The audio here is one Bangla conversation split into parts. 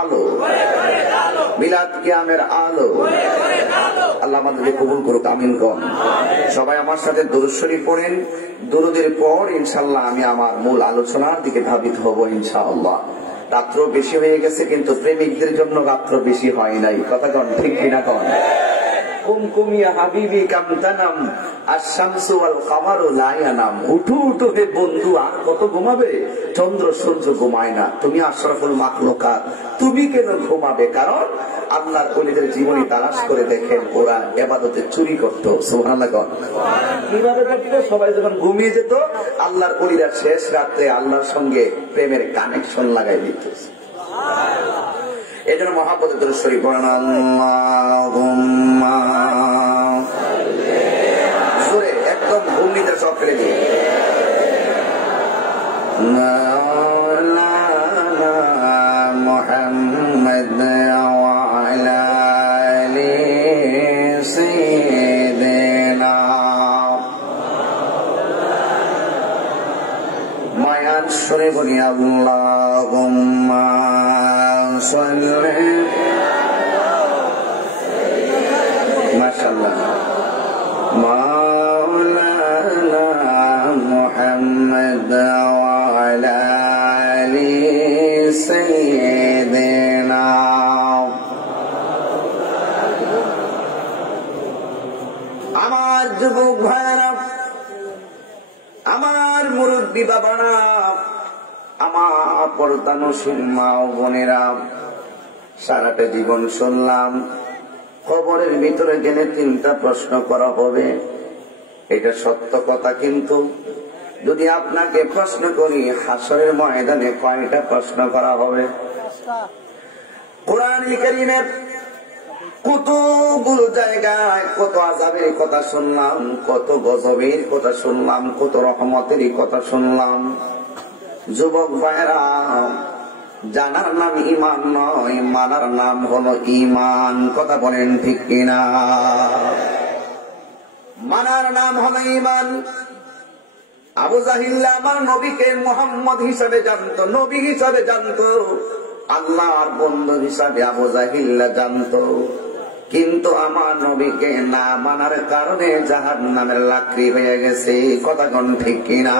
আলো, মিলাদ কিয়ামের আলো। আল্লাহ আমাদেরকে কবুল করুক, আমিন কোন। সবাই আমার সাথে দুরূদ শরীফ পড়েন। দুরূদের পর ইনশাআল্লাহ আমি আমার মূল আলোচনার দিকে ধাবিত হব ইনশাআল্লাহ। রাত্র বেশি হয়ে গেছে, কিন্তু প্রেমিকদের জন্য রাত্র বেশি হয় নাই। কথা কন, ঠিক কিনা কন? কুমকুমিয়া হাবিবি কামতানাম আশ-শামসু ওয়াল কামারু লা ইয়ানাম। উঠু উঠু হে বন্ধু, আর কত ঘুমাবে? চন্দ্র সূর্য ঘুমায় না, তুমি আশরাফুল মাখলুকাত, তুমি কেন ঘুমাবে? কারণ আল্লাহর ওলিদের জীবনী তালাশ করে দেখেন, ওরা ইবাদতে চুরি করতো। সুবহানাল্লাহ কন। কিভাবে করতো? সবাই যখন ঘুমিয়ে যেত, আল্লাহর ওলিরা শেষ রাতে আল্লাহর সঙ্গে প্রেমের কানেকশন লাগাই দিত। এই জন্য মহাব্বতের দুরূদ শরীফ পড়েন। আল্লাহুম্মা জোরে একদম ঘুমনিতে সব ফেলে দিয়ে মাওলানা মুহাম্মদ ওয়া আলা আলি সাইয়্যিদিনা। মায়ান শুনে বলি আল্লাহুম্মা মাশাআল্লাহ মাওলানা মুহাম্মদ ওয়া আলা আলি সাইয়্যিদিনা। আমার যুবক ভাইরা, আমার মুরব্বী বাবারা, আমার পর্দানশীল মা ও বোনেরা, সারাটা জীবন শুনলাম কবরের ভিতরে গেলে 3টা প্রশ্ন করা হবে। এটা সত্য কথা, কিন্তু যদি আপনাকে প্রশ্ন করি হাসরের ময়দানে কয়টা প্রশ্ন করা হবে? কোরআনুল কারীমের কতগুলো জায়গায় কত আযাবের কথা শুনলাম, কত গজবের কথা শুনলাম, কত রহমতের কথা শুনলাম। যুবক ভাইরা, জানার নাম ঈমান নয়, মানার নাম হলো ঈমান। কথা বলেন ঠিক কিনা? মানার নাম হলো ঈমান। আবু জাহিল আমার নবীকে মুহাম্মদ হিসাবে জানতো, নবী হিসাবে জানতো, আল্লাহর বন্ধু হিসাবে আবু জাহিল জানতো, কিন্তু আমার নবীকে না মানার কারণে জাহান্নামের লাকড়ি হয়ে গেছে। কথা কোন ঠিক কিনা?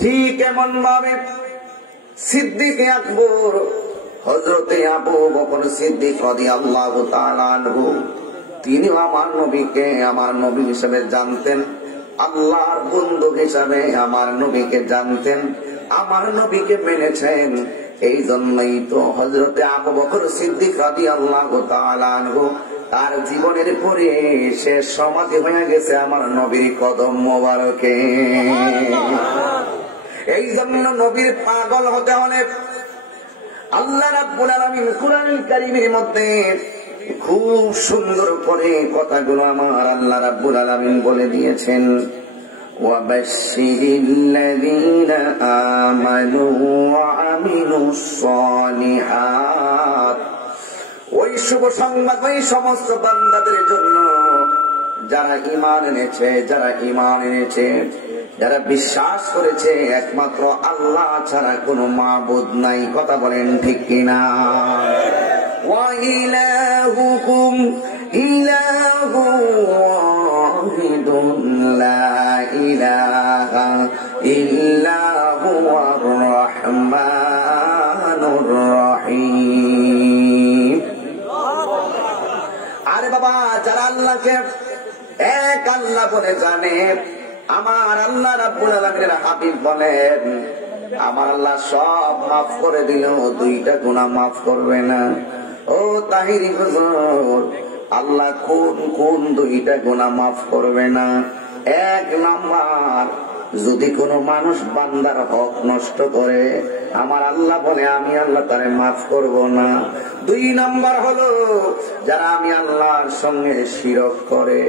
ঠিক এমন ভাবে সিদ্দিক আকবর, হযরতে আবু বকর সিদ্দিক রাদিয়াল্লাহু তাআলা আনহু, তিনি আমার নবীকে আমার নবী হিসেবে জানতেন, আল্লাহর বন্ধু হিসাবে আমার নবীকে জানতেন, আমার নবীকে মেনেছেন। এই জন্যই তো হযরতে আবু বকর সিদ্দিক রাদিয়াল্লাহু তাআলা আনহু তার জীবনের পরে শেষ সমাধি হয়ে গেছে আমার নবীর কদম মোবারকে। এই জন্য নবীর পাগল হতে হলে আল্লাহ রাব্বুল আলামিন কুরআনুল কারীমের মধ্যে খুব সুন্দর করে কথাগুলো আমার আল্লাহ রাব্বুল আলামিন বলে দিয়েছেন। ওয়াবাশশিরিল্লাযীনা আমানু ওয়া আমিলুস সালিহাত। ওই শুভ সংবাদ ওই সমস্ত বান্দাদের জন্য যারা ঈমান এনেছে, যারা ঈমান এনেছে, যারা বিশ্বাস করেছে একমাত্র আল্লাহ ছাড়া কোনো মাবুদ নাই। কথা বলেন ঠিক কিনা? ওয়া ইলাহুকুম ইলাহু ওয়াহিদুন লা ইলাহা ইল্লা হুয়ার রাহমানুর রহিম। আরে বাবা, যারা আল্লাহকে এক আল্লাহ বলে জানে, আমার আল্লাহ রাব্বুল আলামিনের হাবিব বলেন, আমার আল্লাহ সব মাফ করে দিলেও 2টা গুনাহ মাফ করবে না। ও তাহিরি হুজুর, আল্লাহ কোন কোন 2টা গুনাহ মাফ করবে না? 1 নাম্বার, যদি কোনো মানুষ বান্দার হক নষ্ট করে, আমার আল্লাহ বলে আমি আল্লাহ তারে মাফ করব না। 2 নাম্বার হলো যারা আমি আল্লাহর সঙ্গে শিরক করে,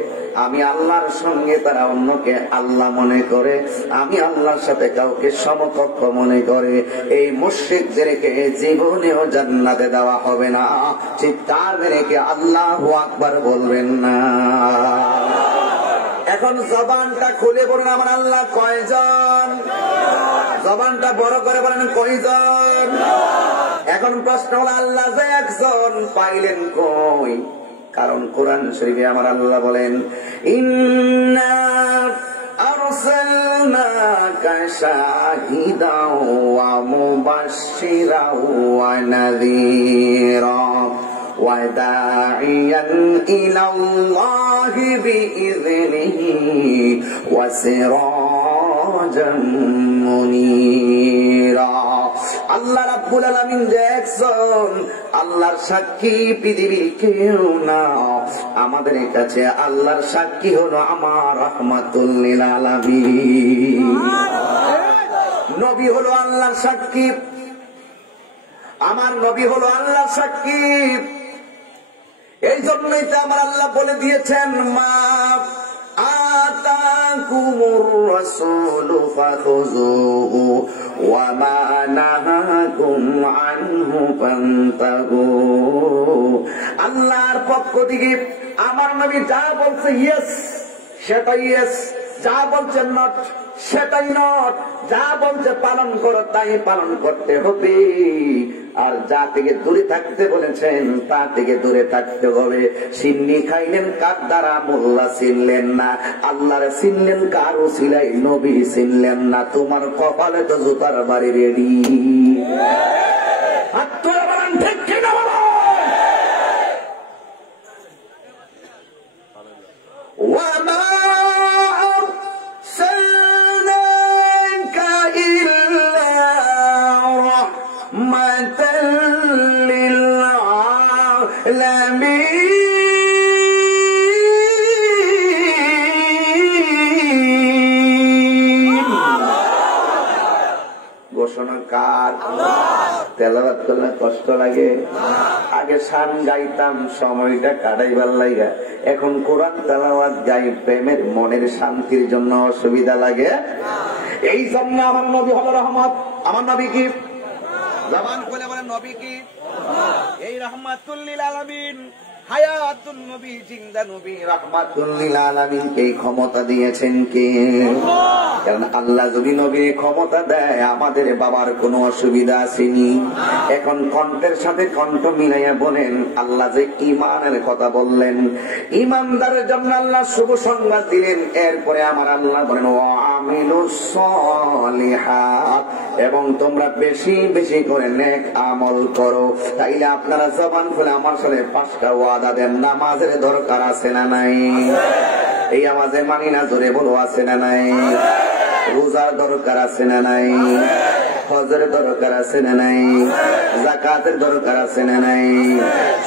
আমি আল্লাহর সঙ্গে তারা অন্যকে আল্লাহ মনে করে, আমি আল্লাহর সাথে কাউকে সমকক্ষ মনে করে, এই মুশরিকদেরকে জীবনেও জান্নাতে দেওয়া হবে না। চিৎকার মেরে কি আল্লাহু আকবার বলবেন না? এখন জবানটা খুলে বলুন, আমার আল্লাহ কয়জন? জবানটা বড় করে বলেন, কয়জন? এখন এখন প্রশ্ন হলো আল্লাহ যে একজন পাইলেন কই? কারণ কোরআন শরীফে আমার আল্লাহ বলেন, ইন্না আরসালনাকা শাহিদাও ওয়া মুবাশশিরাও ওয়া নাযীরা ওয়া দাঈয়ান ইলাল্লাহি বিইযনিহি ওয়া সিরাজাম মুনীরা। আল্লাহ রাব্বুল আলামিন যে একজন, আল্লাহর সাক্ষী পৃথিবীর কেউ না। আমাদের কাছে আল্লাহর সাক্ষী হলো আমার রাহমাতুল লিল আলামিন। নবী হলো আল্লাহর সাক্ষী, আমার নবী হলো আল্লাহর সাক্ষী। এই জন্যই তো আমার আল্লাহ বলে দিয়েছেন, মা আতাকুমুর রাসূলু ফাখুযুহু ওয়া মা নাহাকুম আনহু ফান্তাহু। আল্লাহর পক্ষ থেকে আমার নবী যা বলছে ইয়েস সেটাই ইয়েস, যা বলছে নট সেটাই নট, যা বলছে পালন করো তাই পালন করতে হবে। আর যা থেকে দূরে থাকতে বলেছেন তা থেকে দূরে থাকতে হবে। সিন্নি খাইলেন কার দ্বারা? মোল্লা চিনলেন না। আল্লাহরে চিনলেন কার উসিলায়? নবী চিনলেন না। তোমার কপালে তো জুতার বাড়ি রেডি। ঠিক কিনা বলো? ঘোষণাকার তেলাওয়াত করলে কষ্ট লাগে। আগে শান গাইতাম সময়টা কাটাইবার লাগা, এখন কোরআন তেলাওয়াত গাই প্রেমের মনের শান্তির জন্য অসুবিধা লাগে। এই জন্য আমার নবী হলো রহমত। আমার নবী কি? জবান খুলে বলেন নবী কি? এই রাহমাতুল লিল আলামিন, হায়াতুন নবী, জিন্দা নবী, রাহমাতুল লিল আলামিনকে ক্ষমতা দিয়েছেন কে? কারণ আল্লাহ যদি নবী ক্ষমতা দেয় আমাদের বাবার কোনো অসুবিধা আসেনি। এখন কণ্ঠের সাথে কণ্ঠ মিলাইয়া বলেন, আল্লাহ যে ঈমানের কথা বললেন, ঈমানদারের জন্য আল্লাহ শুভ সংবাদ দিলেন। এরপরে আমার আল্লাহ বলেন, ওয়া আমিলুস সলিহাত, এবং তোমরা বেশি বেশি করে নেক আমল করো। তাইলে আপনারা জবান খুলে আমার সাথে 5টা ওয়াদা দেন। নামাজের দরকার আছে না নাই? এই আওয়াজে মানি না, জোরে বলো আছে না নাই? রোজার দরকার আছে না নাই? হজের দরকার আছে না নাই? যাকাতের দরকার আছে না নাই?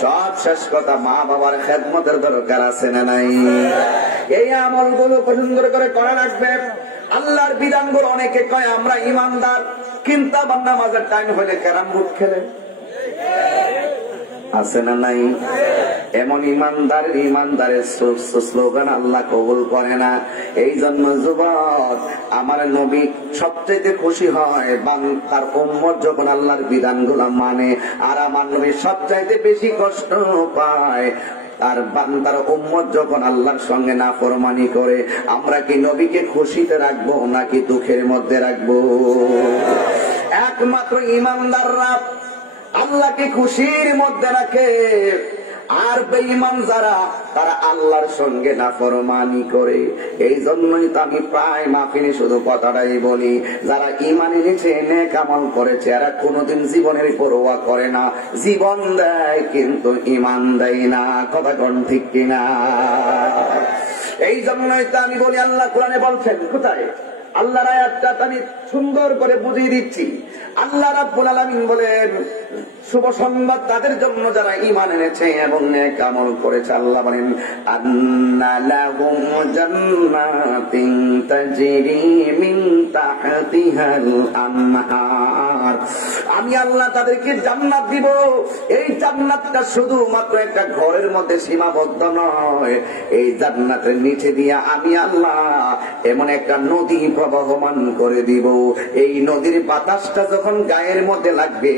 সব শেষ কথা, মা বাবার খেদমতের দরকার আছে না নাই? এই আমলগুলো সুন্দর করে করা লাগবে। আল্লাহর বিধানগুলো অনেকে কয় আমরা ইমানদার, কিন্তু আবার নামাজের টাইম হলে ক্যারাম বোর্ড খেলে। আছে না নাই? এমন ইমানদারের স্লোগান আল্লাহ কবুল করে না। এই জন্য যুবক, আমার নবী সবচেয়ে খুশি হয় তার উম্মত যখন আল্লাহর বিধানগুলো মানে। আর আমার নবী সবচাইতে বেশি কষ্ট পায় আর বান্দার উম্মত যখন আল্লাহর সঙ্গে নাফরমানি করে। আমরা কি নবীকে খুশিতে রাখবো নাকি দুঃখের মধ্যে রাখবো? একমাত্র ইমানদাররা আল্লাহকে খুশির মধ্যে রাখে। আর বেঈমান যারা, তারা আল্লাহর সঙ্গে নাফরমানি করে। এই জন্যই তো আমি প্রায় মাহফিলে শুধু কথাটাই বলি, যারা ঈমান এনেছে, নেক আমল করেছে, এরা কোনোদিন জীবনের পরোয়া করে না। জীবন দেয় কিন্তু ঈমান দেয় না। কথা কোন ঠিক কিনা? এই জন্যই তো আমি বলি, আল্লাহ কোরআনে বলছেন, কোথায়? আল্লাহর আয়াতটা আমি সুন্দর করে বুঝিয়ে দিচ্ছি। আল্লাহ রাব্বুল আলামিন বলেন, শুভ সংবাদ তাদের জন্য যারা ঈমান এনেছে এবং নেক আমল করেছে। আল্লাহ বলেন, আন্না লাহুম জান্নাতিন তাজরি মিন তাহতিহাল আনহার। আমি আল্লাহ তাদেরকে জান্নাত দিব। এই জান্নাতটা শুধুমাত্র একটা ঘরের মধ্যে সীমাবদ্ধ নয়। এই জান্নাতের নিচে দিয়ে আমি আল্লাহ এমন একটা নদী প্রবাহমান করে দিব। এই নদীর বাতাসটা যখন গায়ের মধ্যে লাগবে,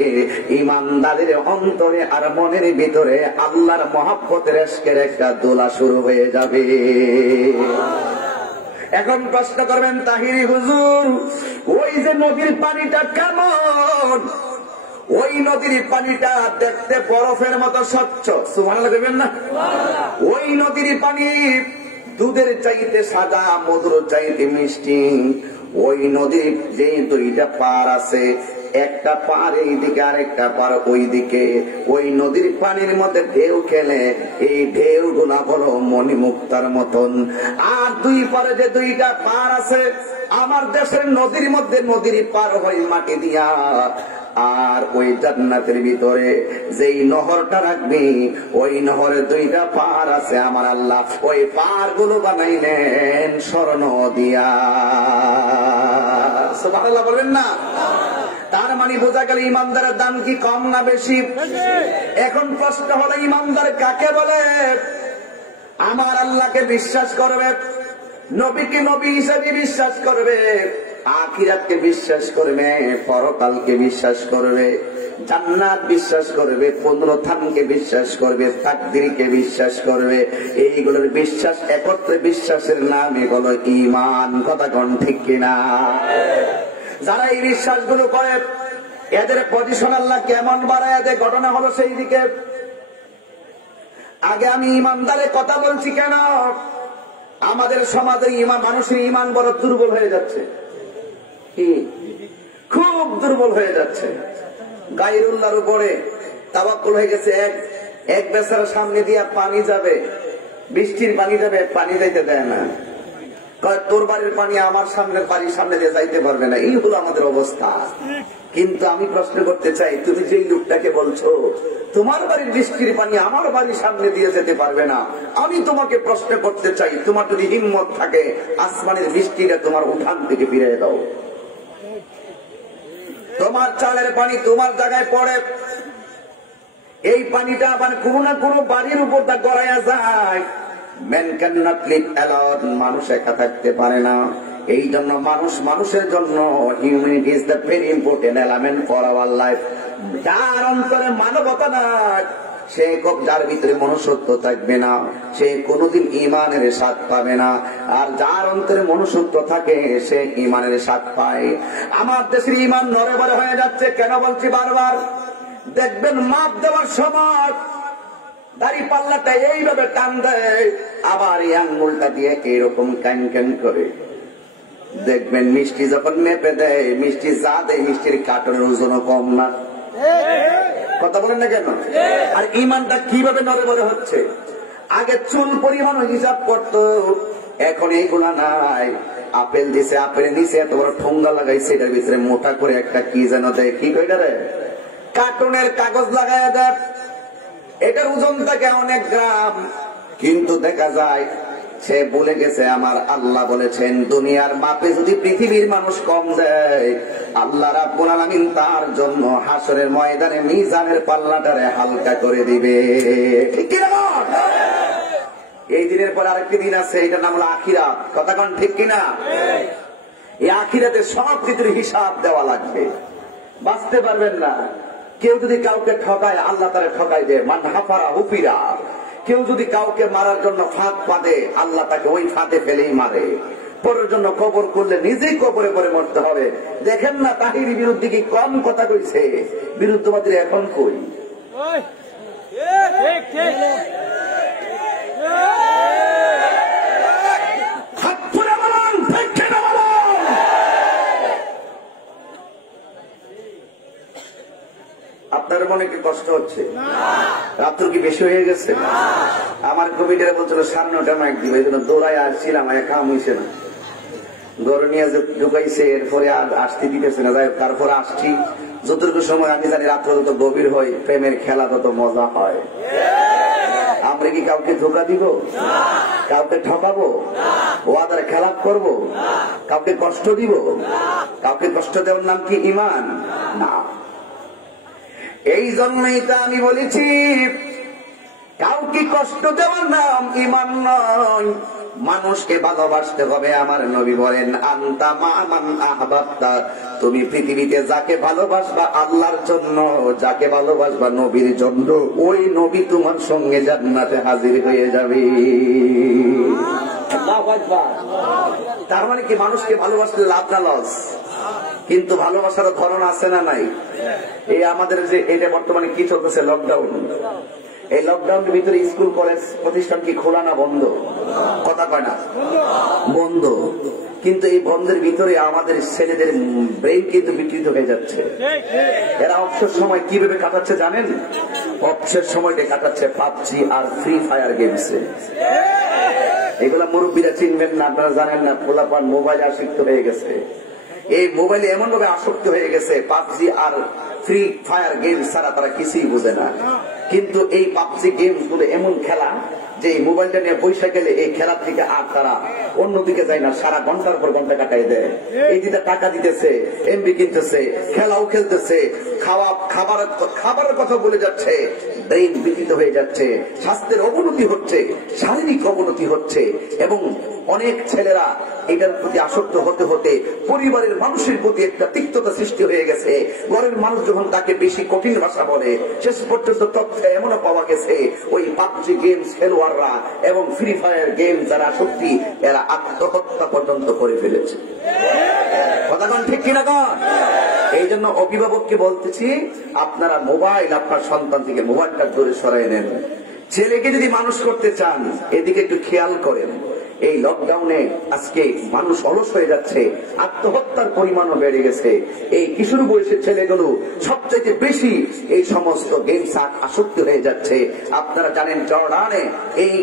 ঈমানদারের অন্তরে আর মনের ভিতরে আল্লাহর মহব্বতের ইশকের একটা দোলা শুরু হয়ে যাবে। এখন প্রশ্ন করবেন, তাহিরি হুজুর, ওই যে নদীর পানিটা কেমন? ওই নদীর পানিটা দেখতে বরফের মতো স্বচ্ছ, সুবহানাল্লাহ বলবেন না? ওই নদীর পানি দুধের চাইতে সাদা, মধুর চাইতে মিষ্টি। ওই নদীর যে দুইটা পার আছে, একটা পার এইদিকে আর একটা পার ওইদিকে, ওই নদীর পানির মধ্যে ঢেউ খেলে এই ঢেউ গুলা হলো মণিমুক্তার মতন। আর দুই পারে যে দুইটা পার আছে, আমার দেশের নদীর মধ্যে নদীর পার হয় মাটি দিয়া। আর ওই জান্নাতের ভিতরে যেই নহরটা রাখবি, ওই নহরের দুইটা পার আছে, আমার আল্লাহ ওই পার গুলো বানাইলেন স্বর্ণ দিয়া। সুবহানাল্লাহ বলেন না? তার মানে বোঝা গেল ইমানদারের দাম কি কম না বেশি? এখন প্রশ্ন হলো, ইমানদার কাকে বলে? আমার আল্লাহকে বিশ্বাস করবে, নবীকে নবী হিসেবে বিশ্বাস করবে, আখিরাতকে বিশ্বাস করবে, পরকালকে বিশ্বাস করবে, জান্নাত বিশ্বাস করবে, পুনরুত্থানকে বিশ্বাস করবে, তাকদীরকে বিশ্বাস করবে। এইগুলোর বিশ্বাস একত্রে বিশ্বাসের নামই হলো ঈমান। কথা কোন ঠিক কিনা? যারা এই বিশ্বাসগুলো করে এদের পজিশন আল্লাহ কেমন বাড়ায় দেয়, ঘটনা হলো সেই দিকে। আগে আমি ইমানদারের কথা বলছি কেন? আমাদের সমাজে মানুষের ইমান বড় দুর্বল হয়ে যাচ্ছে, কি খুব দুর্বল হয়ে যাচ্ছে। গায়রুল্লাহর উপরে তাওয়াক্কুল হয়ে গেছে। এক বেচারার সামনে দিয়া পানি যাবে, বৃষ্টির পানি যাবে, পানি যাইতে দেয় না। তোর বাড়ির পানি আমার সামনের বাড়ির সামনে দিয়ে যাইতে পারবে না। এই হলো আমাদের অবস্থা। কিন্তু আমি প্রশ্ন করতে চাই, তুমি যেই লোকটাকে বলছো তোমার বাড়ির বৃষ্টির পানি আমার বাড়ির সামনে দিয়ে যেতে পারবে না, আমি তোমাকে প্রশ্ন করতে চাই, তোমার যদি হিম্মত থাকে আসমানের বৃষ্টিটা তোমার উঠান থেকে ফিরিয়ে দাও। তোমার চালের পানি তোমার জায়গায় পড়ে, এই পানিটা আবার কোনো না কোনো বাড়ির উপরটা গড়াইয়া যায়। Man can not live alone, মানুষ একা থাকতে পারে না। এই জন্য মানুষের জন্য humanity is the very important element for our life. যার অন্তরে মানবতা নাই, সে যার ভিতরে মনুষ্যত্ব থাকবে না, সে কোনোদিন ঈমানের স্বাদ পাবে না। আর যার অন্তরে মনুষ্যত্ব থাকে সে ঈমানের স্বাদ পায়। আমার দেশের ঈমান নড়েবড়ে হয়ে যাচ্ছে। কেন বলছি বারবার? দেখবেন মাপ দেওয়ার সময় দাড়ি পাল্লাটা এইভাবে টান দেয়, আবার এই আঙ্গুলটা দিয়ে এইরকম ক্যান ক্যান করে। দেখবেন মিষ্টি যখন মেপে দেয়, মিষ্টি যা দেয় মিষ্টির কার্টনের ওজনও কম না। কথা বলেন না কেন? আর ইমানটা কিভাবে নড়েবড়ে হচ্ছে? আগে চুল পরিমাণ হিসাব করতো, এখন এইগুলা নাই। আপেল দিছে, আপেলের নিচে এত বড় ঠোঙ্গা লাগাইছে, এটার ভিতরে মোটা করে একটা কি যেন দেয়, কি কইটা রে, কার্টনের কাগজ লাগাইয়া দেয়। এটার ওজন থাকে অনেক গ্রাম, কিন্তু দেখা যায় সে বলে গেছে আমার আল্লাহ বলেছেন দুনিয়ার মাপে যদি পৃথিবীর মানুষ কম দেয়, আল্লাহ রাব্বুল আলামিন তার জন্য হাসরের ময়দানে মিজানের পাল্লাটারে হালকা করে দিবে। ঠিক কিনা? এই দিনের পর আরেকটি দিন আছে, এটার নাম হলো আখিরাত। কথা কোন ঠিক কিনা? এই আখিরাতে সব কিছুর হিসাব দেওয়া লাগবে, বাঁচতে পারবেন না। কেউ যদি কাউকে ঠকায়, আল্লাহ তারে ঠকায় দেয়, মান হাফারা হুফিরা। কেউ যদি কাউকে মারার জন্য ফাঁদ পাতে, আল্লাহ তাকে ওই ফাঁদে ফেলেই মারে। পরের জন্য কবর করলে নিজেই কবরে করে মরতে হবে। দেখেন না তাহিরি বিরুদ্ধে কি কম কথা কইছে, বিরুদ্ধবাদীরা এখন কই। আপনার মনে কি কষ্ট হচ্ছে? রাত্র কি বেশি হয়ে গেছে? আমার কমিটিরা বলছিল সামনে ওটা মাইক দিবে, এই জন্য দৌড়ায় আসছিলাম, কাম হইছে না। গরু নিয়ে ঢুকাইছে, এরপরে আর আসতে দিতেছে না। যাই তারপরে আসছি, যতটুকু সময় আমি জানি রাত্র যত গভীর হয়, প্রেমের খেলা তত মজা হয়। আমরা কি কাউকে ধোকা দিব? কাউকে ঠকাবো? ওয়াদার খেলাপ করবো? কাউকে কষ্ট দিব? কাউকে কষ্ট দেওয়ার নাম কি ঈমান? না। এই জন্যই তো আমি বলেছি কাউকে কষ্ট দেওয়ার নাম ঈমান নয়, মানুষকে ভালোবাসতে হবে। আমার নবী বলেন আনতা মান আহবাবতা, তুমি পৃথিবীতে যাকে ভালোবাসবা আল্লাহর জন্য, যাকে ভালোবাসবা নবীর জন্য, ওই নবী তোমার সঙ্গে জান্নাতে হাজির হয়ে যাবে। তার মানে কি মানুষকে ভালোবাসলে লাভ না লস? কিন্তু ভালোবাসার ধরন আছে না নাই? এই আমাদের যে এটা বর্তমানে কি চলতেছে, লকডাউন, এই লকডাউনের ভিতরে স্কুল কলেজ প্রতিষ্ঠান কি খোলা না বন্ধ? কথা কয় না, বন্ধ। কিন্তু এই বন্ধের ভিতরে আমাদের ছেলেদের ব্রেইন কিন্তু বিকৃত হয়ে যাচ্ছে। এরা অবসর সময় কিভাবে কাটাচ্ছে জানেন? অবসর সময়টা কাটাচ্ছে পাবজি আর ফ্রি ফায়ার গেমসে। এগুলা মুরব্বীরা চিনবেন না, আপনারা জানেন না। পোলাপান মোবাইলে আসক্ত হয়ে গেছে। এই মোবাইলে এমন ভাবে আসক্ত হয়ে গেছে, পাবজি আর ফ্রি ফায়ার গেমস ছাড়া তারা কিছুই বোঝে না। কিন্তু এই পাবজি গেমস গুলো এমন খেলা যে মোবাইলটা নিয়ে পয়সা গেলে এই খেলার থেকে আর তারা অন্যদিকে যায় না, সারা ঘন্টার পর ঘন্টা কাটাই দেয়। এই দিকে টাকা দিতেছে, এমবি কিনতেছে, খেলাও খেলতেছে, খাবারের কথা বলে যাচ্ছে, ব্রেইন বিকৃত হয়ে যাচ্ছে, স্বাস্থ্যের অবনতি হচ্ছে, শারীরিক অবনতি হচ্ছে। এবং অনেক ছেলেরা এটার প্রতি আসক্ত হতে হতে পরিবারের মানুষের প্রতি একটা তিক্ততা সৃষ্টি হয়ে গেছে। ঘরের মানুষ যখন তাকে বেশি কঠিন ভাষা বলে, শেষ পর্যন্ত তথ্য এমনও পাওয়া গেছে ওই পাবজি গেমস খেলোয়াড়রা এবং ফ্রি ফায়ার গেম যারা আসক্তি, এরা আত্মহত্যা পর্যন্ত করে ফেলেছে। কথা কোন ঠিক কিনা কোন? এই জন্য অভিভাবককে বলতেছি, আপনারা মোবাইল আপনার সন্তান থেকে মোবাইলটা দূরে সরাই নেন। ছেলেকে যদি মানুষ করতে চান এদিকে একটু খেয়াল করেন। এই লকডাউনে আজকে মানুষ অলস হয়ে যাচ্ছে, আত্মহত্যার পরিমাণও বেড়ে গেছে। এই কিশোর বয়সের ছেলেগুলো সবচেয়ে বেশি এই সমস্ত গেমস আসক্তি হয়ে যাচ্ছে। আপনারা জানেন জর্ডানে এই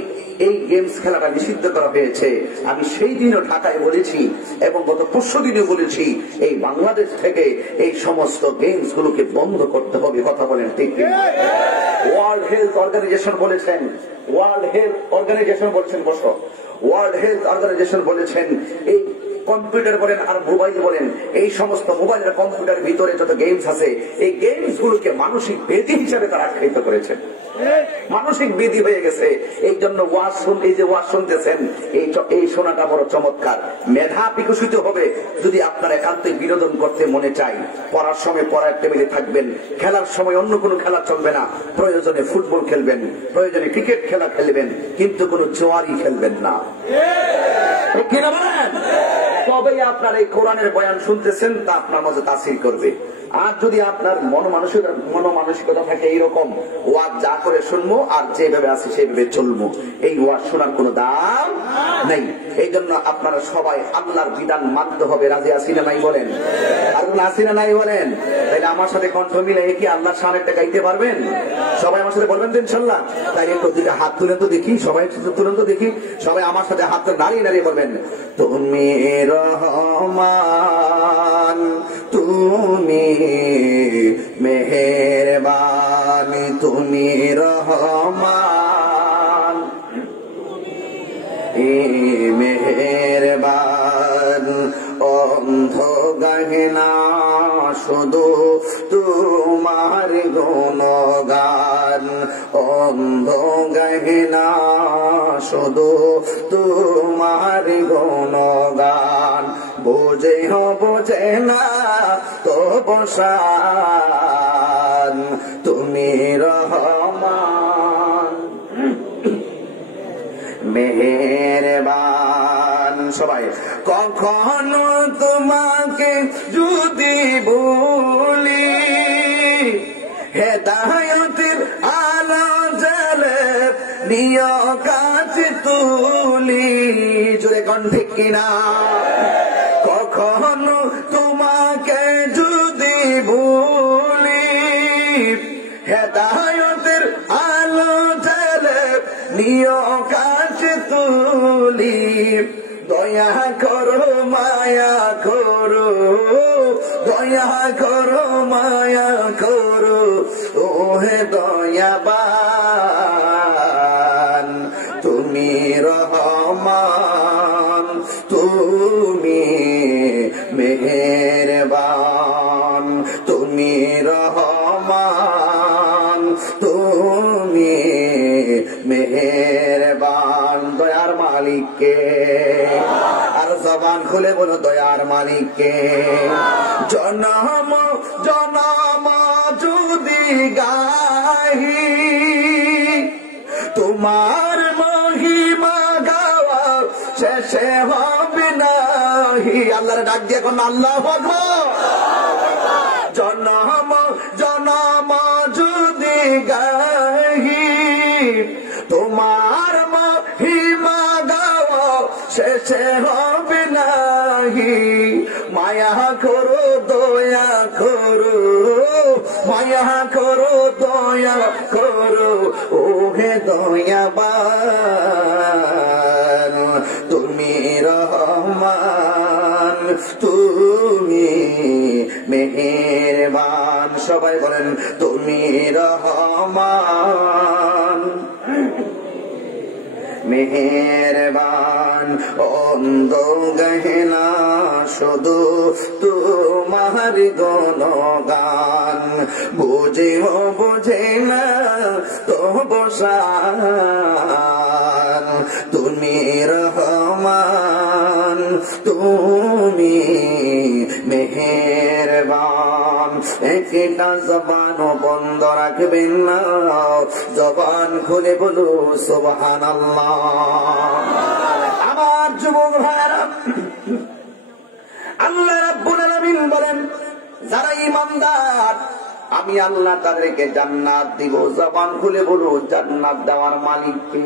গেমস খেলাটা নিষিদ্ধ করা হয়েছে। আমি সেই দিনও ঢাকায় বলেছি এবং গত পরশু দিনও বলেছি, এই বাংলাদেশ থেকে এই সমস্ত গেমস গুলোকে বন্ধ করতে হবে। কথা বলেন ঠিক কিনা? ওয়ার্ল্ড হেলথ অর্গানাইজেশন বলেছেন, ওয়ার্ল্ড হেলথ অর্গানাইজেশন বলেছেন, বসো, ওয়ার্ল্ড হেলথ অর্গানাইজেশন বলেছেন এই কম্পিউটার বলেন আর মোবাইল বলেন, এই সমস্ত মোবাইল আর কম্পিউটারের ভিতরে যত গেমস আছে, এই গেমস গুলোকে মানসিক ব্যাধি হিসাবে তারা আখ্যায়িত করেছেন। মানসিক ব্যাধি হয়ে গেছে। এই জন্য এই যে ওয়াজ শুনতেছেন, এই শোনাটা বড় চমৎকার। মেধা বিকশিত হবে যদি আপনার একান্তই বিনোদন করতে মনে চাই। পড়ার সময় পড়ার টেবিলে থাকবেন, খেলার সময় অন্য কোনো খেলা চলবে না। প্রয়োজনে ফুটবল খেলবেন, প্রয়োজনে ক্রিকেট খেলা খেলবেন, কিন্তু কোনো জোয়ারি খেলবেন না। কিনা বলেন? তবেই আপনার এই কোরআনের বয়ান শুনতেছেন, তা আপনার মধ্যে তাসির করবে। আর যদি আপনার মনোমানসিকতা থাকে এইরকম, ওয়াজ যা করে শুনবো আর যেভাবে আছে সেভাবে চলবো, এই ওয়াজ শোনার কোনো দাম নেই। এই জন্য আপনারা সবাই আল্লাহর বিধান মানতে হবে। রাজি আছি না নাই বলেন? আর আছি না নাই বলেন? তাইলে আমার সাথে কণ্ঠ মিলে কি আল্লাহর শানেরটা গাইতে পারবেন? সবাই আমার সাথে বলবেন তো ইনশাল্লাহ? তাই একটু দিকে হাত তুলেন তো দেখি, সবাই তুলেন তো দেখি। সবাই আমার সাথে হাত নাড়িয়ে নাড়িয়ে বলবেন, তুমি রহমান, তুমি মেহেরবান, তুমি রহমান, মেহেরবান, অন্ধ গহনা শুধু তোমার গুণগান, অন্ধ গহনা শুধু তোমার গুণগান, বোঝে বোঝে না তো বসান, তুমি রহমান মেহেরবান। সবাই কখনো তোমাকে যদি ভুলি, হেদায়েতের আলো জ্বালে নিয় কাছে তুলি। জোরে কোন ঠিক কিনা? কখনো তোমাকে যদি ভুলি, হেদায়েতের আলো জ্বালে নিয় কাছে তুলি। দয়া করো মায়া করো, দয়া করো মায়া করো, ও হে দয়াবান, তুমি রহমান, তুমি মেহেরবান, তুমি রহমান, তুমি মেহেরবান। দয়ার মালিককে, আর জবান খুলে বলো দয়ার মালিককে। জনম জনম যদি গাহি তোমার মহিমা গাওয়া শেষে হবে নাহি। আল্লাহর ডাক দিয়ে এখন আল্লাহু আকবার। জনম জনম যদি গাহি তোমার মহিমা গাওয়া শেষে হবে নাহি। মায়া করো দয়া করো, মায়া করো দয়া করো, ও হে দয়াবান তুমি রহমান তুমি মেহেরবান। সবাই বলেন তুমি রহমান মেহেরবান। অন্ধ গহনা শুধু তোমার গুণগান, বুঝেও বুঝে না তো বসান তুমি রহমান তুমি মেহেরবান। একটা জবানও বন্ধ রাখবেন না, জবান খুলে বলো সুবহানাল্লাহ। আমার যুবক ভাইরা, আল্লাহ রাব্বুল আলামিন বলেন যারা ঈমানদার আমি আল্লাহ তাদেরকে জান্নাত দিব। জবান খুলে বলো জান্নাত দেওয়ার মালিক কে?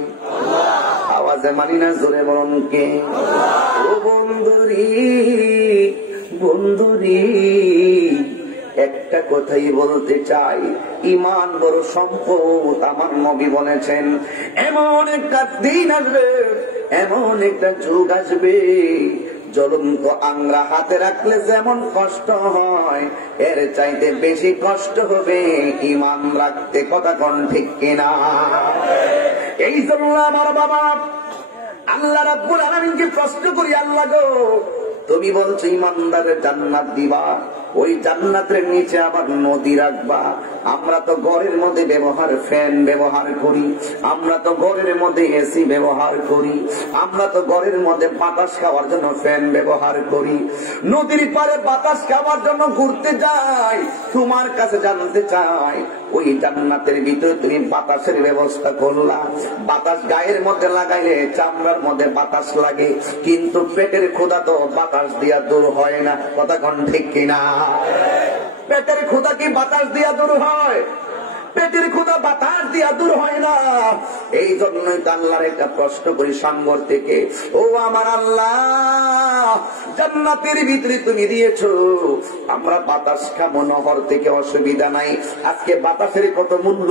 আওয়াজে মানি না, জোরে বলুন কে? ও বন্ধুরি বন্ধুরি, একটা কথাই বলতে চাই, ঈমান বড় সম্পদ। আমার নবী বলেছেন এমন একটা দিন আসবে, এমন একটা যুগ আসবে, জ্বলন্ত আংরা হাতে রাখলে যেমন কষ্ট হয় এর চাইতে বেশি কষ্ট হবে ঈমান রাখতে। কথা কোন ঠিক কিনা? এই জন্য আমার বাবা আল্লাহ রাব্বুল আলামিনকে প্রশ্ন করি, আল্লাহ গো তুমি বলছো ঈমানদারের জান্নাত দিবা, ওই জান্নাতের নিচে আবার নদী রাখবা। আমরা তো ঘরের মধ্যে ব্যবহার ফ্যান ব্যবহার করি, আমরা তো ঘরের মধ্যে এসি ব্যবহার করি, আমরা তো ঘরের মধ্যে বাতাস খাওয়ার জন্য ফ্যান ব্যবহার করি, নদীর পারে বাতাস খাওয়ার জন্য ঘুরতে যাই। তোমার কাছে জানতে চাই ওই জান্নাতের ভিতরে তুমি বাতাসের ব্যবস্থা করলা, বাতাস গায়ের মধ্যে লাগাইলে চামড়ার মধ্যে বাতাস লাগে, কিন্তু পেটের ক্ষুধা তো বাতাস দিয়া দূর হয় না। কথা কোন ঠিক কিনা? পেটের ক্ষুধা কি বাতাস দিয়া দূর হয়? পেটের ক্ষুধা বাতাস দিয়া দূর হয় না। এই জন্যই তো আল্লাহর একটা প্রশ্ন করি সাঙ্গর থেকে, ও আমার আল্লাহ জান্নাতের ভিতরে তুমি দিয়েছো, আমরা বাতাস খাবো নহর থেকে, অসুবিধা নাই। আজকে বাতাসের কত মূল্য।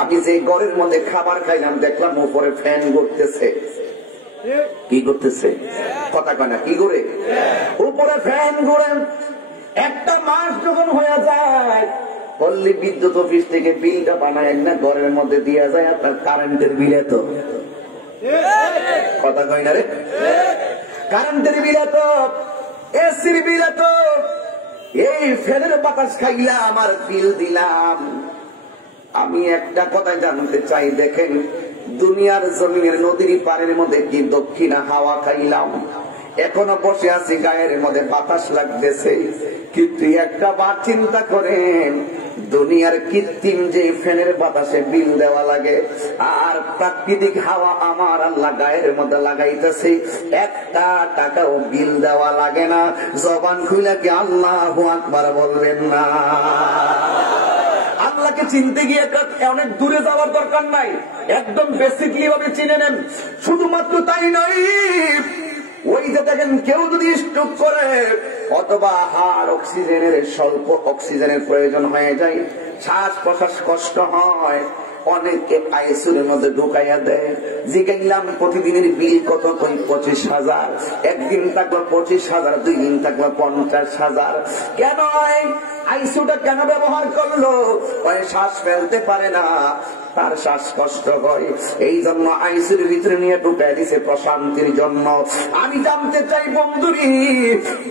আমি যে ঘরের মধ্যে খাবার খাইলাম দেখলাম উপরে ফ্যান ঘুরতেছে। কি করতেছে? কথা কয় না, কি করে? উপরে ফ্যান ঘুরে। একটা মাস যখন হয়ে যায় পল্লী বিদ্যুৎ অফিস থেকে বিলটা বানায় না ঘরের মধ্যে দিয়া যায় আপনার কারেন্টের বিল এত। কথা কয় না রে? কারেন্টের বিল এত, এসির বিল এত, এই ফ্যানের বাতাস খাইলা আমার বিল দিলাম। আমি একটা কথা জানতে চাই, দেখেন দুনিয়ার জমিনের নদীর পাড়ের মধ্যে কি দক্ষিণা হাওয়া খাইলাম, এখনো বসে আছি গায়ের মধ্যে বাতাস লাগতেছে, কিন্তু একটা বার চিন্তা করেন দুনিয়ার কৃত্রিম যে ফ্যানের বাতাসে বিল দেওয়া লাগে আর প্রাকৃতিক হাওয়া আমার আল্লাহ গায়ের মধ্যে লাগাইতেছে, একটা টাকাও বিল দেওয়া লাগে না। জবান খুলে কি আল্লাহু আকবার বলবেন না? আল্লাহকে চিনতে গিয়ে অনেক দূরে যাওয়ার দরকার নাই, একদম বেসিকলি ভাবে চিনে নেন। শুধুমাত্র তাই নয়, ওই যে দেখেন কেউ যদি স্ট্রোক করে অথবা হাড় অক্সিজেনের স্বল্প অক্সিজেনের প্রয়োজন হয়ে যায়, শ্বাস প্রশ্বাস কষ্ট হয়, অনেকে আইসিইউর মধ্যে ঢুকাইয়া দেয়। জিজ্ঞাইলাম প্রতিদিনের বিল কত? কই 25,000। একদিন থাকলো 25,000, 2 দিন থাকলো 50,000। কেন আইসিইউটা কেন ব্যবহার করলো? ওই শ্বাস ফেলতে পারে না, তার শ্বাসকষ্ট হয়, এই জন্য আইসিইউর ভিতরে নিয়ে ঢুকাই দিছে প্রশান্তির জন্য। আমি জানতে চাই বন্ধুরি,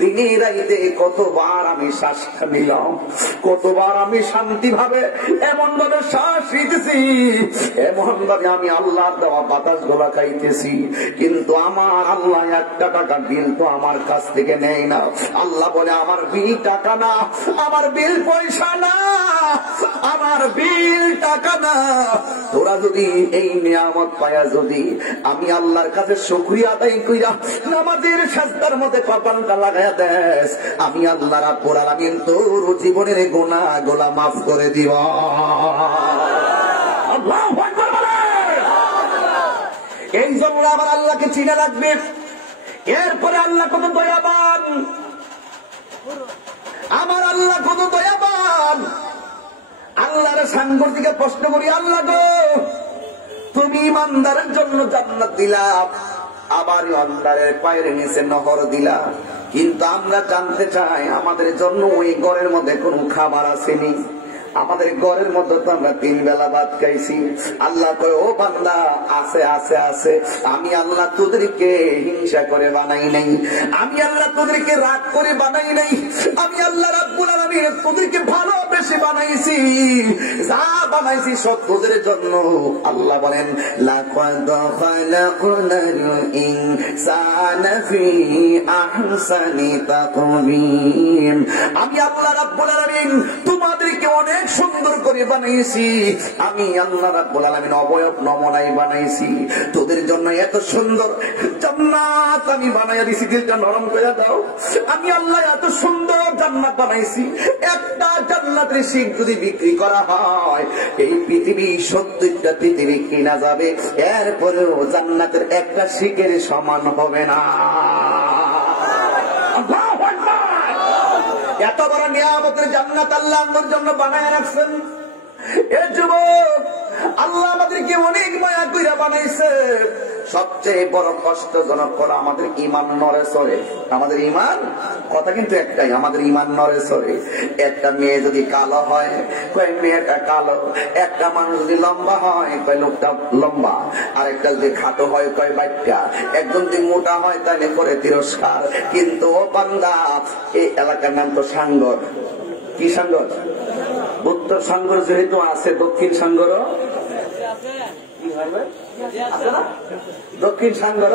দিনে রাইতে কতবার আমি শ্বাসটা নিলাম, কতবার আমি শান্তি ভাবে এমন ভাবে শ্বাস নিতেছি, এমন ভাবে আমি আল্লাহর দেওয়া বাতাস গোলা খাইতেছি, কিন্তু আমার আল্লাহ একটা টাকা বিল তো আমার কাছ থেকে নেয় না। আল্লাহ বলে আমার বিল টাকা না, আমার বিল পয়সা না, আমার বিল টাকা না, তোরা যদি এই নিয়ামত পায়া যদি আমি আল্লাহর কাছে শুকরিয়া আদায় কইরা নামাজের সাজদার মধ্যে কপালটা লাগায়া দেস, আমি আল্লাহ রাব্বুল আলামিন তোর জীবনের গুনাহগুলো মাফ করে দিব। আল্লাহু আকবার বলেন। এই জন্য আমার আল্লাহকে চিনা লাগবে। এরপরে আল্লাহ কত দয়াবান, আমার আল্লাহ কত দয়াবান। আল্লাহর সাংগর দিকে প্রশ্ন করি, আল্লাহ গো তুমি ইমানদারের জন্য জান্নাত দিলা, আবার ইমানদারের পায়ের নিচে নহর দিলা, কিন্তু আমরা জানতে চাই আমাদের জন্য ওই ঘরের মধ্যে কোন খাবার আসেনি। আমাদের ঘরের মধ্যে তো আমরা 3 বেলা ভাত খাইছি। আল্লাহ কয় ও বান্দা আছে আছে আছে, আমি আল্লাহ তোদেরকে হিংসা করে বানাই নাই, আমি আল্লাহ তোদেরকে রাগ করে বানাই নাই, আমি আল্লাহ রাব্বুল আলামিন তোদেরকে ভালোবেসে বানাইছি, যা বানাইছি সব তোদের জন্য। আল্লাহ বলেন লাকাদ খালাকনাল ইনসানা ফি আহসানি তাকওয়িম, আমি আল্লাহ রাব্বুল আলামিন তোমাদেরকে অনেক সুন্দর করে বানাইছি, আমি আল্লাহ রাব্বুল আলামিন অবয়ব নমুনায় বানাইছি তোদের জন্য। এত সুন্দর জান্নাত আমি বানাইয়া দিছি, দিলটা নরম করে দাও। আমি আল্লাহ এত সুন্দর জান্নাত বানাইছি, একটা জান্নাতের শিক যদি বিক্রি করা হয় এই পৃথিবী 70টা পৃথিবী কিনা যাবে, এরপরেও জান্নাতের একটা শিকের সমান হবে না। এত বড় নিয়ামতের জান্নাত আল্লাহ আমার জন্য বানায় রাখছেন। এ যুবক, আল্লাহ আমাদেরকে অনেক মায়া কইরা বানাইছে। সবচেয়ে বড় কষ্টজনক হলো আমাদের ইমান নড়ে চড়ে। আমাদের ইমান কথা কিন্তু একটাই, আমাদের ইমান নড়ে চড়ে। একটা মেয়ে যদি কালো হয় কয় মেয়েটা কালো, একটা মানুষ যদি লম্বা হয় কয় লোকটা লম্বা, আর একটা যদি খাটো হয় কয় বাচ্চা, একজন যদি মোটা হয় তাহলে করে তিরস্কার। কিন্তু ও বান্দা, এই এলাকার নাম তো সাঙ্গর। কি সাঙ্গর? উত্তর সাঙ্গর যেহেতু আছে, দক্ষিণ সাঙ্গরও দক্ষিণ সাঙ্গর,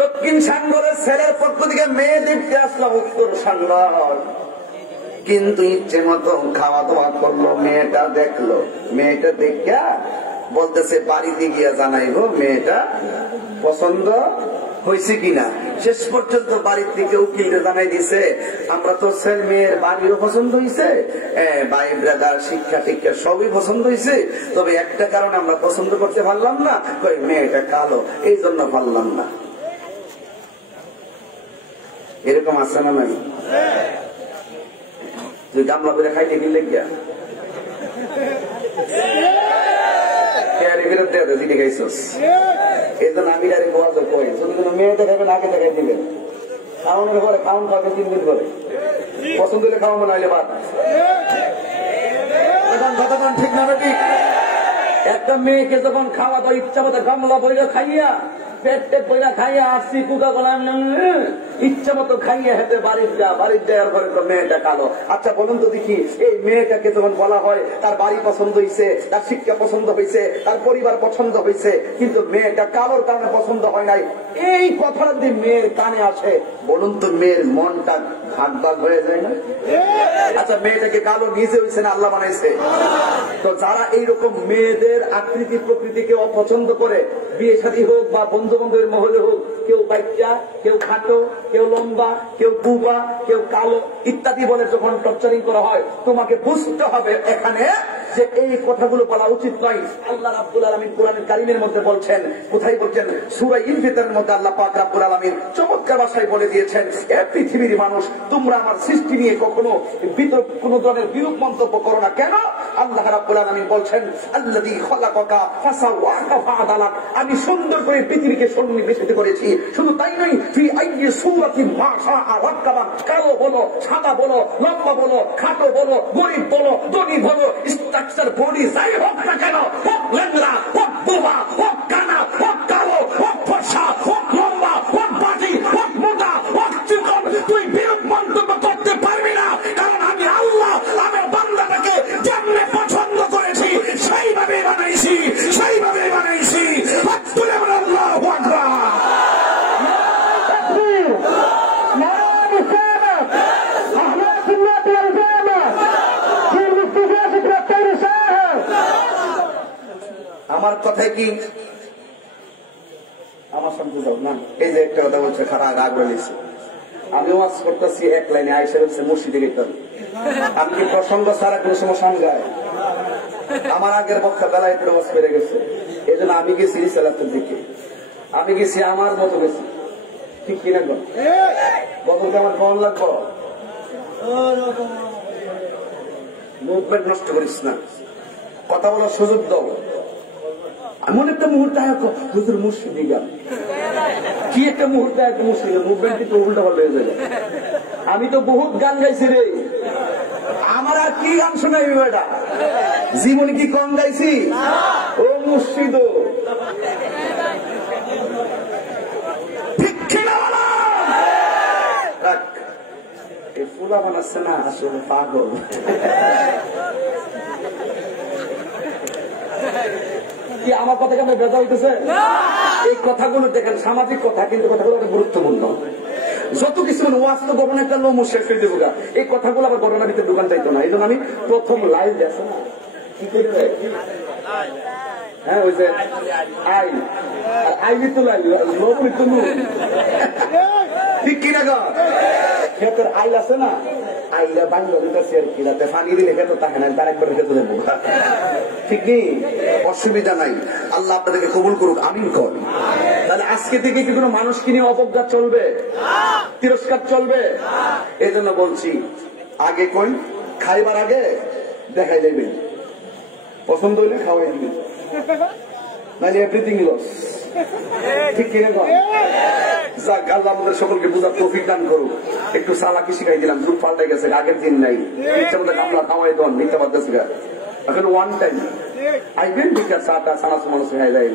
দক্ষিণ সাঙ্গরের ছেলের পক্ষ থেকে মেয়ে দেখতে আসলাম উত্তর সাঙ্গর, কিন্তু ইচ্ছে মতো খাওয়া দাওয়া করলো। মেয়েটা দেখলো, মেয়েটা দেখা বলতেছে বাড়িতে গিয়া জানাইবো মেয়েটা পছন্দ হয়েছে কিনা। শেষ পর্যন্ত বাড়ির থেকে উকিলকে জানাই দিছে আমরা তো ছেলে মেয়ের বাড়িও পছন্দ হয়েছে, ভাই ব্রাদার শিক্ষা টিক্ষা সবই পছন্দ হয়েছে, তবে একটা কারণ আমরা পছন্দ করতে পারলাম না, কই মেয়েটা কালো, এই জন্য পারলাম না। এরকম আছে না নাই? তুই গামলা করে খাইতে গেলে গিয়া মেয়ে দেখাবেন আগে দেখাই দিবেন, খাওয়ানোর পরে খাওয়ান খাওয়াবে 3 দিন পরে, পছন্দ হলে খাওয়াবো নাইলে বাদ। এখন কতক্ষণ ঠিক না ঠিক? একটা মেয়েকে যখন খাওয়া দাওয়া ইচ্ছা মতো গামলা বইরা খাইয়া পেট টেট বইরা খাইয়া আসছি, কুকা গলাম ইচ্ছা মতো খাইয়া হেঁটে বাড়ির যাওয়ার পরে তো মেয়েটা কালো। আচ্ছা বলুন তো দেখি, এই মেয়েটাকে যখন বলা হয় তার বাড়ি পছন্দ হয়েছে, তার শিক্ষা পছন্দ হয়েছে, তার পরিবার পছন্দ হয়েছে, কিন্তু মেয়েটা কালোর কারণে পছন্দ হয় নাই, এই কথাটা যদি মেয়ের কানে আসে, বলুন তো মেয়ের মনটা ভাগ ভাগ হয়ে যায় না? আচ্ছা মেয়েটাকে কালো নিজে হয়েছে না আল্লাহ বানাইছে? তো যারা এইরকম মেয়েদের আকৃতি প্রকৃতিকে অপছন্দ করে, বিয়ে শাদী হোক বা বন্ধু বান্ধবের মহলে হোক, কেউ বাচ্চা, কেউ খাটো, কেউ লম্বা, কেউ বুবা, কেউ কালো ইত্যাদি বলে যখন টর্চারিং করা হয়, তোমাকে বুঝতে হবে এখানে যে এই কথাগুলো বলা উচিত নয়। আল্লাহ রাব্বুল আলামিন কোরআনের কারীমের মধ্যে বলছেন, কোথায় বলছেন? সূরা ইনফিতারের মধ্যে আল্লাহ পাক রাব্বুল আলামিন চমৎকার ভাষায় বলে দিয়েছেন, এ পৃথিবীর মানুষ, তোমরা আমার সৃষ্টি নিয়ে কখনো কোন ধরনের বিরূপ মন্তব্য করো না। কেন? আল্লাহ রাব্বুল আলামিন বলছেন, আল্লাযী খালাকাকা ফাসাওয়াকা ফাআদালাক, আমি সুন্দর করে পৃথিবীকে সন্নিবেশিত করেছি। শুধু তাই নয়, ফি আইয়ি সূরাতিন মা শাআ রাক্কাবা, কালো বলো, সাদা বলো, লম্বা বলো, খাটো বলো, গরীব বলো, ধনী বলো, স্ট্রাকচার বডি যাই হোক না কেন, হোক ল্যাংড়া, হোক বোবা, হোক কানা, হোক কালো, হোক ফর্সা, হোক লম্বা, হোক বাটি, হোক মোটা, হোক চিকন, তুই বিরূপ মন্তব্য করতে পারবি না। কারণ আমি আল্লাহ আমার বান্দাটাকে যেমনে পছন্দ করেছি সেইভাবে বানাইছি, সেইভাবে বানাইছি। আল্লাহু আকবার। আমার কথায় কি আমার সামনে যাও না, এই যে একটা কথা বলছে খারাপ রাগ রয়েছে, আমি ওয়াজ করতেছি এক লাইনে আইসা হচ্ছে মসজিদে গেতাম, আমি কি প্রসঙ্গ ছাড়া কোন সময় সামগায়? আমার আগের বক্তা বেলায় একটু ওয়াজ পেরে গেছে, এই জন্য আমি গেছি সালাতের দিকে, আমি গেছি আমার মতো গেছি, ঠিক কিনা গো? বদলকে আমার কেমন লাগবো? মুভমেন্ট নষ্ট করিস না, কথা বলার সুযোগ দাও। এমন একটা মুহূর্তে হুজুর মুর্শিদি গান, কি একটা মুহূর্তে একটা মুর্শিদ মুভমেন্ট তো উল্টা পাল্টা হয়ে যাবে। আমি তো বহুত গান গাইছি রে, আমার আর কি গান শোনাইবি বেটা? জীবনে কি কম গাইছি? ও মুর্শিদ এই ফুলা বানাচ্ছে না, আসলে পাগল। কি আমার কথা কেন বেজা হইতেছে? এই কথাগুলো দেখেন সামাজিক কথা, কিন্তু কথাগুলো গুরুত্বপূর্ণ। যত কিছু ওয়াজ তো গঠন একটা লোম শেষ হয়ে দেবো, এই কথাগুলো আবার ঘটনার ভিতরে দোকান চাইতো না। এই জন্য আমি প্রথম লাইভ দেখো না কি করবে, হ্যাঁ ওই যে আই আইনি তো লাই লোমই তো ঠিক কিনা গো? ক্ষেতের আইল আছে না, আইলা বাংলা দিতেছে আর কি, রাতে পানি দিলে খেতে থাকে না, তার একবার খেতে দেবো, ঠিক নেই, অসুবিধা নাই। আল্লাহ আপনাদেরকে কবুল করুক, আমিন কর। তাহলে আজকে থেকে কি কোনো মানুষকে নিয়ে অপজ্ঞাত চলবে, তিরস্কার চলবে? এই জন্য বলছি আগে কই খাইবার আগে দেখাই দেবেন, পছন্দ হইলে খাওয়াই দিবেন, নাহলে এভরিথিং লস, ঠিক কিনা গো? যাক, আল্লাহ আমাদের সকলকে বুঝার তৌফিক দান করুক। একটু চালাকি শিখাই দিলাম, যুগ পাল্টে গেছে, আগের দিন নাই, ইচ্ছা মতো কামলা খাওয়াই দন মিথ্যা বাদ গেছে, এখন ওয়ান টাইম আইবেন, ঠিক আছে, চাটা সানাস মানুষ হয়ে যায়,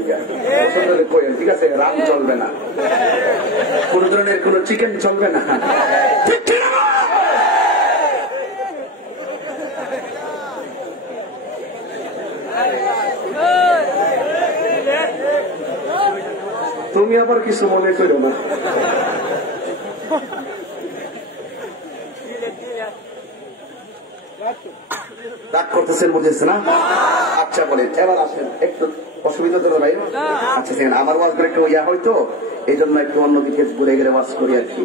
ঠিক আছে, রাম চলবে না, কোন ধরনের কোন চিকেন চলবে না, ঠিক কিনা? তুমি আবার কিছু মনে করো না, রাগ করতেছেন বুঝেছে না? আচ্ছা বলেন, এবার আসেন, একটু অসুবিধা তো ভাই? আচ্ছা ঠিক, আমার ওয়াজ করে একটু ইয়া হয়তো, এই জন্য একটু অন্যদিকে ঘুরে গেলে ওয়াজ করি আর কি।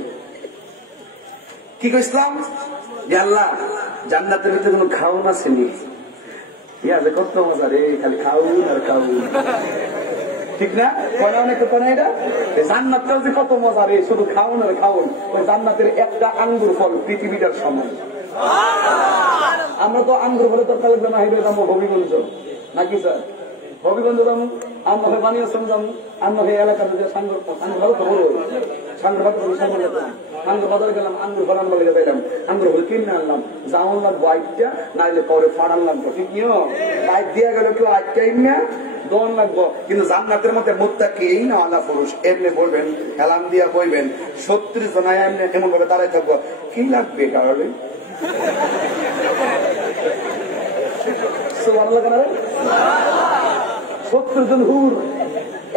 কি কইছিলাম যে আল্লাহ জান্নাতের ভিতরে কোনো খাওন আসেনি, ইয়া যে কত মজা রে, খালি খাউন আর খাউন, ঠিক না? এটা জান্নাতটাও যে কত মজা রে, শুধু খাউন আর খাউন। ওই জান্নাতের একটা আঙ্গুর ফল পৃথিবীটার সমান। আমরা তো আঙ্গুর ফলে দরকার লাগবে না, হেঁটে যাবো হবিগঞ্জ, নাকি স্যার? হবিগঞ্জ যাবো, আমরা হয়ে বানিয়েছেন যাবো, আমরা হয়ে এলাকার সাঙ্গুর ভালো তো বড় সাঙ্গুর বাজারে গেলাম, আঙ্গুর ফল আনবার লেগে যাইলাম, আঙ্গুর ফল কিনে আনলাম, যাওয়ান লাগবো আইটটা, নাইলে পরে ফাড়ান লাগবো, ঠিক নিও? বাইক দিয়ে গেল কেউ আইটটা না দন লাগবো। কিন্তু জান্নাতের মধ্যে মুত্তাকিন না আলা পুরুষ, এমনি বলবেন, হেলাম দিয়া বইবেন, ৩০ জনায় এমনি এমন ভাবে দাঁড়ায় থাকবো, কি লাগবে কারণে? ভালো লাগে না রে? ৭০ জন হুর,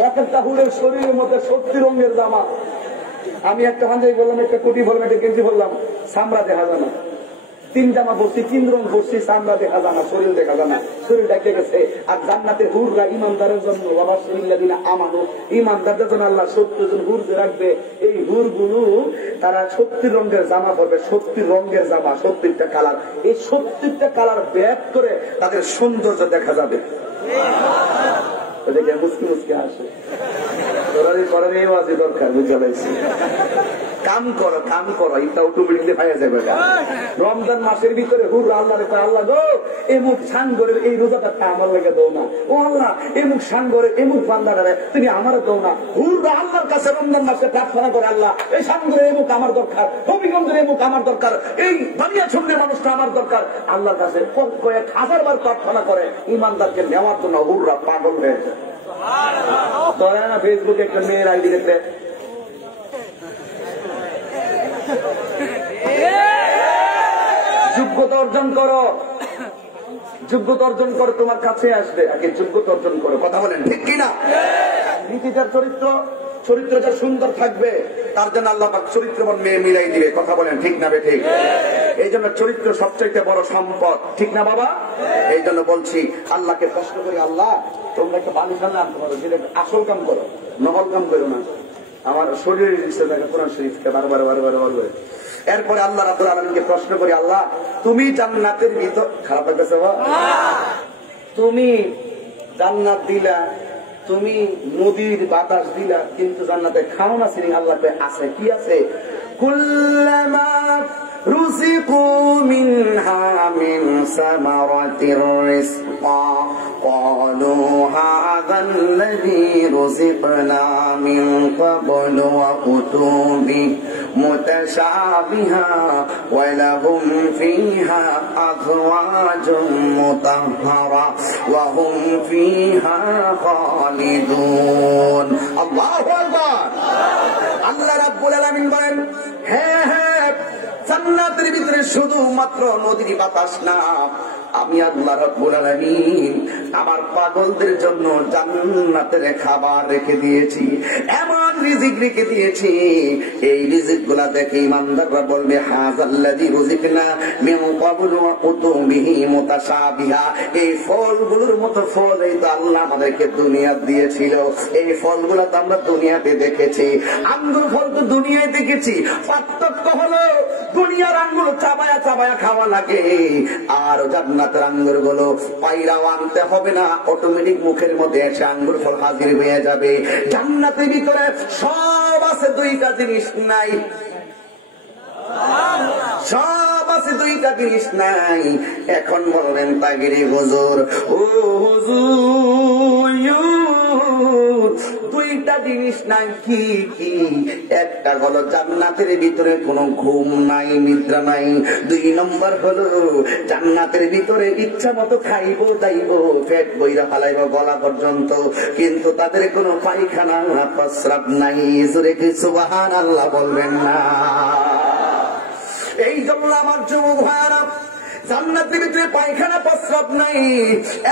এক একটা হুরের শরীরের মধ্যে ৭০ রঙের জামা। আমি একটা পাঞ্জাবি বললাম, একটা কোটি বললাম, একটা গেঞ্জি বললাম, চামড়া দেখা যায় না, ৩ জামা পরছি, ৩ রং পরছি, চামড়া দেখা যায় না, শরীর দেখা যায় না, শরীর দেখে গেছে। আর জান্নাতের হুররা ইমানদারের জন্য, বাবা শরীর আমানো, ইমানদারদের জন্য আল্লাহ ৭০ জন হুর রাখবে। এই হুর গুলো তারা ৭০ রঙের জামা পরবে, ৭০ রঙের জামা, ৭০টা কালার। এই ৭০টা কালার ব্যাগ করে তাদের সৌন্দর্য দেখা যাবে। দেখে মুসকি মুসকি আসে, করার এই ওয়াজে দরকার, বুঝতে পারছি? কাম করো, কাম করো, এটা অটোমেটিকলি পাইয়া যাবে। রমজান মাসের ভিতরে হুর আল্লাহ রে, আল্লাহ গো এমুক সান করে এই রোজাটা আমার লেগে দৌ না, ও আল্লাহ এমুক সান করে এমুক বান্দারে তুমি আমারও দৌ না। হুর আল্লাহর কাছে রমজান মাসে প্রার্থনা করে, আল্লাহ এই সান করে এমুক আমার দরকার, হবিগঞ্জের এমুক আমার দরকার, এই বানিয়া ছন্দের মানুষটা আমার দরকার। আল্লাহর কাছে কয়েক হাজার বার প্রার্থনা করে, ইমানদারকে নেওয়ার জন্য হুররা পাগল হয়ে যায়। ধরে না ফেসবুকে একটা মেয়ের আইডি দেখতে, যোগ্যতা অর্জন করো, যোগ্যতা অর্জন করো, তোমার কাছে আসবে, আগে যোগ্যতা অর্জন করো। কথা বলেন ঠিক কিনা? নীতিটার চরিত্র চরিত্র যা সুন্দর থাকবে তার জন্য আল্লাহ পাক চরিত্রবান মেয়ে মিলাই দিবে। কথা বলেন ঠিক না বেঠিক? এই জন্য চরিত্র সবচাইতে বড় সম্পদ, ঠিক না বাবা? এই জন্য বলছি আল্লাহকে প্রশ্ন করি, আল্লাহ তোমরা একটা বালিশ আনতে পারো, যেটা আসল কাম করো, নকল কাম করো না। আমার শরীরের ইচ্ছে থাকে কোরআন শরীফকে বারবার বারবার বারবার। এরপরে আল্লাহ রাব্বুল আলামিনকে প্রশ্ন করি, আল্লাহ তুমি জান্নাতের ভিতর, খারাপ লাগতেছে বাবা, তুমি জান্নাত দিলা, তুমি নদীর বাতাস দিলা, কিন্তু জান্নাতে খাও না সিনি। আল্লাহকে আছে কি আছে? কুল্লামা রুজিকু মিনহা মিন সামারাতির রিজকা ক্বালু হাযাল্লাযী রুজিকনা মিন ক্বাবলু ওয়া কুতুবি মুতাশাবিহা ওয়া লাহুম ফীহা আযওয়াজুম মুতাহহারা ওয়া হুম ফীহা খালিদুন। আল্লাহু আকবার। আল্লাহ রাব্বুল আলামিন বলেন, হ্যাঁ হ্যাঁ, জান্নাতের ভিতরে শুধুমাত্র নদীর বাতাস না, আমি আল্লাহ রাব্বুল আলামিন আমার পাগলদের জন্য জান্নাতের খাবার রেখে দিয়েছি, এমন রিজিক রেখে দিয়েছি। এই রিজিক গুলা দেখে ইমানদাররা বলবে, হাযাল্লাযী রুজিকনা মিন ক্বাবলু ওয়া কুতুবিহি মুতাশাবিহা। এই ফলগুলোর মতো ফল এই তো আল্লাহ আমাদেরকে দুনিয়া দিয়েছিল। এই ফলগুলো তো আমরা দুনিয়াতে দেখেছি, আঙ্গুর ফল তো দুনিয়ায় দেখেছি। পার্থক্য হলো দুনিয়ার আঙ্গুর চাবায়া চাবায়া খাওয়া লাগে, আর জান্নাতের আঙ্গুর গুলো পায়রাও আনতে হবে না, অটোমেটিক মুখের মধ্যে এসে আঙ্গুর ফল হাজির হয়ে যাবে। জান্নাতের ভিতরে সব আছে, দুইটা জিনিস নাই, সব আছে, দুইটা জিনিস নাই। এখন বললেন তাগিরি হুজুর, ও হুজুর দুইটা জিনিস নাই, কি কি? একটা হলো জান্নাতের ভিতরে কোনো ঘুম নাই, নিদ্রা নাই। 2 নম্বর হলো জান্নাতের ভিতরে ইচ্ছা মতো খাইবো দাইবো, পেট বইরা ফালাইব গলা পর্যন্ত, কিন্তু তাদের কোনো পায়খানা প্রস্রাব নাই। জোরে কি সুবহানাল্লাহ বলবেন না? এই জন্য আমার যুবক ভাইরা, জান্নাতের ভিতরে পায়খানা প্রস্রাব নাই।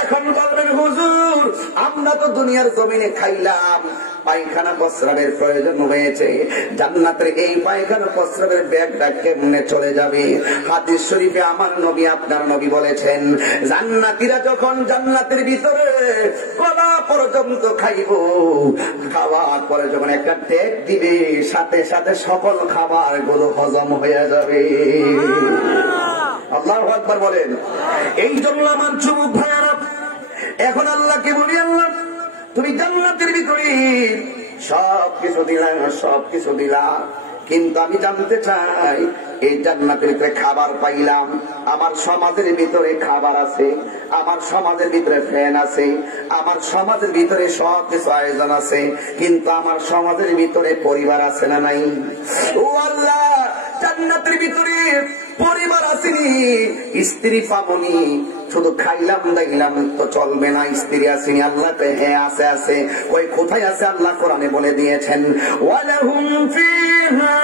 এখন বলবেন হুজুর আমরা তো দুনিয়ার জমিনে খাইলাম, পায়খানা প্রস্রাবের প্রয়োজন হয়েছে, জান্নাতের এই পায়খানা প্রস্রাবের ব্যাগটা কেমনে চলে যাবে? হাদিস শরীফে আমার নবী আপনার নবী বলেছেন, জান্নাতীরা যখন জান্নাতের ভিতরে গলা পর্যন্ত খাইব, খাওয়ার পরে যখন একটা টেক দিবে, সাথে সাথে সকল খাবার গুলো হজম হয়ে যাবে। আল্লাহু আকবার বলেন। এই জন্য আমার যুবক ভাইয়ারা, এখন আল্লাহকে বলি, আল্লাহ তুমি জান্নাতের ভিতরে সবকিছু দিলা, সবকিছু দিলা, কিন্তু আমি জানতে চাই এই জান্নাতের ভিতরে খাবার পাইলাম, আমার সমাজের ভিতরে খাবার আছে, আমার সমাজের ভিতরে ফ্যান আছে, আমার সমাজের ভিতরে সবকিছু আয়োজন আছে, কিন্তু আমার সমাজের ভিতরে পরিবার আছে না নাই? ও আল্লাহ, জান্নাতের ভিতরে পরিবার আসেনি, স্ত্রী পাবনি, শুধু খাইলাম দাইলাম তো চলবে না, স্ত্রী আসেনি। আল্লাহ হ্যাঁ আছে, আছে। ওই কোথায় আছে? আল্লাহ কোরআনে বলে দিয়েছেন, ওয়ালাহুম ফীহা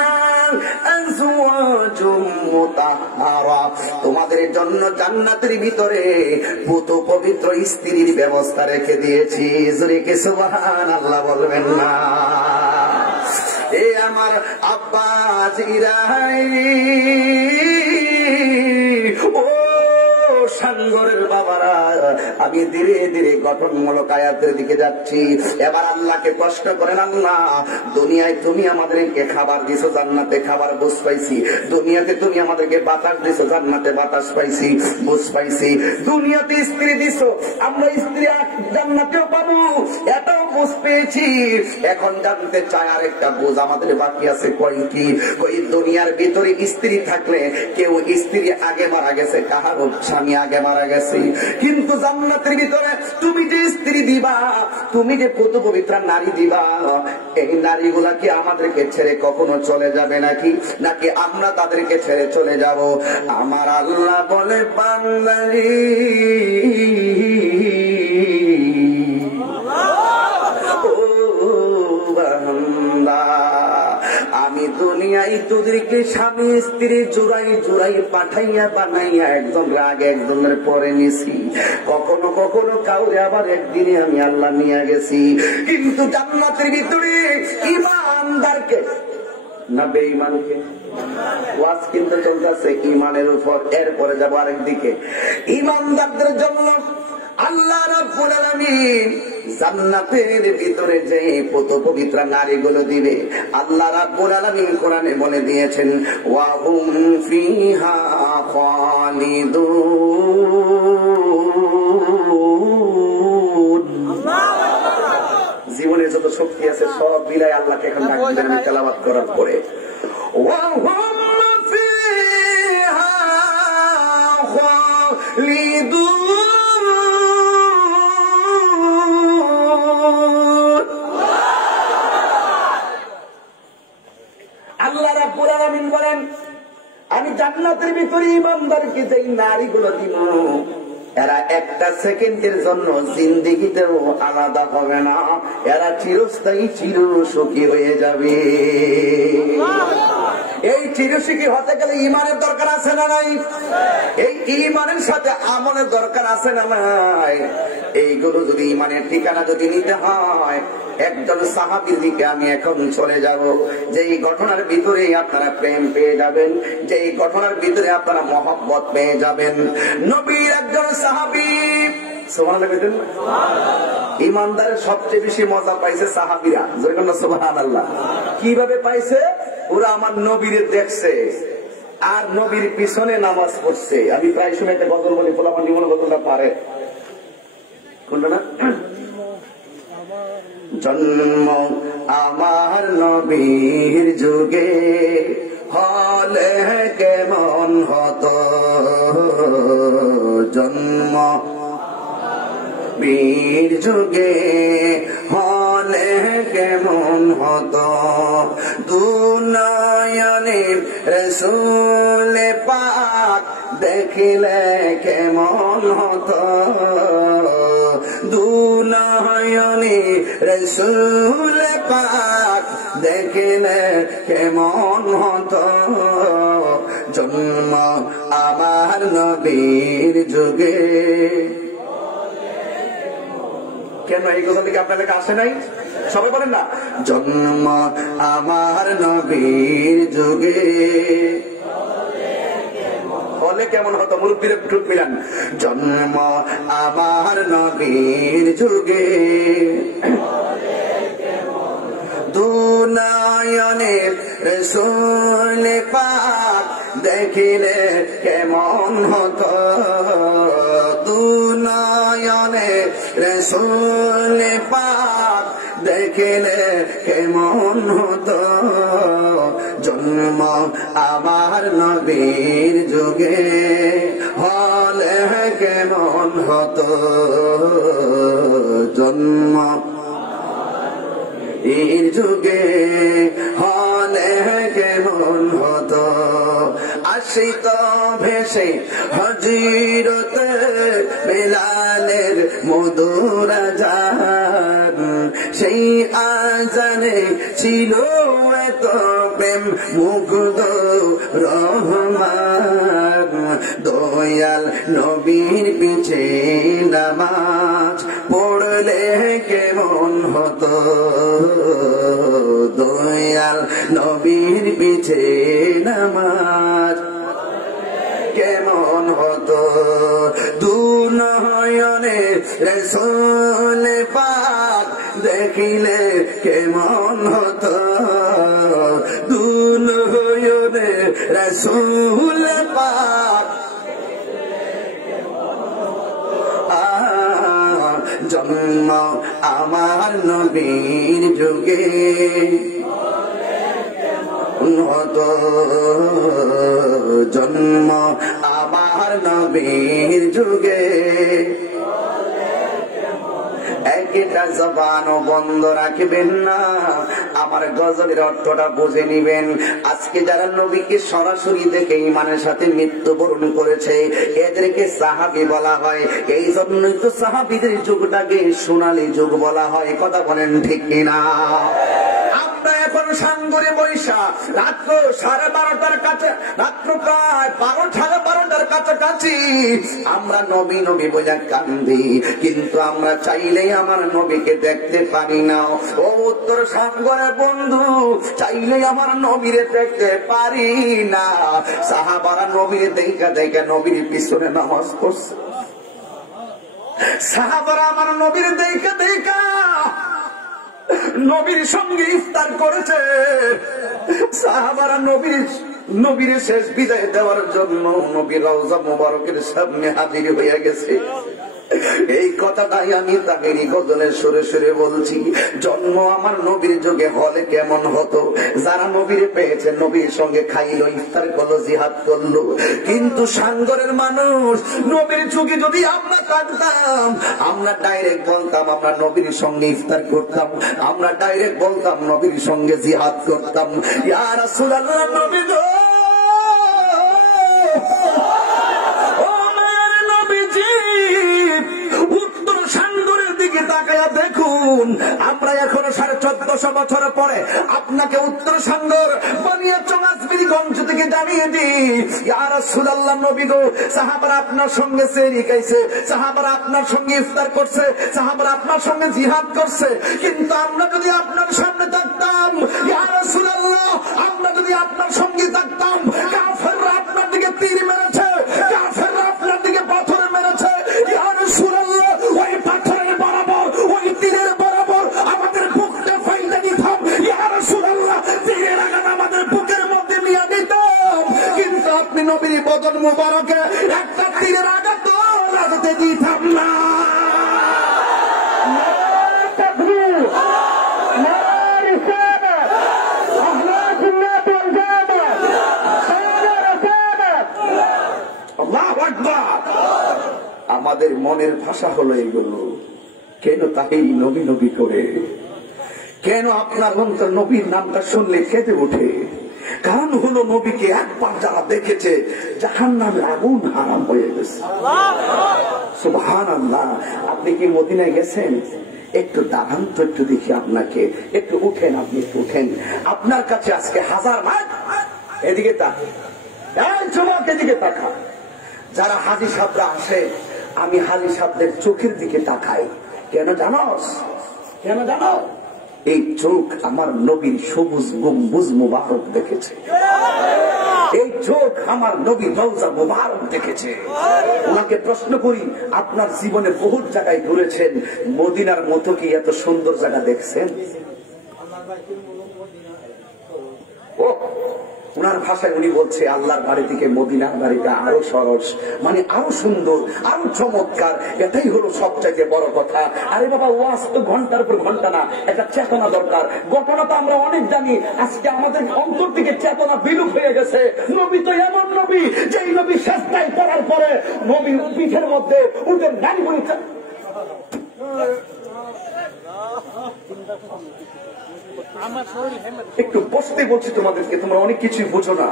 আযওয়াজুম মুতাহহারা, তোমাদের জন্য জান্নাতের ভিতরে পুত পবিত্র স্ত্রীর ব্যবস্থা রেখে দিয়েছি। জোরে কি সুবহানাল্লাহ বলবেন না? এ আমার আব্বা জিরাই, ও সাঙ্গরের বাবারা, আমি ধীরে ধীরে গঠনমূলক আয়াতের দিকে যাচ্ছি। এবার আল্লাহকে প্রশ্ন করেন, আল্লাহ দুনিয়ায় তুমি আমাদেরকে খাবার দিছো, জান্নাতে খাবার বুঝ পাইছি, দুনিয়াতে তুমি আমাদেরকে বাতাস দিছো, জান্নাতে বাতাস পাইছি, বুঝ পাইছি, দুনিয়াতে স্ত্রী দিছো, আমরা স্ত্রী জান্নাতেও পাবো, এটাও বুঝ পেয়েছি। এখন জানতে চাই আরেকটা বুঝ আমাদের বাকি আছে, কই কি? কই দুনিয়ার ভিতরে স্ত্রী থাকলে কেউ স্ত্রী আগে মারা গেছে, কাহার স্বামী আগে মারা গেছে, কিন্তু জান্নাতের ভিতরে তুমি যে স্ত্রী দিবা, তুমি যে পুত পবিত্র নারী দিবা, এই নারীগুলা কি আমাদেরকে ছেড়ে কখনো চলে যাবে নাকি? নাকি আমরা তাদেরকে ছেড়ে চলে যাব? আমার আল্লাহ বলে, বান্দারে আমি দুনিয়ায় তোদেরকে স্বামী স্ত্রী জোড়াই জোড়াই পাঠাইয়া বানাইয়া একজনের আগে একজনের পরে নিছি, কখনো কখনো কাউরে আবার একদিনে আমি আল্লাহ নিয়ে গেছি। কিন্তু জান্নাতের ভিতরে ইমানদারকে না বেঈমানকে? ওয়াজ কিন্তু চলতেছে ইমানের উপর, এরপরে যাবো আরেকদিকে। ইমানদারদের জন্য আল্লাহ রাব্বুল আলামিন জান্নাতের ভিতরে যে পবিত্র নারীগুলো দিবে, আল্লাহ রাব্বুল আলামিন কোরআনে বলে দিয়েছেন ওয়া হুম ফিহা খালিদুন। জীবনে যত শক্তি আছে সব বিলাই আল্লাহকে এখন ডাক দিবেন আমি তেলাওয়াত করার পরে। ওয়া হুম ফিহা খালিদুন। আল্লাহ রাব্বুল আলামিন বলেন আমি জান্নাতের ভিতরে ইমানদারকে যেই নারীগুলো দিব, এরা একটা সেকেন্ডের জন্য জিন্দেগিতেও আলাদা হবে না, এরা চিরস্থায়ী চির সুখী হয়ে যাবে। এই চিরসুখী হতে গেলে ইমানের দরকার আছে না নাই? এই ইমানের সাথে আমলের দরকার আছে না নাই? এইগুলো যদি ইমানের ঠিকানা যদি নিতে হয়, একজন সাহাবীর দিকে আমি এখন চলে যাব, যেই ঘটনার ভিতরে আপনারা প্রেম পেয়ে যাবেন, যেই ঘটনার ভিতরে আপনারা মহব্বত পেয়ে যাবেন। নবীর একজন সাহাবী, সুবহানাল্লাহ বলেন। ইমানদারের সবচেয়ে বেশি মজা পাইছে সাহাবীরা, যেরকম সুবহানাল্লাহ। কিভাবে পাইছে? ওরা আমার নবীরে দেখছে আর নবীর পিছনে নামাজ পড়ছে। আমি প্রায় সময় একটা গজল বলি, পোলাপান জীবন গজলটা পারে কোনটা না? জন্ম আমার নবীর যুগে হলে কেমন হতো, জন্ম বীর যুগে হলে কেমন হতো, দুনয়নে রাসূল পাক দেখিলে কেমন হতো, দুনয়নে রাসূল পাক দেখিলে কেমন হতো, জন্ম আমার নবীর যুগে। কেন এই কথা থেকে আপনার লেখা আসে নাই? সবাই বলেন না, জন্ম আমার নবীর যুগে হলে কেমন হতো? মুরব্বীরা ঠুট মিলান, জন্ম আমার নবীর যুগে দুনয়নে রাসূল পাক দেখিলে কেমন হতো, দুনয়নে রাসূল পাক দেখিলে কেমন হতো, জন্ম আমার নবীর যুগে হলে কেমন হতো, জন্ম এর যুগে হলে কেমন হতো, আসিত ভেসে হযরত বেলালের মধুর আযান, সেই আযানে ছিল এত প্রেম মুগ্ধ রহমান, দয়াল নবীর পিছে নামাজ পড়লে কেমন হতো, দয়াল নবীর পিছে নামাজ কেমন হতো, দুনয়নে রাসূল পাক দেখিলে কেমন হতো, দুনয়নে রাসূল পাক জন্ম আমার নবীর যুগে হতো, জন্ম আমার নবীর যুগে। একটা জবানও বন্ধ রাখবেন না, আমার গজলের অর্থটা বুঝে নিবেন। আজকে যারা নবীকে সরাসরি দেখে ইমানের সাথে মৃত্যুবরণ করেছে এদেরকে সাহাবী বলা হয়। এই জন্যই তো সাহাবীদের যুগটাকে সোনালী যুগ বলা হয়। কথা বলেন ঠিক কিনা? আমরা এখন সাঙ্গরে বৈশা রাত্র 12:30টার কাছে, রাত্র প্রায় 12:30 কাছাকাছি আমরা নবী নবী বলে কান্দি, কিন্তু আমরা চাইলেই আমার নবীকে দেখতে পারি না। ও উত্তর সাঙ্গরের বন্ধু, চাইলেই আমার নবীরে দেখতে পারি না। সাহাবারা নবীরে দেখা দেখা নবীর পিছনে নামাজ পড়ছে। সাহাবারা আমার নবীর দেখা দেখা নবীর সঙ্গে ইফতার করেছে। সাহাবারা নবীর শেষ বিদায় দেওয়ার জন্য নবীর রওজা মুবারকের সামনে হাজির হয়ে গেছে। এই কথাটাই আমি তাহিরি গজলের সুরে সুরে বলছি। জন্ম আমার নবীর যুগে হলে কেমন হতো, যারা নবীরে পেয়েছে নবীর সঙ্গে খাইলো, ইফতার করলো, জিহাদ করলো। কিন্তু সাঙ্গরের মানুষ নবীর যুগে যদি আমরা থাকতাম, আমরা ডাইরেক্ট বলতাম আমরা নবীর সঙ্গে ইফতার করতাম, আমরা ডাইরেক্ট বলতাম নবীর সঙ্গে জিহাদ করতাম। ইয়া রাসূলুল্লাহ, নবী গো, দেখুন আমরা এখন 1450 বছর পরে আপনাকে উত্তর সাঙ্গর বানিয়ে চমাসবিরিগঞ্জ থেকে জানিয়ে দিই, ইয়া রাসূলুল্লাহ নবী গো, সাহাবারা আপনার সঙ্গে সেহরি খাইছে, সাহাবারা আপনার সঙ্গে ইফতার করছে, সাহাবারা আপনার সঙ্গে জিহাদ করছে। কিন্তু আমরা যদি আপনার সামনে থাকতাম, ইয়া রাসূলুল্লাহ, আমরা যদি আপনার সঙ্গে থাকতাম, কাফেররা আপনার দিকে তীর মেরেছে, কাফেররা আপনার দিকে পাথর মেরেছে, ইয়া রাসূলুল্লাহ, ওই পাথরের বরাবর, ওই তীরের বরাবর আমাদের বুকটা ফাইলে দিতাম, ইয়া রাসূলুল্লাহ, তীরের আঘাত আমাদের বুকের মধ্যে নিয়ে দিতাম। কিন্তু আপনি নবীর বদন মুবারকে একটা তীরের আঘাত লাগাতে দিতাম না। আমাদের মনের ভাষা হলো এগুলো। কেন তাহিরি নবী নবী করে, কেন আপনার অন্তর নবীর নামটা শুনলে কেঁদে ওঠে? কারণ হলো নবীকে একবার যারা দেখেছে জাহান্নামের আগুন হারাম হয়ে গেছে। সুবহানাল্লাহ। আপনি কি মদিনায় গেছেন? একটু দাঁড়ান তো, একটু দেখি আপনাকে, একটু উঠেন, আপনি একটু উঠেন। আপনার কাছে আজকে হাজার মাইল, এদিকে তাকা, এই যুবক এদিকে তাকা। যারা হাজি সাহেবরা আসে, আমি হাজি সাহেবদের চোখের দিকে তাকাই। কেন জানোস? কেন জানো? এই চোখ আমার নবীর সবুজ গম্বুজ মুবারক দেখেছে, এই চোখ আমার নবীর রওজা মুবারক দেখেছে। ওনাকে প্রশ্ন করি, আপনার জীবনে বহু জায়গায় ঘুরেছেন, মদিনার মতো কি এত সুন্দর জায়গা দেখছেন? উনার ভাষায় উনি বলছে, আল্লাহর বাড়ি থেকে মদিনার বাড়িটা আরো সরস, মানে আরো সুন্দর, আরো চমৎকার। এটাই হলো সবচাইতে বড় কথা। আরে বাবা, ওয়াজ তো ঘন্টার পর ঘন্টা না, একটা চেতনা দরকার। ঘটনা তো আমরা অনেক জানি, আজকে আমাদের অন্তর থেকে চেতনা বিলুপ হয়ে গেছে। নবী তো এমন নবী, যেই নবী সাজদায় পড়ার পরে নবীর পিঠের মধ্যে উঠে নারী বলি। একটু বসতে বলছি তোমাদেরকে, তোমরা অনেক কিছুই বোঝো না।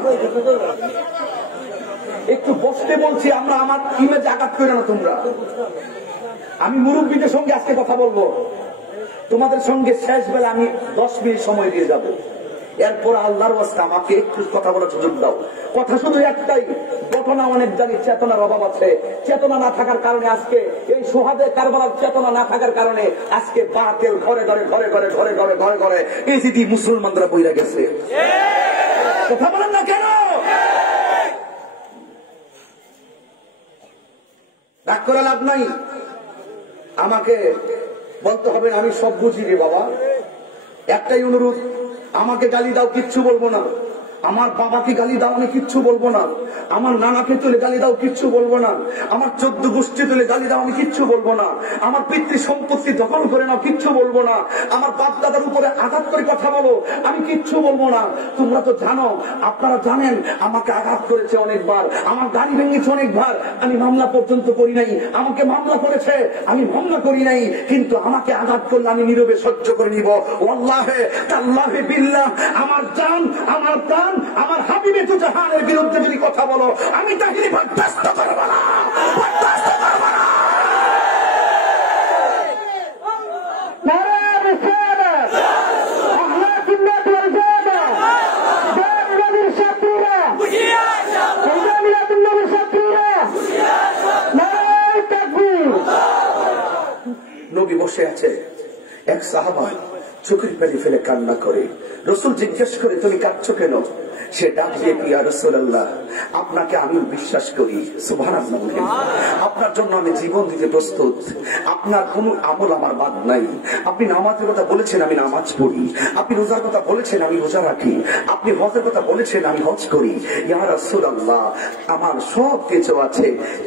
একটু বসতে বলছি, আমরা আমার ইমেজ আঘাত করে না তোমরা। আমি মুরব্বীদের সঙ্গে আজকে কথা বলবো, তোমাদের সঙ্গে শেষ বেলা আমি 10 মিনিট সময় দিয়ে যাব। এরপর আল্লাহর ওয়াস্তে আমাকে একটু কথা বলার সুযোগ দাও। কথা শুধু একটাই, ঘটনা অনেক জানি, চেতনার অভাব আছে। চেতনা না থাকার কারণে আজকে এই সোহাদে কারবালার চেতনা না থাকার কারণে আজকে বাতিল ঘরে ঘরে ঘরে ঘরে ঘরে ঘরে ঘরে ঘরে এই দিদি মুসলমানরা বইরা গেছে। কথা বলেন না কেন? রাগ করে লাভ নাই, আমাকে বলতে হবে না আমি সব বুঝি রে বাবা। একটাই অনুরোধ, আমাকে গালি দাও, কিচ্ছু বলবো না। আমার বাবাকে গালি দাও, আমি কিচ্ছু বলবো না। আমার নানাকে তুলে গালি দাও, কিচ্ছু বলবো না। আমার 14 গোষ্ঠী তুলে গালি দাও, আমি কিচ্ছু বলবো না। আমার পিতৃ সম্পত্তি দখল করে নাও, কিচ্ছু বলবো না। আমার বাপ দাদার উপরে আঘাত করে কথা বলো, আমি কিচ্ছু বলবো না। তোমরা তো জানো, আপনারা জানেন আমাকে আঘাত করেছে অনেকবার, আমার গাড়ি ভেঙেছে অনেকবার, আমি মামলা পর্যন্ত করি নাই। আমাকে মামলা করেছে, আমি মামলা করি নাই, কিন্তু আমাকে আঘাত করলে আমি নীরবে সহ্য করে নিব। ওয়াল্লাহে তাল্লাহে বিল্লাহ, আমার জান, আমার প্রাণ, আমার হাবিবে তু জাহানের বিরুদ্ধে যদি কথা বলো, আমি তাহিরি বরদাস্ত করব না, বরদাস্ত করব না। নারে রিসালাত, আহলে সুন্নাত ওয়াল জামাত। বসে আছে, এক সাহাবা চোখের পানি ফেলে কান্না করে। রাসূল জিজ্ঞেস করে, তুমি কাঁদছো কেন? সে ডাক দিয়ে, ইয়া রাসূলুল্লাহ, আপনাকে আমি বিশ্বাস করি, সুবহানাল্লাহ, আপনার জন্য আমি জীবন দিতে প্রস্তুত, আপনার কোন আমল আমার বাদ নাই। আপনি নামাজের কথা বলেছেন, আমি নামাজ পড়ি। আপনি রোজার কথা বলেছেন, আমি রোজা রাখি। আপনি হজের কথা বলেছেন, আমি হজ করি। ইয়া রাসূলুল্লাহ, আমার সব কিছু আছে,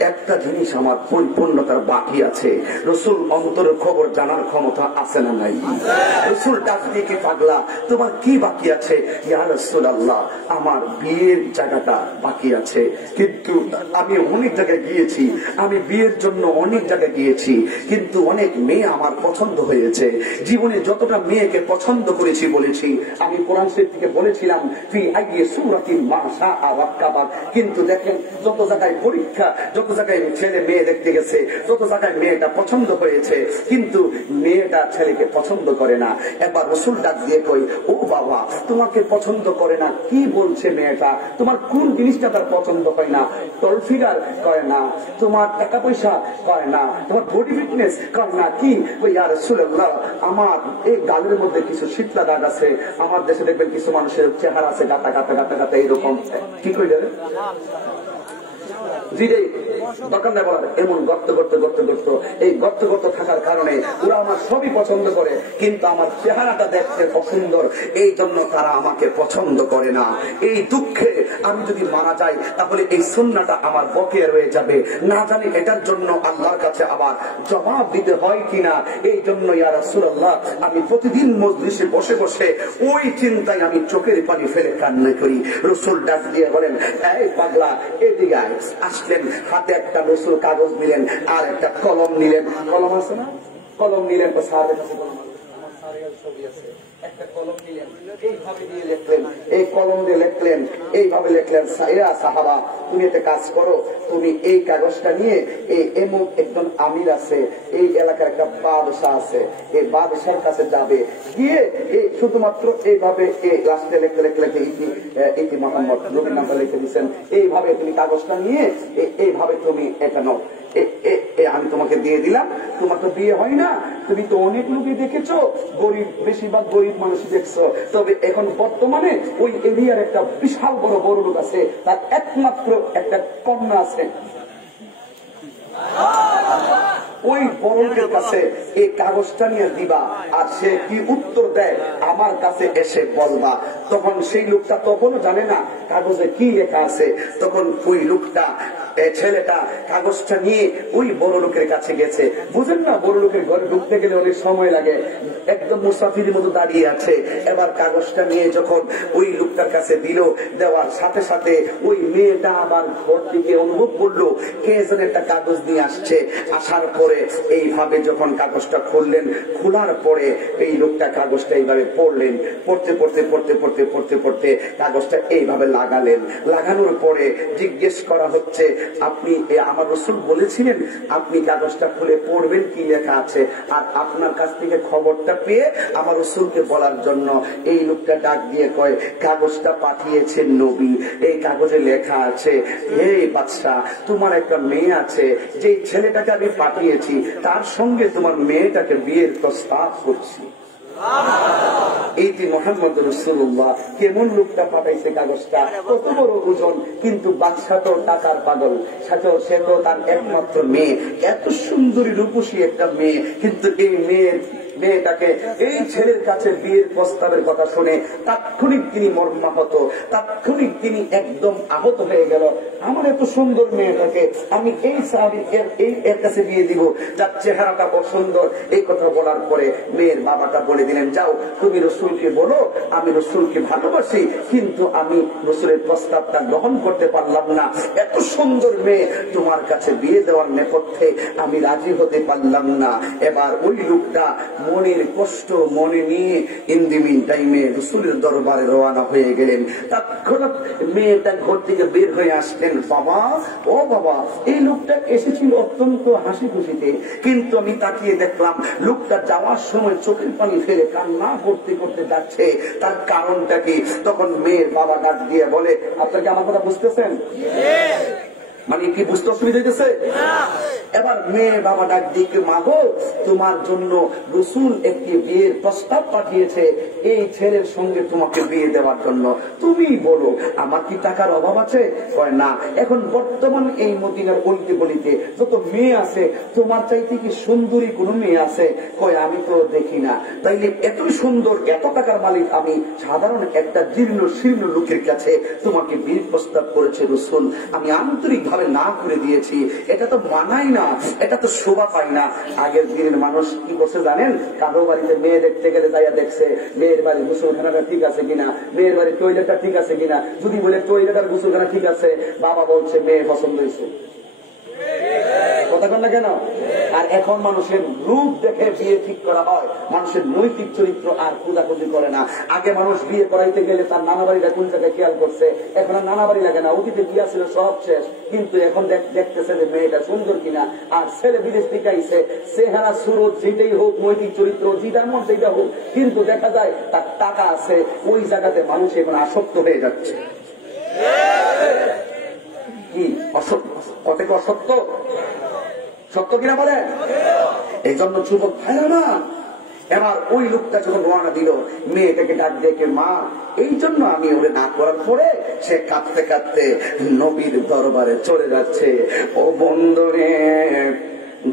একটা জিনিস আমার পরিপূর্ণতার বাকি আছে। রাসূল অন্তরের খবর জানার ক্ষমতা আছে না নাই? রাসূল ডাক দিয়ে, কি পাগলা, তোমার কি বাকি আছে? ইয়া রাসূলুল্লাহ, আমার বিয়ের জায়গাটা বাকি আছে, কিন্তু আমি অনেক জায়গায় গিয়েছি, আমি বিয়ের জন্য অনেক জায়গায় গিয়েছি, কিন্তু অনেক মেয়ে আমার পছন্দ হয়েছে। জীবনে যতটা মেয়েকে পছন্দ করেছি বলেছি, আমি কোরআন শরীফ থেকে বলেছিলাম ফি আইয়ি সূরাতিন মা শাআ রাক্কাবা। কিন্তু দেখেন, যত জায়গায় পরীক্ষা, যত জায়গায় ছেলে মেয়ে দেখতে গেছে, যত জায়গায় মেয়েটা পছন্দ হয়েছে, কিন্তু মেয়েটা ছেলেকে পছন্দ করে না। এবার রাসূল ডাক দিয়ে কই, ও বাবা, তোমাকে পছন্দ করে না কি বলছে মেয়েটা? তোমার কোন জিনিসটা তার পছন্দ হয় না? টল ফিগার করে না, তোমার টাকা পয়সা করে না, তোমার বডি ফিটনেস করে না, কি? ইয়া রাসূলুল্লাহ, আমার এই গালের মধ্যে কিছু শীতলা দাগ আছে। আমার দেশে দেখবেন কিছু মানুষের চেহারা আছে গাতা গাতা গাতা গাতা এইরকম, কি কই যাবে দরকার নাই বলার, এমন গর্ত গর্ত গর্ত গর্ত, এই গর্ত গর্ত থাকার কারণে ওরা আমার সবই পছন্দ করে, কিন্তু আমার চেহারাটা দেখতে অসুন্দর, এই জন্য তারা আমাকে পছন্দ করে না। এই দুঃখে আমি যদি মারা যাই, তাহলে এই সুন্নাহটা আমার বকেয়া রয়ে যাবে, না জানি এটার জন্য আল্লাহর কাছে আবার জবাব দিতে হয় কিনা। এই জন্য ইয়া রাসূলুল্লাহ, আমি প্রতিদিন মজলিসে বসে বসে ওই চিন্তায় আমি চোখের পানি ফেলে কান্না করি। রাসূল ডাক দিয়ে বলেন, এই পাগলা, এদিকে আয়। আসলেন, হাতে একটা রাসূল কাগজ নিলেন আর একটা কলম নিলেন। কলম আছে না? কলম নিলেন, স্যারের কাছে কলম আছে, আমার স্যারের ছবি আছে, একটা কলম নিলেন, এইভাবে দিয়ে লিখলেন, এই কলম দিয়ে লিখলেন, এইভাবে লিখলেন, ইয়া সাহাবা, তুমি একটা কাজ করো, তুমি এই কাগজটা নিয়ে এই এমন একজন আমির আছে, এই এলাকার একটা বাদশাহ আছে, এই বাদশার কাছে যাবে, গিয়ে এই শুধুমাত্র এইভাবে এই লাস্টে লিখতে লিখতে লিখতে ইতি মোহাম্মদ নবীর নামটা লিখে দিচ্ছেন, এইভাবে তুমি কাগজটা নিয়ে এইভাবে তুমি এটা নাও, আমি তোমাকে দিয়ে দিলাম। তোমার তো বিয়ে হয় না, তুমি তো অনেক লোকই দেখেছো, গরিব, বেশিরভাগ গরিব মানুষ দেখছো, তবে এখন বর্তমানে ওই এরিয়ার একটা বিশাল বড় বড় লোক আছে, তার একমাত্র একটা কন্যা আছে। ওই বড়লোকের কাছে এই কাগজটা নিয়ে দিবা, আর সে কি উত্তর দেয় আমার কাছে এসে বলবা। তখন সেই লোকটা তখনও জানে না কাগজে কি লেখা আছে। তখন ওই লোকটা, ছেলেটা কাগজটা নিয়ে ওই বড় লোকের কাছে গেছে। বুঝেন না, বড় লোকের ঘরে ঢুকতে গেলে অনেক সময় লাগে, একদম মুসাফিরের মতো দাঁড়িয়ে আছে। এবার কাগজটা নিয়ে যখন ওই লোকটার কাছে দিল, দেওয়ার সাথে সাথে ওই মেয়েটা আবার ঘর থেকে অনুভব করলো কে যেন একটা কাগজ নিয়ে আসছে। আসার পরে এইভাবে যখন কাগজটা খুললেন, খোলার পরে এই লোকটা কাগজটা এইভাবে পড়লেন, পড়তে পড়তে পড়তে পড়তে পড়তে পড়তে কাগজটা এইভাবে লাগালেন। লাগানোর পরে জিজ্ঞেস করা হচ্ছে, আপনি আমার রাসূল বলেছিলেন আপনি কাগজটা খুলে পড়বেন কি লেখা আছে, আর আপনার কাছ থেকে খবরটা পেয়ে আমার রাসূলকে বলার জন্য এই লোকটা ডাক দিয়ে কয়, কাগজটা পাঠিয়েছেন নবী, এই কাগজে লেখা আছে, হে বাদশাহ, তোমার একটা মেয়ে আছে, যে ছেলেটাকে আমি পাঠিয়েছি তার সঙ্গে তোমার মেয়েটাকে বিয়ের প্রস্তাব করছি। এইটি মোহাম্মদ রাসূলুল্লাহ, কেমন লোকটা পাঠাইছে কাগজটা, কত বড় ওজন, কিন্তু বাদশা তো টাকার পাগল, সাথেও সে তো তার একমাত্র মেয়ে, এত সুন্দরী রূপসী একটা মেয়ে, কিন্তু এই মেয়েটাকে এই ছেলের কাছে বিয়ের প্রস্তাবের কথা শুনে তাৎক্ষণিক তিনি মর্মাহত, তাৎক্ষণিক তিনি একদম আহত হয়ে গেল। আমার এত সুন্দর মেয়েটাকে আমি এই এর কাছে বিয়ে দিব, যার চেহারাটা অসুন্দর। এই কথা বলার পরে মেয়ের বাবাটা বলে দিলেন, যাও তুমি রাসূলকে বলো আমি রাসূলকে ভালোবাসি, কিন্তু আমি রাসূলের প্রস্তাবটা গ্রহণ করতে পারলাম না, এত সুন্দর মেয়ে তোমার কাছে বিয়ে দেওয়ার নেপথ্যে আমি রাজি হতে পারলাম না। এবার ওই লোকটা মনের কষ্ট মনে নিয়ে ইন্দিমিন টাইমে রাসূলের দরবারে রওনা হয়ে গেলেন। তৎক্ষণাৎ মেয়েটা ঘর থেকে বের হয়ে আসলেন, বাবা, ও বাবা, এই লোকটা এসেছিল অত্যন্ত হাসি খুশিতে, কিন্তু আমি তাকিয়ে দেখলাম লোকটা যাওয়ার সময় চোখের পানি ফেলে কান্না করতে করতে যাচ্ছে, তার কারণটা কি? তখন মেয়ের বাবা ডাক দিয়ে বলে, আপনাকে আমার কথা বুঝতেছেন? মানে কি বুঝতে অসুবিধা হইতেছে? এবার মেয়ে বাবা ডাক দিকে, মাগো তোমার জন্য রাসূল একটি বিয়ের প্রস্তাব পাঠিয়েছে, এই ছেলের সঙ্গে তোমাকে বিয়ে দেওয়ার জন্য, তুমি বলো আমার কি টাকার অভাব আছে? কয় না। এখন বর্তমান এই মদিনার গলিতে গলিতে যত মেয়ে আছে, তোমার চাইতে কি সুন্দরী কোন মেয়ে আছে? কয় আমি তো দেখি না। তাইলে এত সুন্দর এত টাকার মালিক আমি সাধারণ একটা জীর্ণ শীর্ণ লোকের কাছে তোমাকে বিয়ের প্রস্তাব করেছে রাসূল, আমি আন্তরিক ভাবে না করে দিয়েছি, এটা তো মানাই না, এটা তো শোভা পায় না। আগের দিনের মানুষ কি করছে জানেন? কারো বাড়িতে মেয়ে দেখতে গেলে যাইয়া দেখছে মেয়ের বাড়ি গোসলখানাটা ঠিক আছে কিনা, মেয়ের বাড়ির টয়লেটটা ঠিক আছে কিনা। যদি বলে টয়লেট আর গোসলখানা ঠিক আছে, বাবা বলছে মেয়ে পছন্দ হয়েছে। কথা বল না কেন? আর এখন মানুষের রূপ দেখে বিয়ে ঠিক করা হয়, মানুষের নৈতিক চরিত্র আর খোঁজাখুঁজি করে না। আগে মানুষ বিয়ে করাইতে গেলে তার নানা বাড়িটা কোন জায়গায় খেয়াল করছে, এখন আর নানা বাড়ি লাগে না, অতীতে বিয়া ছিল সব শেষ। কিন্তু এখন দেখতেছে যে মেয়েটা সুন্দর কিনা, আর ছেলে বিদেশ থেকে আইছে, চেহারা সুরত যেটাই হোক, নৈতিক চরিত্র যেটার মন সেইটা হোক, কিন্তু দেখা যায় তার টাকা আছে, ওই জায়গাতে মানুষ এখন আসক্ত হয়ে যাচ্ছে। কি অসত্য? কত অসত্য? সত্য কিনা বলে? এই জন্য যুবক ভাইরা না, এবার ওই লোকটা যখন রওনা দিল, মেয়েটাকে ডাক দেখে, মা এই জন্য আমি ওরে না করার পরে সে কাঁদতে কাঁদতে নবীর দরবারে চলে যাচ্ছে। ও বন্ধুরে,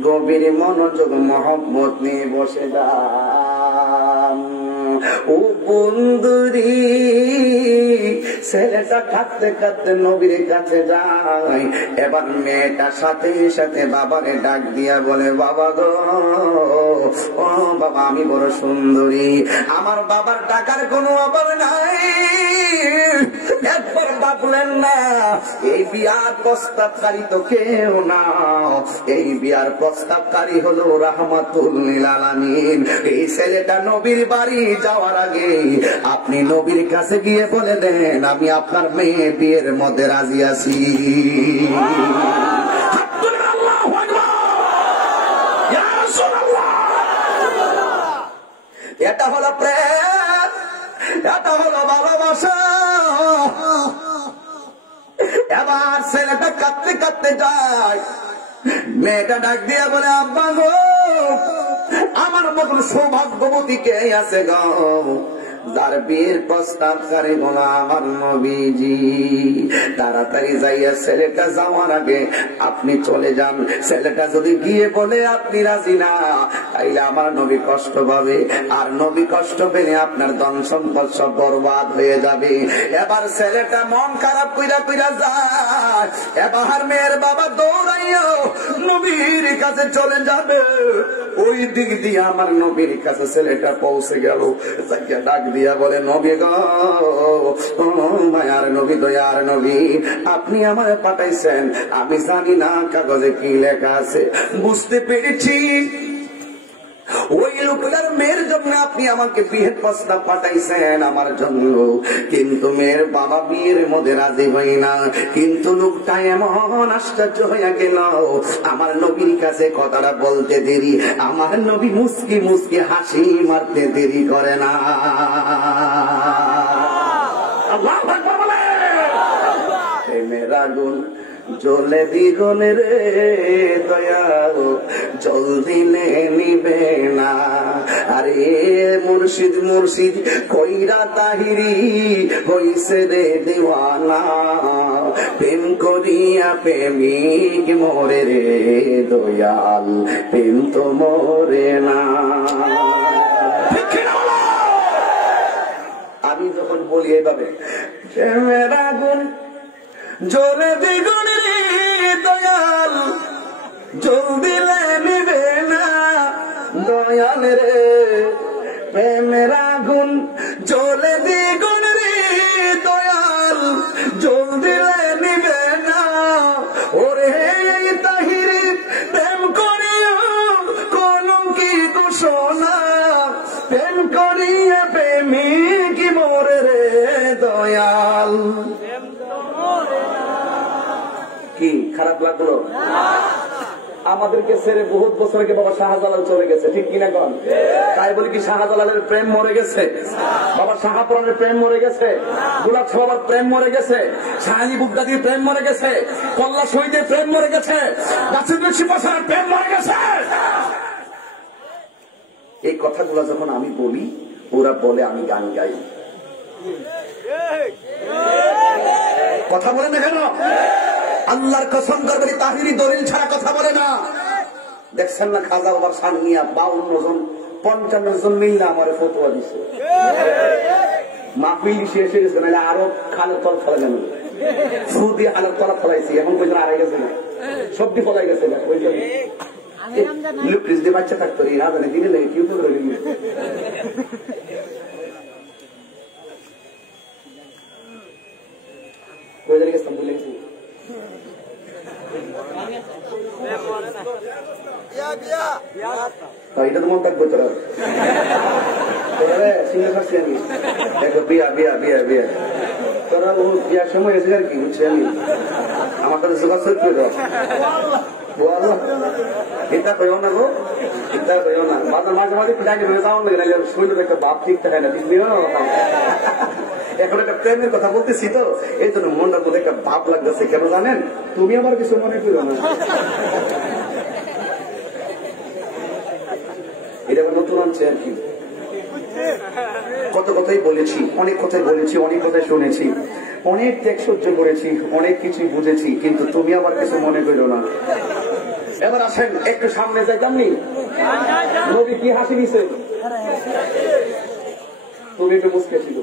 গভীর মনোযোগ মহব্বত নিয়ে বসে যান। ও বন্ধুরি, ছেলেটা কাঁদতে কাঁদতে নবীর কাছে যায়। এবার মেয়েটা সাথে সাথে বাবারে ডাক দিয়া বলে, বাবা গো, ও বাবা আমি বড় সুন্দরী, আমার বাবার টাকার কোনো অভাব নাই, একবার ভাবলেন না এই বিয়ার প্রস্তাবকারী তো কেউ না, এই বিয়ার প্রস্তাবকারী হলো রাহমাতুল লিল আলামিন। এই ছেলেটা নবীর বাড়ি যাওয়ার আগে আপনি নবীর কাছে গিয়ে বলে দেন আমি আপনার মেয়ে বিয়ের মধ্যে রাজি আছি। এটা হলো প্রেম, এটা হলো ভালোবাসা। এবার ছেলেটা কাঁদতে কাঁদতে যায়, মেয়েটা ডাক দিয়ে বলে, আব্বা গো, আমার মতন সৌভাগ্যবতী কে আছে গো, যার বিয়ের প্রস্তাবকারী বলা আমার নবীজি। তাড়াতাড়ি যাইয়া ছেলেটা যাওয়ার আগে আপনি চলে যান। ছেলেটা যদি গিয়ে বলে আপনি রাজি না, তাইলে আমার নবী কষ্ট পাবে, আর নবী কষ্ট পেলে আপনার ধন সম্পদ সব বরবাদ হয়ে যাবে। এবার ছেলেটা মন খারাপ কইরা কইরা যায়। এবার মেয়ের বাবা দৌড়াইয়া নবীর কাছে চলে যাবে। ওই দিক দিয়ে আমার নবীর কাছে ছেলেটা পৌঁছে গেল, ডাক দিয়া বলে, নবী গো, মায়ার নবী, দয়ার নবী, আপনি আমারে পাঠাইছেন, আমি জানি না কাগজে কি লেখা আছে, বুঝতে পেরেছি ওই লোকটার মেয়ের জন্য আপনি আমাকে বিয়ের প্রস্তাব পাঠাইছেন আমার জন্য, কিন্তু মেয়ের বাবা বিয়ের মধ্যে রাজি হয় না। কিন্তু লোকটা এমন আশ্চর্য হইয়া গেল, আমার নবীর কাছে কথাটা বলতে দেরি, আমার নবী মুস্কি মুস্কি হাসি মারতে দেরি করে না। আল্লাহু আকবার বলে, মেরা গুণ জ্বলে দ্বিগুণ রে দয়াল, জল দিলে নিবে না। আরে মুর্শিদ মুর্শিদ কইরা তাহিরি হইছে রে দিওয়ানা, প্রেম করিয়া প্রেমিক মরে রে দয়াল, প্রেম তো মরে না। আমি যখন বলি এইভাবে, প্রেমের আগুন জ্বলে দ্বিগুণ রে দয়াল, জল দিলে নিবে না দয়াল রে, প্রেমের আগুন জ্বলে দ্বিগুণ রে দয়াল, জল দিলে নিবে না। ওরে তাহিরি প্রেম করিয়া কলঙ্কি ঘোষণা, প্রেম করিয়া প্রেমিক মরে রে দয়াল। কি খারাপ লাগলো? আমাদেরকে ছেড়ে বহুত বছর আগে বাবা শাহজালাল চলে গেছে, ঠিক কিনা কন? তাই বলি কি শাহজালালের প্রেম মরে গেছে? বাবা শাহপুরানের প্রেম মরে গেছে, গোলাপ বাবার প্রেম মরে গেছে, শাহানি বুগদাদির প্রেম মরে গেছে, কল্লা শহীদের প্রেম মরে গেছে, গাছের শিপাশার প্রেম মরে গেছে। এই কথাগুলো যখন আমি বলি, ওরা বলে আমি গান গাই। কথা বলে না কেন? আল্লাহর কসম করবে তাহিরি দলিল ছাড়া কথা বলে না। দেখছেন না খাজা বাবার সান্নিয়া 52 জন 55 জন মিললে আমার ফতোয়া দিছে। মাহফিল শেষ হয়ে গেছে, নাহলে আরো খালের তল ফেলা গেল, সুদি আলোর তলা ফলাইছি, এখন কইজন আড়াই গেছে না, সবজি ফলাই গেছে না, কইজন লুপ্রিস দিয়ে বাচ্চা থাকতো এই রাজানে দিনে লেগে কেউ তো রয়ে গেছে। কই জায়গায় গেছিলাম বলে গেছি এটা তো মন থাকবো তোরা সিঙ্গেল আসছি আমি দেখো বিয়া বিয়া বিয়া বিয়া তোরা বিয়ার সময় এসে আর কি বুঝছি আমি আমার কাছে যোগাযোগ করে দাও চিন্তা করিও না গো, চিন্তা করিও না, মাঝে মাঝে ডাকে হয়ে যাওয়ার লাগে না, শরীরের একটা ভাব ঠিক থাকে না, এখন একটা প্রেমের কথা বলতেছি তো এই জন্য মনটার মধ্যে একটা ভাব লাগতেছে। কেন জানেন? তুমি আমার কিছু মনে করো না, এটা নতুন আনছে আর কি। কত কথাই বলেছি, অনেক কথাই বলেছি, অনেক কথাই শুনেছি, অনেক ত্যাগ সহ্য করেছি, অনেক কিছুই বুঝেছি, কিন্তু তুমি আমার কিছু মনে করো না। এবার আসেন একটু সামনে যাইতামনি, নবী কি হাসি দিছে, তুমি একটু মুসকে ছিল।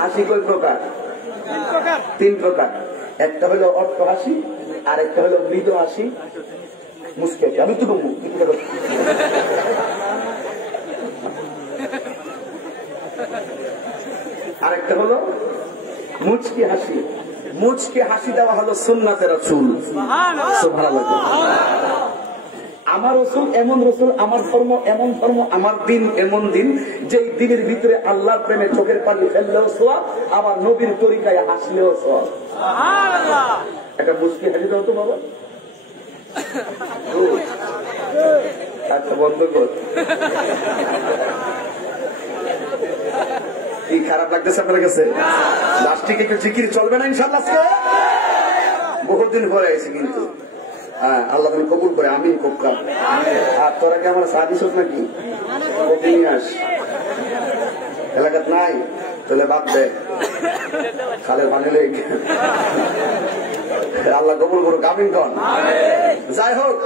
হাসি কয় প্রকার? 3 প্রকার। একটা হলো অর্থ হাসি, আর একটা হলো মৃদু হাসি, মুসকে। আমি তো কমু আরেকটা হলো মুচকি হাসি। মুচকি হাসি দেওয়া হলো সুন্নাতে রাসূল। সুবহানাল্লাহ। আমার রসুল এমন রসুল, আমার ধর্ম এমন ধর্ম, আমার দিন এমন দিন, যেই দিনের ভিতরে আল্লাহর প্রেমে চোখের পানি ফেললেও সোয়াব, আমার নবীর তরিকায় হাসলেও সোয়াব। একটা মুচকি হাসি দাও তো বাবা। আচ্ছা বন্ধ কর। কি খারাপ লাগতেছে আপনার কাছে? লাস্টিক একটু জিকির চলবে না ইনশাআল্লাহ? বহুত দিন পরে আইছি কিন্তু হ্যাঁ, আল্লাহ তুমি কবুল করে, আমিন কোকা। আর তোরা কি আমার সাদিস নাকি কবি নিয়ে আস? এলাকাত নাই তাহলে বাদ দে, খালের পানি লেগে আল্লাহ কবুল করুক, আমিন কন। যাই হোক,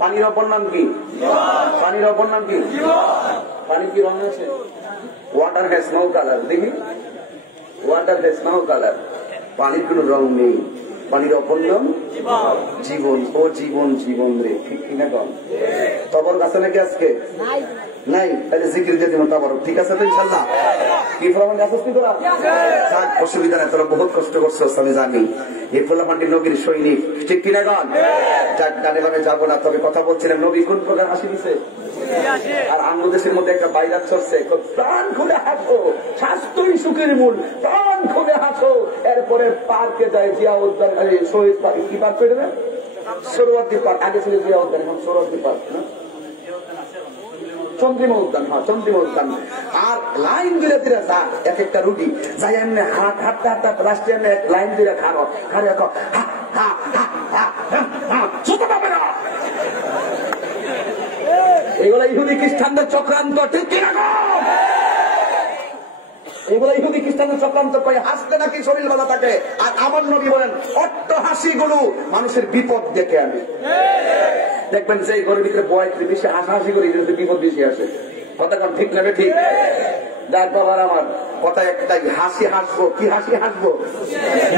পানির অপর নাম কি? পানির অপর নাম কি? পানি কি রং আছে? Water has no colour. দেখি, ওয়াটার হ্যাজ নো কালার, পানির কোন রং নেই। পানির অপর নাম জীবন। ও জীবন, জীবন রে, ঠিক কিনা কম? তবর কাছে নাকি আজকে নাই? তাহলে জিকির দিয়ে দিন তবর, ঠিক আছে তো ইনশাল্লাহ? কি ফলাফল গাছ কি তোরা? অসুবিধা নেই, তোরা বহুত কষ্ট করছো আমি জানি। এই ফলাফলটি নবীর সৈনিক, ঠিক কিনা কন? যাক, গানে গানে যাবো না, তবে কথা বলছিলেন নবী কোন প্রকার হাসি দিছে। আর বাংলাদেশের মধ্যে একটা বাইরাত চলছে, প্রাণ খুলে হাসো, স্বাস্থ্যই সুখের মূল, প্রাণ খুলে হাসো। এরপরে পার্কে যায় জিয়া উদ্যান, শহীদ পার্ক, কি পার্ক করে দেবেন? সরোয়ার্দী পার্ক। আগে ছিল জিয়া উদ্যান, এখন সরোয়ার্দী পার্ক, চন্দ্রিমা উদ্যান। হ্যাঁ, চন্দ্রিমা উদ্যান। আর লাইন দিলে দিলে যাক, এক একটা রুগী যাই এমনি হাট হাঁটতে হাঁটতে রাষ্ট্রীয় লাইন দিলে খারো খারে এগুলো ইহুদি খ্রিস্টানদের চক্রান্ত, ঠিক কিনা? এগুলো ইহুদি খ্রিস্টানদের চক্রান্ত করে হাসতে নাকি শরীর বাধা থাকে। আর আমার নবী বলেন অট্ট হাসিগুলো মানুষের বিপদ দেখে আনে। দেখবেন যে ঘরের ভিতরে বয় বেশি হাসাহাসি করে বিপদ বেশি আসে। কথা কারণ ঠিক লাগে, ঠিক? যার বাবার আমার কথা একটাই, হাসি হাসবো। কি হাসি হাসবো?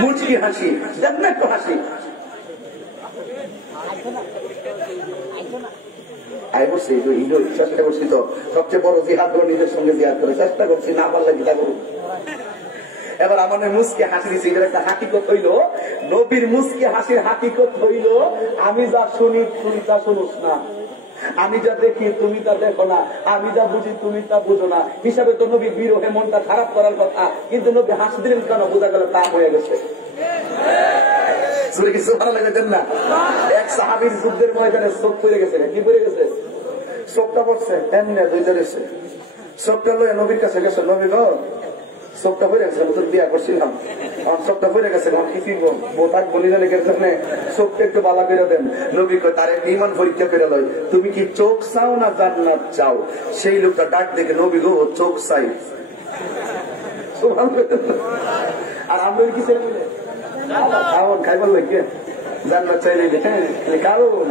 মুচকি হাসি, জান্নাত হাসি। চেষ্টা করছি তো, সবচেয়ে বড় জিহাদ করে নিজের সঙ্গে জিহাদ করে চেষ্টা করছি, না পারলে গীতা করুন। এবার আমার মুসকে হাসি দিচ্ছি, এটার একটা হাকিকত হইল, নবীর মুসকে হাসির হাকিকত হইল, আমি যা শুনি তুই তা শুনুস না, আমি যা দেখি তুমি তা দেখো না, আমি যা বুঝি তুমি তা বুঝো না। হিসাবে তো নবী বিরহে মনটা খারাপ করার কথা, কিন্তু নবী হাসি দিলেন কেন? বোঝা গেল তা হয়ে গেছে। সুরে কি সুবহানাল্লাহ বলেন না? এক সাহাবীর যুদ্ধের ময়দানে চোখ পড়ে গেছে, কি পড়ে গেছে? চোখটা পড়ছে, এমনি দুইটা রয়েছে। চোখটা লয়ে নবীর কাছে গেছে, নবী গো চোখটা পড়ে গেছে, তোর বিয়া করছিলাম, আমার চোখটা পড়ে গেছে, আমার কি ফিরবো বোতাক বলি না লেগে জন্য চোখটা একটু বালা করে দেন। নবী তার ইমান পরীক্ষা করে লয়, তুমি কি চোখ চাও না জান্নাত চাও? সেই লোকটা ডাক দেখে, নবী গো চোখ চাই। আর আমরা কি ছেলে মিলে খাওয়ান খাইবার লাগে জান্নাত চাইলে কারণ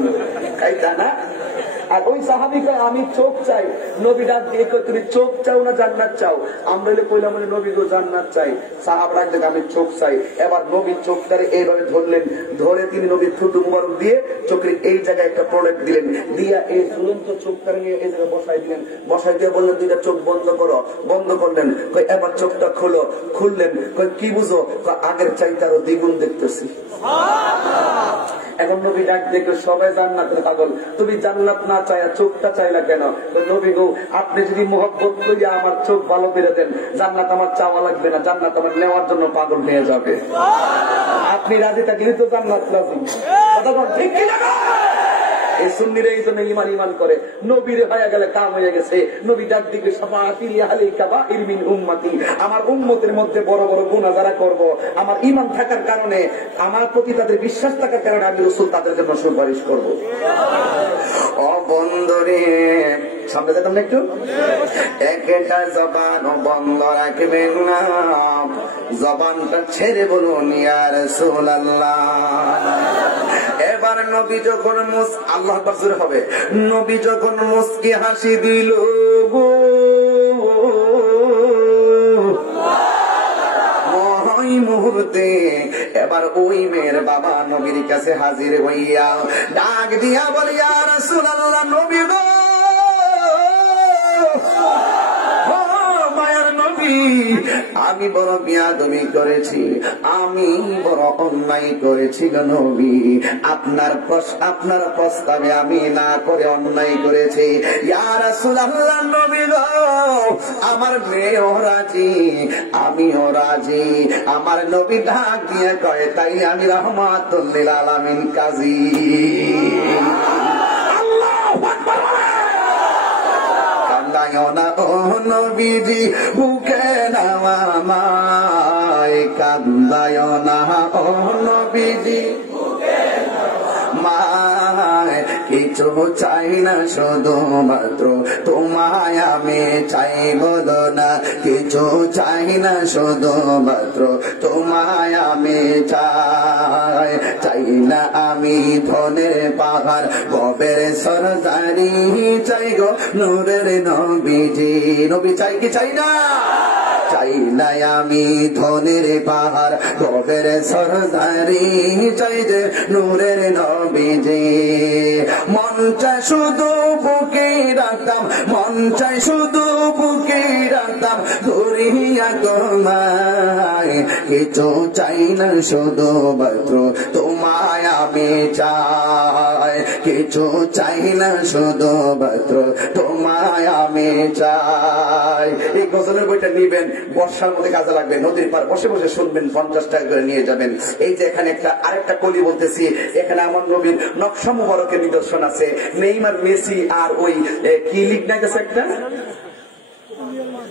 খাইতা না। আর ওই সাহাবী কয় আমি চোখ চাই। নবী ডাক দিয়ে কয় তুমি চোখ চাও না জান্নাত চাও? আমরা কইলাম নবী গো জান্নাত চাই। সাহাবা ডাক দিয়ে আমি চোখ চাই। এবার নবী চোখটারে এইভাবে ধরলেন, ধরে তিনি নবীর থুতু মুবারক দিয়ে চোখের এই জায়গায় একটা প্রলেপ দিলেন, দিয়া এই ঝুলন্ত চোখটারে নিয়ে এই জায়গায় বসাই দিলেন। বসাই দিয়ে বললেন দুইটা চোখ বন্ধ করো। বন্ধ করলেন। কয় এবার চোখটা খোলো। খুললেন। কয় কি বুঝো? আগের চাইতে আরো দ্বিগুণ দেখতেছি। এখন নবী ডাক দেখে সবাই জান্নাতের পাগল, তুমি জান্নাত না চাইয়া চোখটা চাইলা কেন? নবী গো আপনি যদি মোহব্বত করিয়া আমার চোখ ভালো করে দেন, জান্নাত আমার চাওয়া লাগবে না, জান্নাত আমার নেওয়ার জন্য পাগল হয়ে যাবে। আপনি রাজি থাকলে তো জান্নাত রাজি। ঠিক কিনা? এই সুন্নিরা এই জন্য ইমান ইমান করে। নবীর হয়ে গেলে কাম হয়ে গেছে। নবী ডাক দিকে আমার উম্মতের মধ্যে বড় বড় গুনাহ যারা করব, আমার ইমান থাকার কারণে, আমার প্রতি তাদের বিশ্বাস থাকার কারণে আমি রাসূল তাদের জন্য সুপারিশ করব। ও বন্ধুরে সামনে যেতাম না একটু, একটা জবান বন্ধ রাখবেন না, জবানটা ছেড়ে বলুন ইয়া রাসূলুল্লাহ। এবার নবী যখন আল্লাহ আকবার হবে, নবী যখন মুস্কি হাসি দিল গো, ওই মুহূর্তে এবার ওই মেয়ের বাবা নবীর কাছে হাজির হইয়া ডাক দিয়া বলে ইয়া রাসূলুল্লাহ, নবী গো, আমি বড় বিয়াদবি করেছি, আমি বড় অন্যায় করেছি গো নবী, আপনার প্রস্তাবে আমি না করে অন্যায় করেছি। ইয়া রাসূলুল্লাহ, নবী গো, আমার মেয়েও রাজি, আমিও রাজি। আমার নবী ডাক দিয়ে কয় তাই আমি রাহমাতুল লিল আলামিন কাজী। আল্লাহু আকবার। কান্দায়না ও নবীজি বুকে নামা মায়, কান্দায়না ও নবীজি মায়, কিছু চাই না শুধুমাত্র তোমায় আমি চাই, বলো না কিছু চাই না শুধুমাত্র তোমায় আমি চাই। চাই না আমি ধনের পাহাড় গবের সরদারি, চাই গো নূরের নবীজি। নবী চাই কি চাই না? চাই না আমি ধনের পাহাড় গবের সরদারি, চাই যে নূরের নবীজি। মন চাই শুধু বুকে রাখতাম, মন চাই শুধু বুকে রাখতাম ধরিয়া তোমায়, কিছু চাই না শুধুমাত্র তোমায় আমি চাই, কিছু চাই না শুধুমাত্র তোমায় আমি চাই। এই গজলের বইটা নিবেন, বর্ষার মধ্যে কাজে লাগবে, নদীর পার বসে বসে শুনবেন, 50 টাকা করে নিয়ে যাবেন। এই যে এখানে আরেকটা কলি বলতেছি, এখানে আমার নবীর নকশা মুবারকের নিদর্শন আছে। নেইমার, মেসি আর ওই কি লিগ না গেছে একটা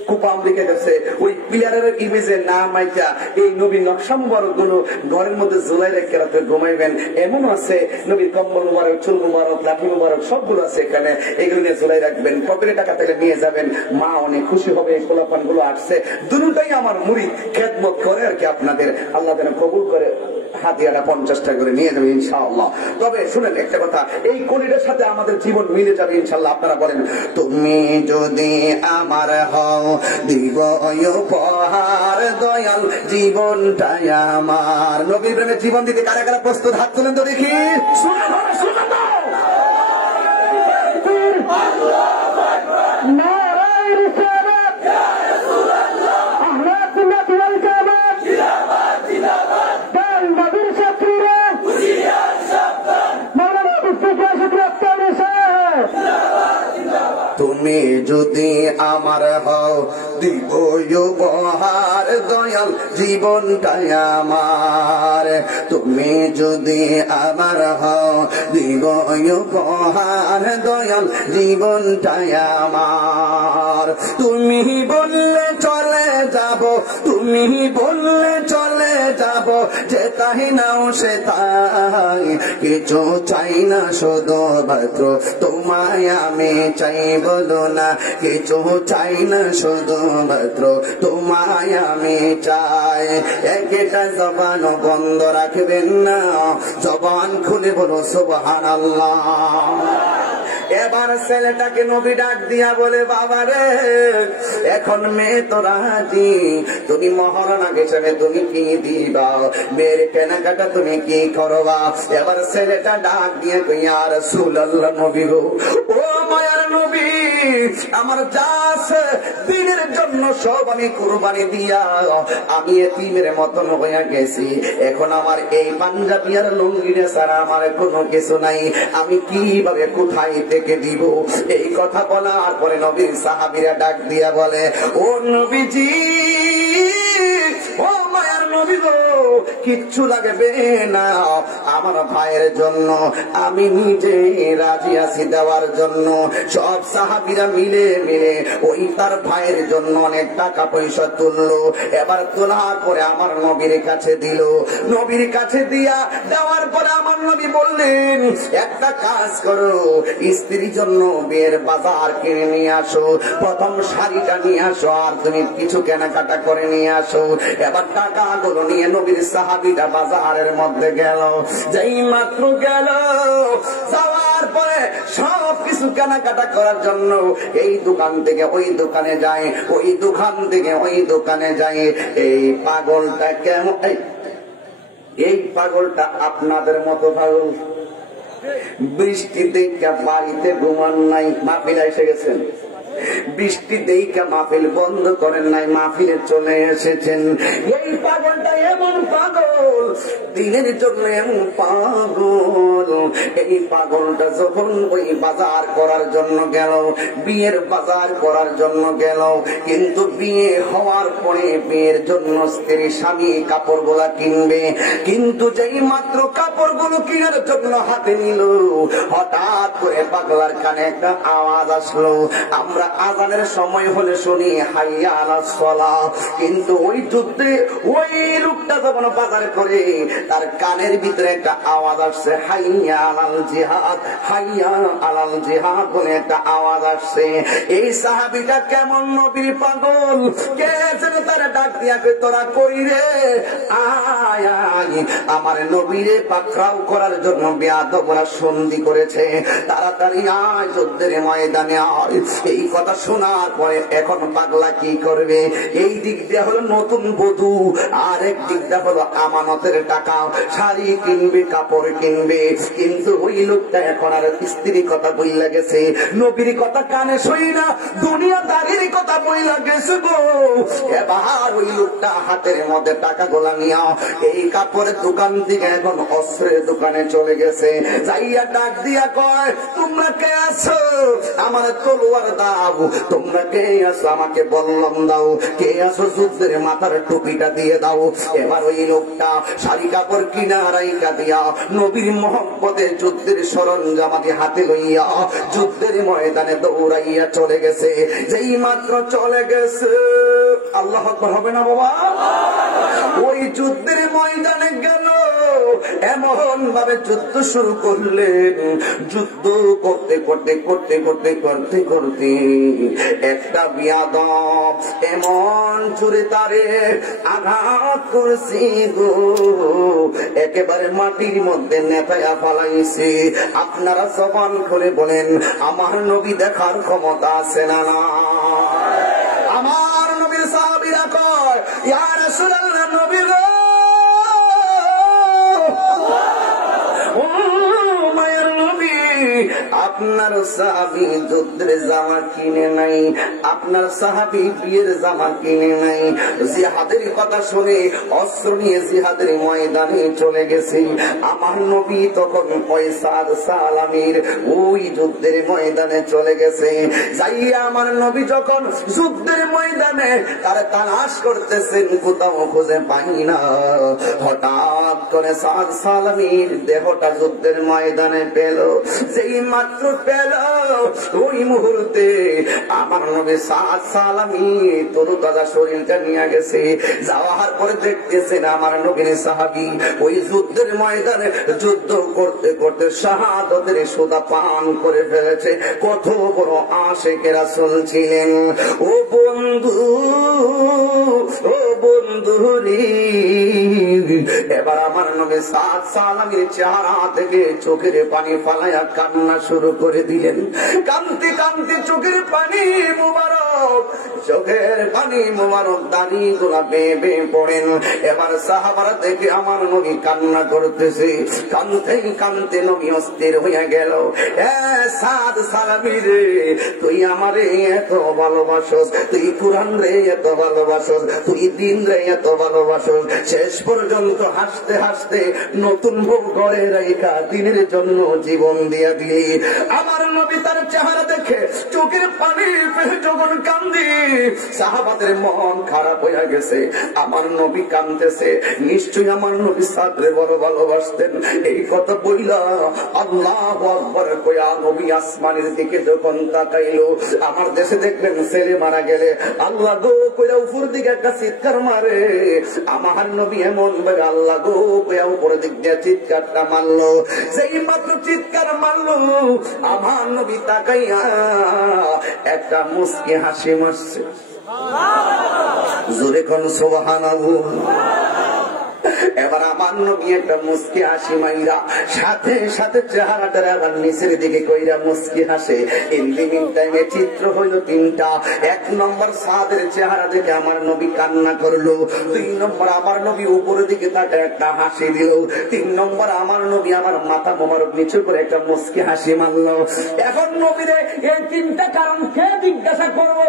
কুপাম লিখে গেছে, ওই প্লেয়ারের ইমেজের নাম মাইকা এই নবীর নকশা মুবারক গুলো ঘরের মধ্যে ঝুলাই রেখে রাতে ঘুমাইবেন। এমন আছে নবীর কম্বল মুবারক, চুল মুবারক, লাঠি মুবারক সবগুলো আছে এখানে, এগুলো নিয়ে ঝুলাই রাখবেন। পকেটে টাকা থেকে নিয়ে যাবেন, মা অনেক খুশি হবে। এই খোলাপান গুলো আসছে, দুটোটাই আমার মুরিদ খেদমত করে আর কি আপনাদের। আল্লাহ যেন কবুল করে। হাতিয়ারা 50 টাকা করে নিয়ে যাবে ইনশাআল্লাহ। তবে শুনেন একটা কথা, এই কলিটার সাথে আমাদের জীবন মিলে যাবে ইনশাআল্লাহ। আপনারা বলেন, তুমি যদি আমার হও দিব উপহার দয়াল জীবনটাই আমার। নবীর প্রেমে জীবন দিতে কারা কারা প্রস্তুত? হাত তুলেন তো দেখি। তুমি তুমি যদি আমার হও দিব উপহার দয়াল জীবনটাই আমার। তুমি যদি আমার হও দিব উপহার দয়াল জীবনটাই আমার। তুমি বললে চলে যাব, তুমি বললে চলে যাব, যে তাই নাও সে তাই, কিছু চাই না শুধু মাত্র তোমায় আমি চাই, বলো না কিছু চাই না শুধু মাত্র তোমায় আমি চাই। একটা জবান বন্ধ রাখবেন না, জবান খুলে বলো সুবহানাল্লাহ। এবার ছেলেটাকে নবী ডাক দিয়া বলে, বাবা রে এখন মেয়ে তো রাজি, তুমি মহারণা হিসেবে তুমি কি দিবা, মেয়ের কেনাকাটা তুমি কি করবা? এবার ছেলেটা ডাক দিয়ে ইয়া রাসূলুল্লাহ, নবী গো, ও মায়ার নবী, আমার যা আছে দিনের জন্য সব আমি কুরবানি দিয়া আমি এতিমের মতন হইয়া গেছি, এখন আমার এই পাঞ্জাবি আর লুঙ্গিরে ছাড়া আমার কোনো কিছু নাই, আমি কিভাবে কোথায় থেকে দিব? এই কথা বলার পরে নবীর সাহাবীরা ডাক দিয়া বলে, ও নবীজি, ও মায়ার নবী গো, কিচ্ছু লাগবে না, আমার ভাইয়ের জন্য আমি নিজে রাজি আছি দেওয়ার জন্য। সব সাহাবীরা মিলে মিলে ওই তার ভাইয়ের জন্য অনেক টাকা পয়সা তুললো। এবার তোলার পরে আমার নবীর কাছে দিল। নবীর কাছে দিয়া দেওয়ার পরে আমার নবী বললেন, একটা কাজ করো, স্ত্রীর জন্য বিয়ের বাজার কিনে নিয়ে আসো, প্রথম শাড়িটা নিয়ে আসো, আর তুমি কিছু কেনাকাটা করে নিয়ে আসো। এবার টাকাগুলো নিয়ে নবীর সাহাবীটা বাজারের মধ্যে গেল। যেই মাত্র গেল, যাওয়ার পরে সব কিছু কেনাকাটা করার জন্য এই দোকান থেকে ওই দোকানে যায়, ওই দোকান থেকে ওই দোকানে যায়। এই পাগলটা কেমন, এই পাগলটা আপনাদের মতো পাগল। বৃষ্টি দেখা বাড়িতে ঘুমান নাই, মাহফিল এসে গেছেন, বৃষ্টি দেখা মাহফিল বন্ধ করেন নাই, মাহফিলে চলে এসেছেন। এই পাগলটা এমন পাগল, দিনের জন্য এমন পাগল। এই পাগলটা যখন ওই বাজার করার জন্য গেল, বিয়ের বাজার করার জন্য গেল, কিন্তু বিয়ে হওয়ার পরে বিয়ের জন্য স্ত্রী স্বামী কাপড়গুলা কিনবে, কিন্তু যেই মাত্র কাপড়গুলো কেনার জন্য হাতে নিল, হঠাৎ করে পাগলার কানে একটা আওয়াজ আসলো। আমরা আযানের সময় হলে শুনি হাইয়া আলাস সালাহ, কিন্তু ওই যুদ্ধে ওই লোকটা যখন বাজারে করে তার কানের ভিতরে একটা আওয়াজ আসছে, হাইয়া আলাল জিহাদ, হাইয়া আলাল জিহাদ বলে একটা আওয়াজ আসছে। এই সাহাবীটা কেমন নবীর পাগল, কে যেন তারা ডাক দিয়া কই, তোরা কই রে, আয় আয়, আমার নবীরে পাকড়াও করার জন্য বেয়াদবরা সন্ধি করেছে, তাড়াতাড়ি আয়, যুদ্ধের ময়দানে আয়। এই কথা শোনার পরে এখন পাগলা কি করবে? এই দিক দিয়ে হলো নতুন বধূ, আর এক দিক দিয়ে হলো আমানতের টাকা, শাড়ি কিনবে, কাপড় কিনবে, কিন্তু ওই লোকটা এখন আর স্ত্রীর কথা বইলা গেছে, নবীর কথা কানে শুই না, দুনিয়াদারির কথা বইলা গেছে গো। এবার ওই লোকটা হাতের মধ্যে টাকা গোলা নিয়া এই কাপড়ের দোকান থেকে এখন অস্ত্রের দোকানে চলে গেছে। যাইয়া ডাক দিয়া কয়, তোমরা কে আছো? আমার তলোয়ার দাও। তোমরা কে আছো? আমাকে বললাম দাও। কে আছো? যুদ্ধের মাথার টুপিটা দিয়ে দাও। এবার ওই লোকটা শাড়ি কাপড় কিনা রাইকা দিয়া নবীর মহব্বতে যুদ্ধের সরঞ্জামাদি হাতে লইয়া যুদ্ধের ময়দানে দৌড়াইয়া চলে গেছে। যেই মাত্র চলে গেছে, আল্লাহু আকবার হবে না বাবা? ওই যুদ্ধের ময়দানে গেল, এমন ভাবে যুদ্ধ শুরু করলেন, যুদ্ধ করতে করতে করতে করতে করতে করতে একটা বিয়াদব এমন জোরে তারে আঘাত করছে গো, একেবারে মাটির মধ্যে নেতায়া ফালাইছে। আপনারা জবান খুলে বলেন, আমার নবী দেখার ক্ষমতা আছে না? না, আমার নবীর সাহাবীরা কয়, ইয়া রাসূলুল্লাহ, নবী গো, ও মায়ের নবী, আপনার সাহাবী যুদ্ধের জামা কিনে নাই, আপনার সাহাবী বিয়ের জামা কিনে নাই, জিহাদের কথা শুনে অস্ত্র নিয়ে জিহাদের ময়দানে চলে গেছে। আমার নবী তখন পয়সার সালামির ওই যুদ্ধের ময়দানে চলে গেছে। যাইয়া আমার নবী যখন যুদ্ধের ময়দানে তার তালাশ করতেছেন, কোথাও খুঁজে পাই না। হঠাৎ করে সাদ সালামির দেহটা যুদ্ধের ময়দানে পেল। যেই মাত্র পেল ওই মুহূর্তে আমার নবী সাদ সালামি তরুতাজা শরীরটা নিয়ে গেছে। যাওয়ার পরে দেখতেছেন আমার নবীর সাহাবী ওই যুদ্ধের ময়দানে যুদ্ধ করতে করতে শাহাদতের সুদা পান করে ফেলেছে। কত বড় আশিকে রাসূল ছিলেন। ও বন্ধু, ও বন্ধু রে, এবার আমার নবী সাদ সালামির চেহারা থেকে চোখের পানি ফালাইয়া কান্না শুরু করে দিলেন। কান্তি কান্তি চোখের পানি মুবারক, চোখের পানি মুবারক দাঁড়িয়ে গুলা বেয়ে বেয়ে পড়েন। এবার সাহাবারা দেখে আমার নবী কান্না করতেছে। কানতে কানতে নবী অস্থির হইয়া গেল। সাদ সালামি রে, তুই আমারে এত ভালোবাসস, তুই কুরআন রে এত ভালোবাসস, তুই দিন রে এত ভালোবাসস, শেষ পর্যন্ত হাসতে হাসতে নতুন বউ ঘরে রাইখা দিনের জন্য জীবন দিয়া দিলি। আমার নবী তার চেহারা দেখে চোখের পানি যখন কান্দি, সাহাবাদের মন খারাপ হইয়া গেছে। আমার নবী কান্দতেছে, নিশ্চয়ই আমার নবী সাদরে বড় ভালোবাসতেন। এই কথা বইলা আল্লাহু আকবার কইয়া নবী আসমানের দিকে যখন তাকাইলো, আমার দেশে দেখবেন ছেলে মারা গেলে আল্লাহ গো কইরা উপর দিকে একটা চিৎকার মারে। আমার নবী এমন ভাবে আল্লাহ গো কইয়া উপরের দিক দিয়ে চিৎকারটা মারলো। যেই মাত্র চিৎকার মারলো, আমার নবী তাকাইয়া একটা মুস্কি হাসি মারছে। জোরে কোন সুবহানাল্লাহ। এবার আমার নবী একটা মুস্কি হাসি মাইরা সাথে সাথে চেহারাটার আবার নিচের দিকে কইরা মুস্কি হাসে। ইন্দিমিং টাইমে চিত্র হইল তিনটা। এক নম্বর সাদের চেহারা দেখে আমার নবী কান্না করলো। দুই নম্বর আমার নবী উপরের দিকে তাকে একটা হাসি দিল। তিন নম্বর আমার নবী আমার মাথা মোবারক নিচু করে একটা মুস্কি হাসি মারলো। এখন নবীরে এই তিনটা কারণ কে জিজ্ঞাসা করবো?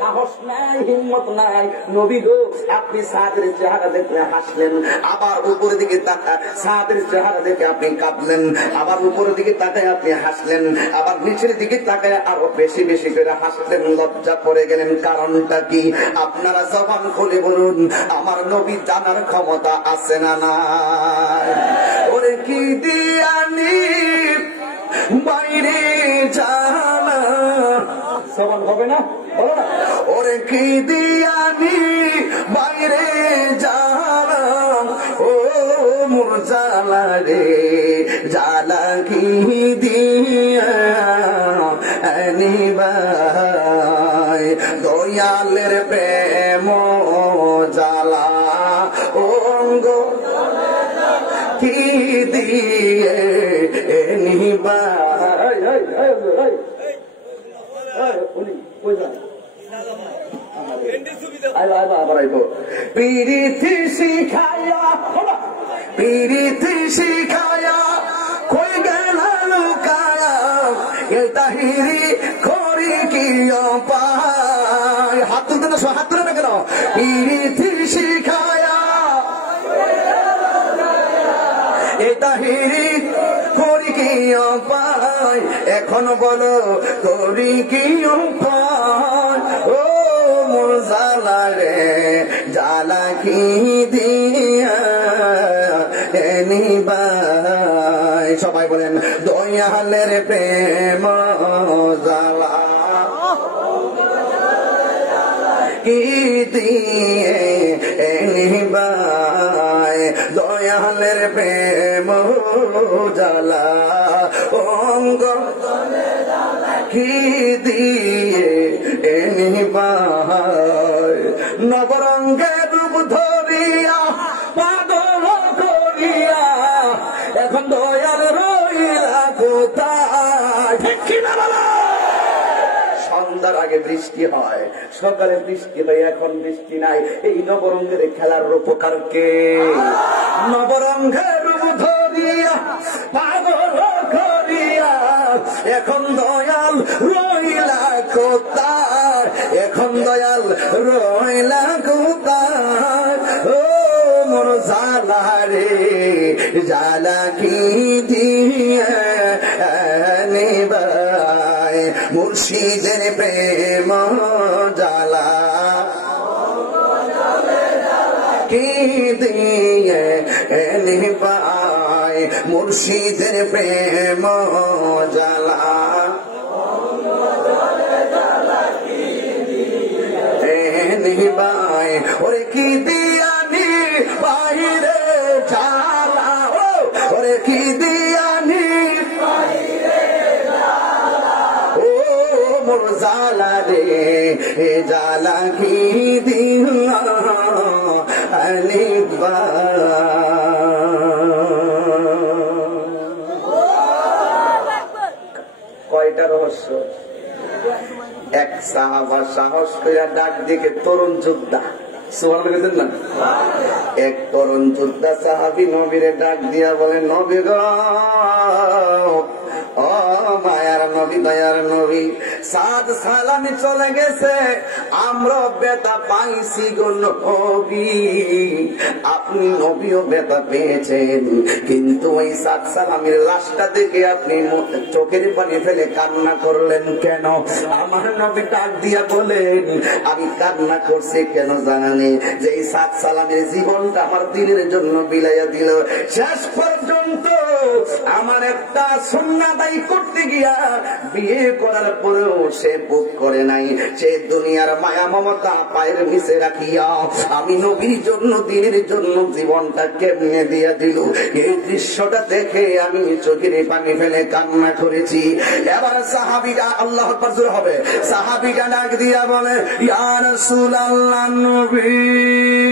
সাহস নাই, হিম্মত নাই। নবী গো, আপনি সাদের চেহারা দেখলে হাসলেন, আবার উপরের দিকে তাকায় সাদের চেহারা দেখে আপনি কাঁদলেন, আবার উপরের দিকে তাকায় আপনি হাসলেন, আবার নিচের দিকে তাকায় আরো বেশি বেশি করে হাসলেন, লজ্জা পড়ে গেলেন। কারণটা কি? আপনারা জবান খুলে বলুন, আমার নবী জানার ক্ষমতা আছে না নাই? ওরে কি দিয়ানি বাইরে জানা, জবান হবে না? ওরে কি দিয়ানি বাইরে জানা, ও মোর জালা রে, জালা কি দিয়া নিবাই, দয়ালের প্রেম জালা অঙ্গ কি দিয়ে নিবাই। পিরিতি শিখায়া, পিরিতি শিখায়া কই গেল লুকায়া, এ তাহিরি করি কি পায়। হাত তুলতে না, হাত তুলে না কেন? পিরিতি শিখায়া এ তাহিরি করি কি পায়, এখন বলো করি কি পায়। ও মোর জালা রে, জালা কি দিয়া নিবাই। সবাই বলেন, দয়ালের প্রেম জালা কি দিয়ে নিবাই, দয়ালের প্রেম জালা অঙ্গ কি দিয়ে নিবাই। নবরঙ্গে রূপ ধরিয়া পাগল করিয়া এখন দয়াল রইলা কোথায়? সন্ধ্যার আগে বৃষ্টি হয়, সকালে বৃষ্টি হয়, এখন বৃষ্টি নাই। এই নবরঙ্গের খেলার রূপকার কে? নবরঙ্গের রূপ ধরিয়া পাগল করিয়া এখন দয়াল রইলা কোথায়, এখন দয়াল রইলা কোথায়, ও মোর জালা রে জালা কি দিয়ে নিবাই, মুর্শিদের প্রেম জালা কি দিয়ে নিবাই, মুর্শিদের প্রেম জালা নিবাই, ওরে কি দিয়ানি বাহিরে জালা, ওরে কি দিয়ানি ও মোর জালা রে জালা কি দিলা নিবাই। কয়টা রহস্য? এক সাহাবা সাহস করে ডাক দিকে তরুণ যোদ্ধা, সুবহানাল্লাহ না, এক তরুণ যোদ্ধা সাহাবী নবীরে ডাক দিয়া বলে, নবী গো, ও মায়ার নবী, দয়ার নবী, সাদ সালামি চলে গেছে, আমরা বেতা পাইছি গো নবী। আপনি নবীও বেতা পেয়েছেন, কিন্তু ওই সাদ সালামির লাশটা দেখে আপনি চোখের পানি ফেলে কান্না করলেন কেন? আমার নবী ডাক দিয়া বলেন, আমি কান্না করছি কেন জানানি, যে এই সাদ সালামের জীবনটা আমার দিনের জন্য বিলাইয়া দিল। শেষ পর্যন্ত আমার একটা সুন্নাত আদায় করতে গিয়া বিয়ে করার পরেও সে বুক করে নাই, সে দুনিয়ার মায়া মমতা পায়ের নিচে রাখিয়া আমি নবীর জন্য, দিনের জন্য জীবনটা কেমনে দিয়া দিল। এই দৃশ্যটা দেখে আমি চোখের পানি ফেলে কান্না করেছি। এবার সাহাবীরা, আল্লাহু আকবার জোরে হবে, সাহাবীরা ডাক দিয়া বলে, ইয়া রাসূলুল্লাহ, নবী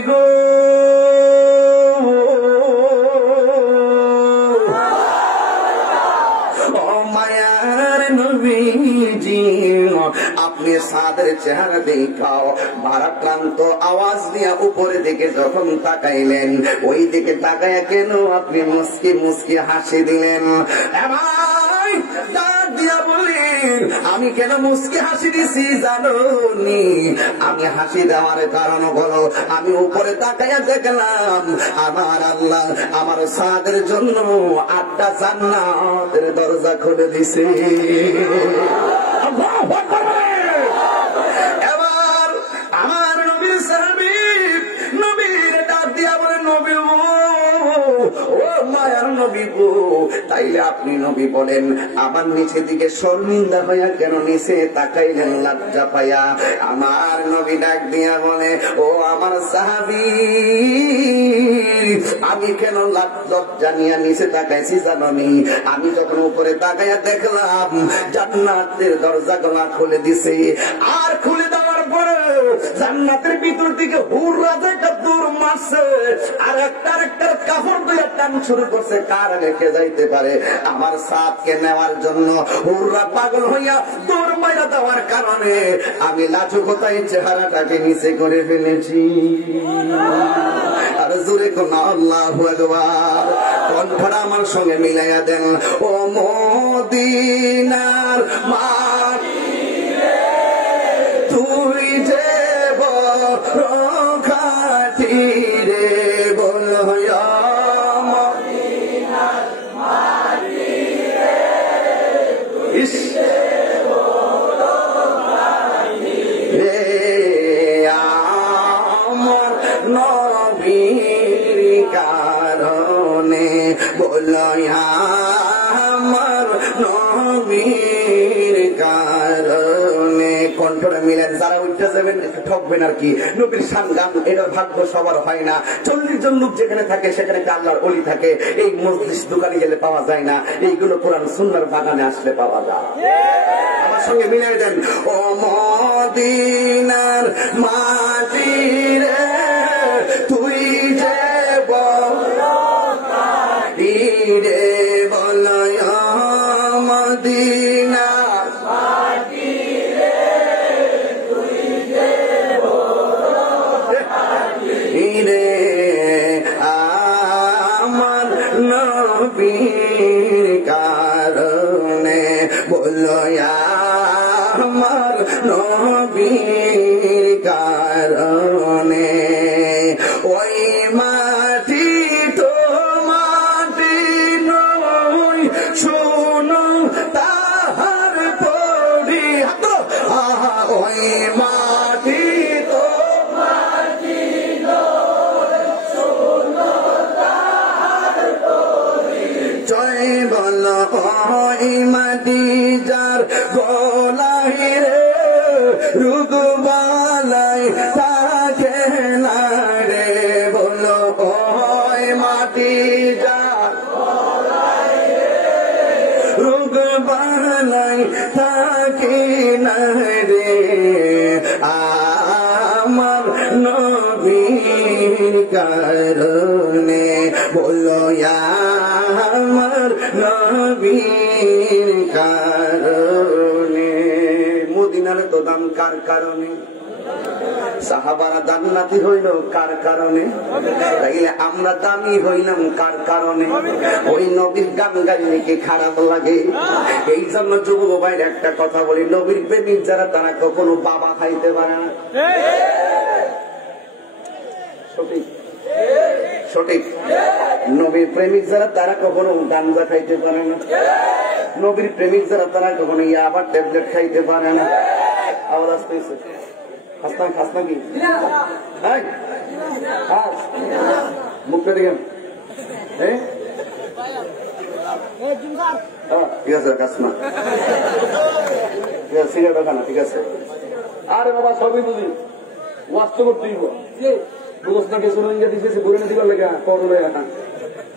গো, আপনি সাদের চেহারা দেখাও। ভারাক্রান্ত আওয়াজ দিয়ে উপরে দিকে যখন তাকাইলেন, ওই দিকে তাকাইয়া কেন আপনি মুস্কি মুস্কি হাসি দিলেন? দিয়া বলেন, আমি কেন মুস্কি হাসি দিছি জানো নি? আমি হাসি দেওয়ার কারণ হলো, আমি উপরে তাকাইয়া দেখলাম আমার আল্লাহ আমার সাদের জন্য 8টা জান্নাতের দরজা খুলে দিছে। এবার আমার নবীর সাহাবী নবীর ডাক দিয়া বলে, নবী ও মায়ার নবী গো, তাইলে আপনি নবী বলেন, আমার নিচে দিকে শর্মিন্দা হইয়া কেন নিচে তাকাইলেন লজ্জা পাইয়া? আমার নবী ডাক দিয়া বলে, ও আমার সাহাবী, আমি কেন লজ্জা নিয়ে নিচে তাকাইছি জানি? আমি যখন উপরে তাকাইয়া দেখলাম জান্নাতের দরজা গলা খুলে দিছে, আর খুলে দেওয়ার পরে জান্নাতের ভিতর থেকে হুররা একটা দূর মারছে, আর একটা কাপড় দিয়ে টান শুরু করছে, কার আগে কে যাইতে পারে? আমার সাথকে নেওয়ার জন্য হুররা পাগল হইয়া দৌড় মাইরা দেওয়ার কারণে আমি লাজুকতায় চেহারাটাকে নিচে করে ফেলেছি। আর জোরে কোন আল্লাহু আকবার, কণ্ঠটা আমার সঙ্গে মিলাইয়া দেন। ও মদিনার মাটি তুই যে বড় খাঁটি রে, বল মদিনার মাটি রে, ইস আমার নবীর কারণে, বল আমার নবীর কারণে। কণ্ঠটা মিলেন, যারা উঠতে যাবেন ঠকবেন আর কি। নবীর সানগান এটার ভাগ্য সবার হয় না। 40 জন লোক যেখানে থাকে সেখানে আল্লাহর ওলি থাকে। এই মজলিস দোকানে গেলে পাওয়া যায় না, এইগুলো কোরআন সুন্নাহর বাগানে আসলে পাওয়া যায়। আমার সঙ্গে মিলাই দেন। ও মদিনার মাটি রে তুই যে বড় খাঁটি রে, বল মদিনার মাটি রে তুই যে বড় খাঁটি রে, আমার নবীর কারণে, বল বলো আমার নবীর কারণে ওই মাটি তো মাটি নয় শোনো তাহার পরি ওই মাটি তো মাটি নয় শোনো তাহার পরি জয় বলো ওই মাটি যার গলায় রে রুগবালাই থাকে না রে বলো ওই মাটি যার গলায় রে রুগবালাই থাকে না রে আমার নবীর কারণে বলো আমার নবীর কারণে মদিনার তো দাম কার কারণে সাহাবারা জান্নাতি হইল কার কারণে তাইলে আমরা দামি হইলাম কার কারণে ওই নবীর গান গাইলে কি খারাপ লাগে এই জন্য যুবক ভাইয়ের একটা কথা বলি নবীর প্রেমিক যারা তারা কখনো বাবা খাইতে পারে না সঠিক সঠিক নবীর প্রেমিক যারা তারা কখনো গাঞ্জা খাইতে পারে না নবীর প্রেমিক যারা তারা কখনো ইয়াবা ট্যাবলেট খাইতে পারে না আওয়াজ আসতেছে খাসনা খাসনা কি মুখটা দেখেন ঠিক আছে খাসনা ঠিক আছে সিগারেট খানা ঠিক আছে আরে বাবা সবই বুঝি ওয়াস্ত করতেই বুঝনাকে সুরঞ্জা দিতেছে বুড়ে দিবার লেগে করবে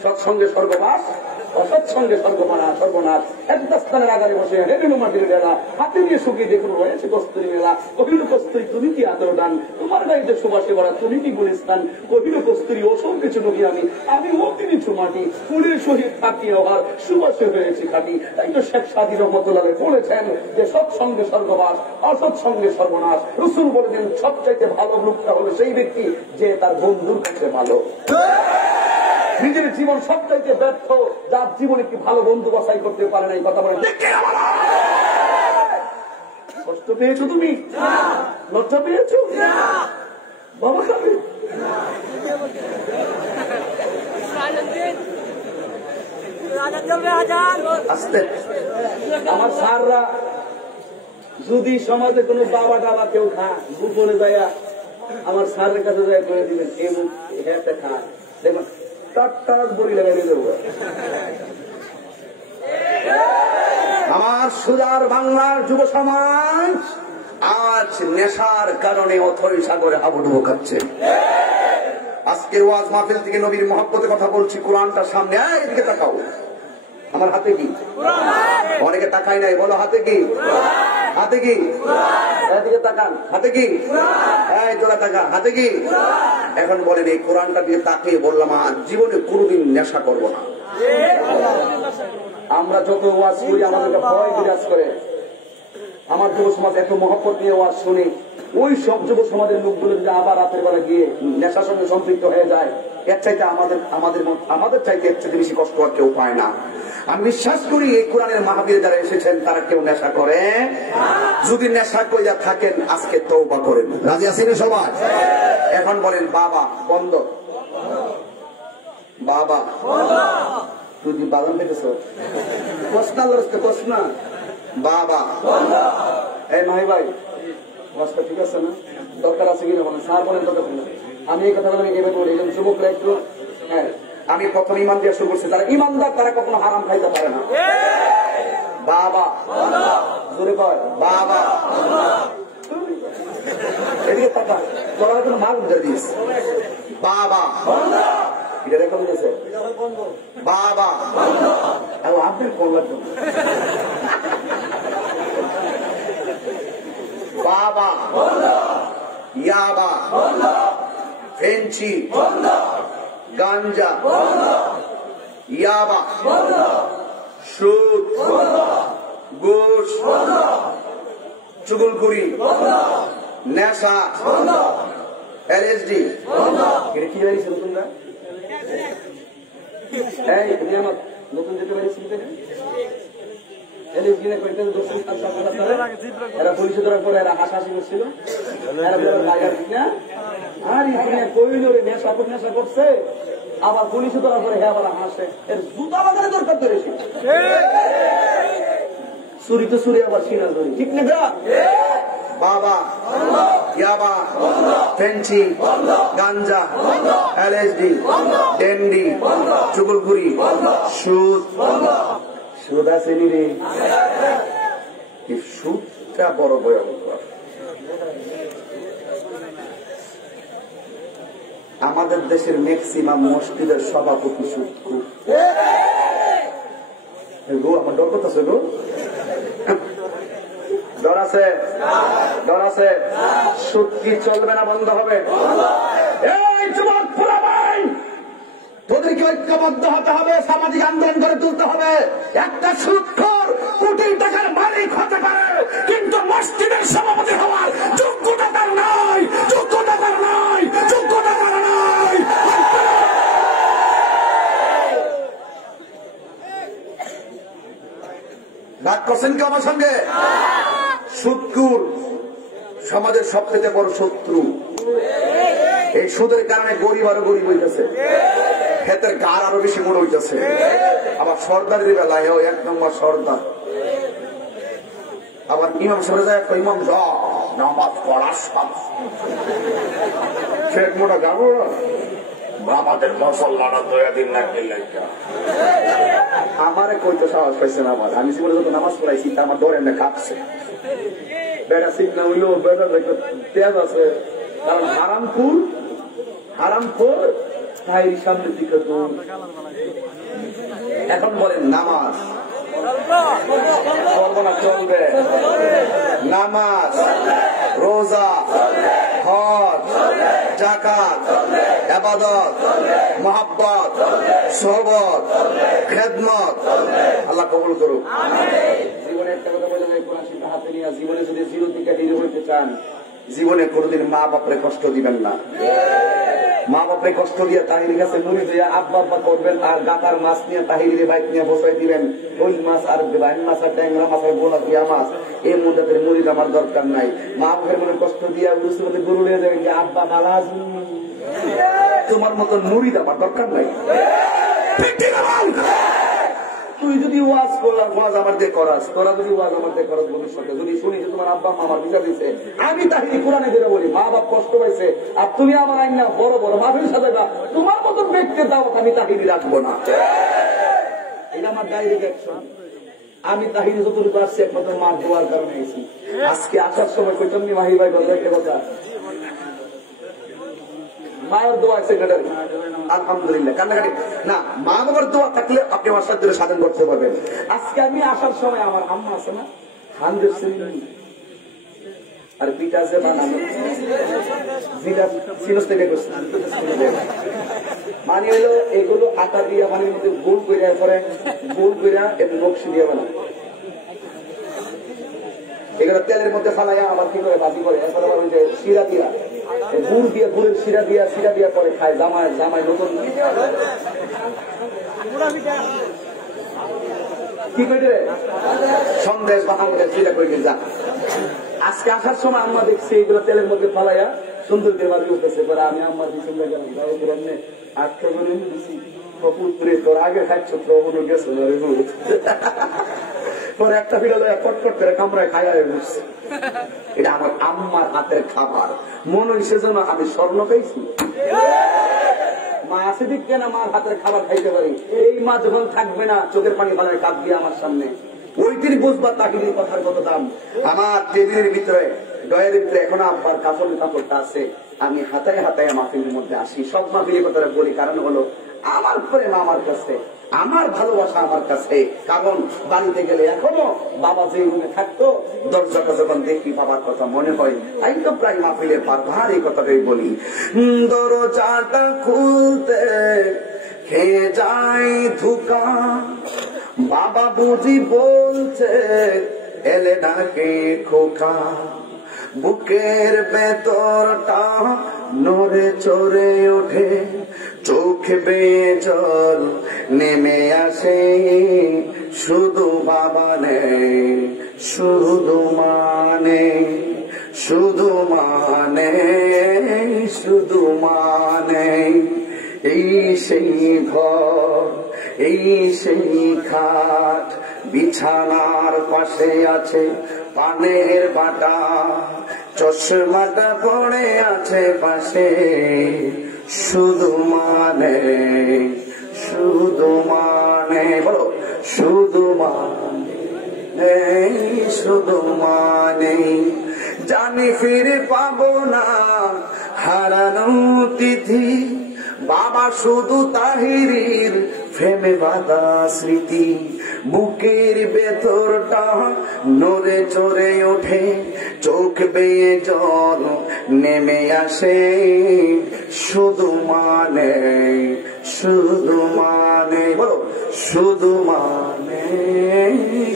সৎসঙ্গে স্বর্গবাস অসৎসঙ্গে সর্বনাশ একটা স্থানের আগারে বসে হেঁটে মাটির বেলা হাতে দিয়ে শুকিয়ে দেখুন রয়েছে কস্তুরী মেলা কহিল কস্তুরী তুমি কি আদর দান তোমার গাড়িতে সুবাসে ভরা তুমি কি গুলিস্তান কহিল কস্তুরী ওসব কিছু নবী আমি অতি নিচু মাটি ফুলের সহিত থাকি হওয়ার সুবাসে হয়েছে খাটি তাই তো শেখ সাদী রহমতুল্লাহ বলেছেন যে সৎসঙ্গে স্বর্গবাস অসৎসঙ্গে সর্বনাশ রসুল বলেছেন সবচাইতে ভালো লোকটা হলো সেই ব্যক্তি যে তার বন্ধুর কাছে ভালো নিজের জীবন সবচাইতে ব্যর্থ যার জীবনে কি ভালো বন্ধু বাছাই করতে পারে না এই কথা বলে কষ্ট পেয়েছো তুমি লজ্জা পেয়েছো বাবা খাবে আস্তে আমার স্যাররা যদি সমাজে কোনো বাবা টাবা কেউ খা গোপনে যায় আমার স্যারের কাছে যায় করে দিবেন এমন একটা খা দেখুন আমার সুদার বাংলার যুব সমাজ আজ নেশার কারণে অথই সাগরে হাবুডুবু খাচ্ছে আজকের ওয়াজ মাহফিল থেকে নবীর মহব্বতের কথা বলছি কোরআনটা সামনে এদিকে তাকাও আমার হাতে কি অনেকে তাকাই নাই বলো হাতে কি হাতে কি এদিকে তাকান হাতে কি তোরা তাকা হাতে কি এখন বলেন এই কোরআনটা দিয়ে তাকিয়ে বললাম আজ জীবনে কোনোদিন নেশা করবো না আমরা যত ওয়াজ করি আমাদের ভয় বিরাজ করে আমার যুব সমাজ এত মহব্বত নিয়ে ওয়াজ শুনি ওই সব যুব সমাজের লোকগুলো যদি আবার রাতের বেলা গিয়ে নেশার সঙ্গে সম্পৃক্ত হয়ে যায় এর চাইতে আমাদের চাইতে এর চাইতে বেশি কষ্ট আর কেউ পায় না আমি বিশ্বাস করি এই কোরআনের মাহফিলে যারা এসেছেন তারা কেউ নেশা করে যদি নেশা কইরা থাকেন আজকে তওবা করেন রাজি আছেন সবাই এখন বলেন বাবা বন্ধ বাবা তুই বাগান দেখেছো প্রশ্ন বাবা এই নয় ভাই রাস্তা ঠিক আছে না দরকার আছে কিনা বলেন স্যার বলেন দরকার আমি এই কথা বলে এভাবে বলি একজন যুবকরা একটু হ্যাঁ আমি প্রথম ইমান দিয়ে শুরু করছি তারা ইমানদার তারা কখনো হারাম খাইতে পারে না বাবা জোরে কয় বাবা এদিকে টাকা তোরা কোনো মাল বুঝে দিস বাবা এটা রেখে দিয়েছে বাবা আপনার কোন লাগবে বাবা ইয়াবা ফেঞ্চি গাঞ্জা ইয়াবা সুদ ঘুষ চুগলখুরি নেশা এলএসডি এটা কি জানিস তোমরা নতুন যেতে পারিস এরা পুলিশে ধরার পরে এরা হাসাহাসি করছিল, আর নেশা করছে, আবার পুলিশে ধরার পরে হ্যাঁ আবার হাসে, এর জুতা বাজারে দরকার ধরেছি, চুরি তো চুরি আবার সিনা ধরি, ঠিক না? বাবা, ইয়াবা, ফেন্সি, গাঞ্জা, এলএসডি, ডেন্ডি, চুগলপুরি, সুদ, সুদ আছে রে, সুদটা বড় ভয়ঙ্কর। আমাদের দেশের ম্যাক্সিমাম মসজিদের সভাপতি সুদখোর। গো আমার ডর করতেছে গো, ডর আছে, ডর আছে। সুদ কি চলবে না বন্ধ হবে? এই যুবক পোলাপান, তোদেরকে ঐক্যবদ্ধ হতে হবে, সামাজিক আন্দোলন করে তুলতে হবে। একটা সুদখোর কোটি টাকার মালিক হতে পারে, কিন্তু মসজিদের সভাপতি হওয়ার যোগ্যতা তার নাই, যোগ্যতা তার নাই, যোগ্যতা তার নাই। রাগ করছেন কি আমার সঙ্গে? সুদখোর সমাজের সবচেয়ে বড় শত্রু। এই সুদের কারণে গরিব আরো গরিব হইতেছে, ক্ষেতের গার আরো বেশি মনে হইতেছে। আবার সর্দারের বেলায় এক নম্বর সর্দার, আবার ইমাম সরে যায়, ইমাম নামাজ পড়া সব শেখ মোটা গাবো আমাদের মুসলমানরা দয়া দিন না। আমারে কইতে সাহস পাইছে না আমার, আমি জীবনে যত নামাজ পড়াইছি তা আমার ডরে না কাঁপছে। বেড়া ঠিক না হইলেও বেড়া তেজ আছে, কারণ হারামপুর তাই সামনের দিকে তো। এখন বলেন নামাজ চলবে না? চলবে। নামাজ, রোজা, হজ, যাকাত, ইবাদত, মুহাব্বত, সোহবত, খেদমত আল্লাহ কবুল করুক। জীবনে একটা কথা বলে যায়, কোরআন শিক্ষা হাতে নিয়ে জীবনে যদি জিরো থেকে হিরো হইতে চান, জীবনে কোনদিন মা বাপরে কষ্ট দিবেন না। মা বাপরে কষ্ট দিয়ে তাহিরের কাছে মুড়ি দিয়ে আব্বা আব্বা করবেন, আর গাতার মাছ নিয়ে তাহিরের বাইক নিয়ে বসাই দিবেন। ওই মাছ আর বাইন মাছ আর ট্যাংরা মাছ আর বোনা দিয়া মাছ, এই মধ্যে মুড়ির আমার দরকার নাই। মা বাপের মনে কষ্ট দিয়ে উড়ুসুমতে গরু নিয়ে যাবেন যে আব্বা ভালো আছেন, তোমার মতন মুড়ির আমার দরকার নাই। তুই যদি ওয়াজ করলাম, ওয়াজ আমার দিয়ে করাস, তোরা যদি ওয়াজ আমার দিয়ে করাস, ভবিষ্যতে যদি শুনি যে তোমার আব্বা আমার বিচার দিচ্ছে, আমি তাহিরি কোরআনে বেরো বলি মা বাপ কষ্ট পাইছে, আর তুমি আমার আইন না বড় বড় মাফির সাথে না, তোমার মতন ব্যক্তির দাওয়াত আমি তাহিরি রাখবো না। এটা আমার ডাইরেক্ট অ্যাকশন। আমি তাহিরি যতটুকু আসছি একমাত্র মার দোয়ার কারণে এসেছি। আজকে আসার সময় কইতাম নি মাহি ভাই বলবে একটা কথা, মায়ের দোয়া সেক্রেটারি আলহামদুলিল্লাহ, কান্নাকাটি না, মা বাবার দোয়া থাকলে আপনি আমার সাথে সাধন করতে পারবেন। আজকে আমি আসার সময় আমার আম্মা আছে না, হান্ড্রেড আর পিঠা যে বানানো মানে হইলো এগুলো আটা দিয়ে মানে মধ্যে গোল করিয়া পরে গোল করিয়া একটু নকশি দিয়ে বানানো, এগুলো তেলের মধ্যে ফালাইয়া আবার কি করে ভাজি করে, এরপরে আবার ওই যে শিরা দিয়া গুড় দিয়ে, গুড়ের শিরা দিয়া পরে খায় জামাই নতুন কি করে সন্দেশ বা আমাদের শিরা করে যা। আজকে আসার সময় আম্মা দেখছি এগুলো তেলের মধ্যে ফালাইয়া সুন্দর দিয়ে বাজি উঠেছে, পরে আমি আম্মার পিছনে গেলাম, আটকে বলে দিচ্ছি পুত্রে তোর আগে খাচ্ছ প্রবণ গেছে, পরে একটা ফিরে কটকট করে কামড়ায় খাইয়া বুঝছে এটা আমার আম্মার হাতের খাবার। মনে হয়েছে যেন আমি স্বর্ণ পেয়েছি। মা আছে দিক কেন মার হাতের খাবার খাইতে পারি, এই মা যখন থাকবে না চোখের পানি ফালায় কাঁদ দিয়ে আমার সামনে, ওই দিন বুঝবা তাহিরের কথার কত দাম। আমার টেবিলের ভিতরে ডয়ের ভিতরে এখনো আব্বার কাপড়টা আছে, আমি হাতায় হাতায় মাহফিলের মধ্যে আসি, সব মাহফিলের কথাটা বলি, কারণ হলো আমার প্রেম আমার কাছে, আমার ভালোবাসা আমার কাছে। কারণ বাড়িতে গেলে এখনো বাবা যে রুমে থাকতো, দরজাটা যখন দেখি বাবার কথা মনে হয়, তাই তো প্রায় মাহফিলের বারবার এই কথাটাই বলি, দরজাটা খুলতে খেয়ে যাই ধোঁকা, বাবা বুঝি বলছে এলে ডাকে খোকা, বুকের ভেতরটা নড়ে চড়ে ওঠে, চোখ বেয়ে জল নেমে আসে, শুধু বাবা নেই, শুধু মানে, শুধু মানে, শুধু মানে। এই সেই ঘর, এই সেই খাট, বিছানার পাশে আছে পানের বাটা, চশমাটা পড়ে আছে পাশে, শুধু মানে, শুধু মানে, বলো শুধু মানে, শুধু মানে। জানি ফিরে পাবো না হারানো তিথি, বাবা শুধু তাহিরির ফেমে বাঁধা স্মৃতি। বুকের ভেতরটা নড়ে চড়ে ওঠে, চোখ বেয়ে জল নেমে আসে, শুধু মানে, শুধু মানে, বলো শুধু মানে,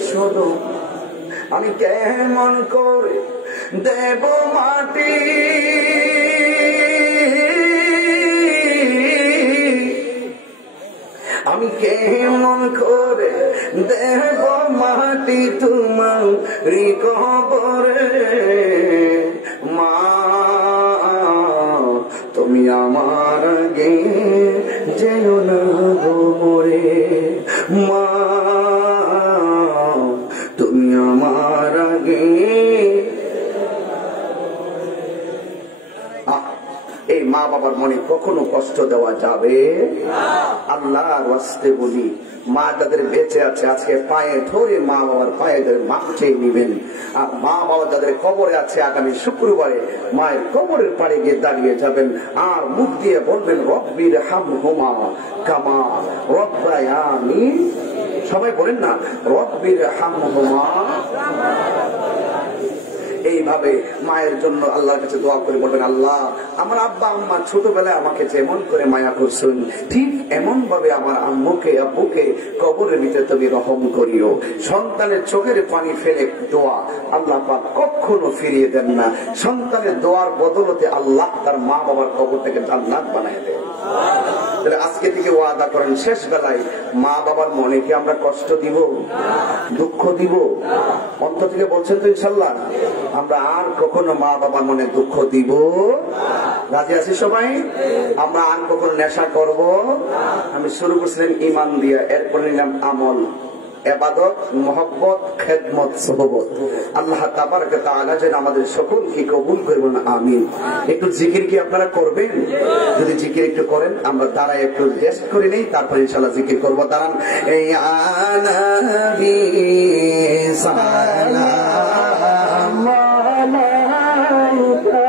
শুধু। আমি কেমন করে দেব মাটি, আমি কেমন করে দেব মাটি তোমার কবরে। মা তুমি আমার আগে যেও না গো মরে, মা তুমি আমার আগে। এই মা বাবার মনে কখনো কষ্ট দেওয়া যাবে? আল্লাহর ওয়াস্তে বলি, মা যাদের বেঁচে আছে আজকে পায়ে ধরে মা বাবার পায়ে ধরে মাপ চেয়ে নিবেন। আর মা বাবা যাদের কবরে আছে আগামী শুক্রবারে মায়ের কবরের পাড়ে গিয়ে দাঁড়িয়ে যাবেন আর মুখ দিয়ে বলবেন রব্বির হামহুমা কামা রব্বায়ানি। সবাই বলেন না রব্বির হামহুমা। এইভাবে মায়ের জন্য আল্লাহর কাছে দোয়া করে বলবেন, আল্লাহ আমার আব্বা আম্মা ছোটবেলায় আমাকে যেমন করে মায়া করছেন ঠিক এমন ভাবে আমার আম্মুকে আব্বুকে কবরের ভিতরে তুমি রহম করিও। সন্তানের চোখের পানি ফেলে দোয়া আল্লাহ পাক কখনো ফিরিয়ে দেন না। সন্তানের দোয়ার বদলতে আল্লাহ তার মা বাবার কবর থেকে জান্নাত বানায় দেন। আজকে থেকে ওয়াদা করেন, শেষ বেলায় মা বাবার মনে কি আমরা কষ্ট দিব, দুঃখ দিব? অন্তর থেকে বলছেন তো ইনশাল্লাহ? আমরা আর কখনো মা বাবার মনে দুঃখ দিব? রাজি আছি সবাই? আমরা আর কখনো নেশা করব? আমি শুরু করছিলাম ইমান দিয়া, এরপর নিলাম আমল, ইবাদত, মহব্বত, খেদমত, সোহবত। আল্লাহ তাবারক ওয়া তাআলা যেন আমাদের সকলকে কবুল করবেন, আমিন। একটু জিকির কি আপনারা করবেন? যদি জিকির একটু করেন, আমরা দাঁড়ায় একটু রেস্ট করে নেই, তারপর ইনশাআল্লাহ জিকির করবো। দাঁড়ান। ইয়া নবী সালাম আলাইকা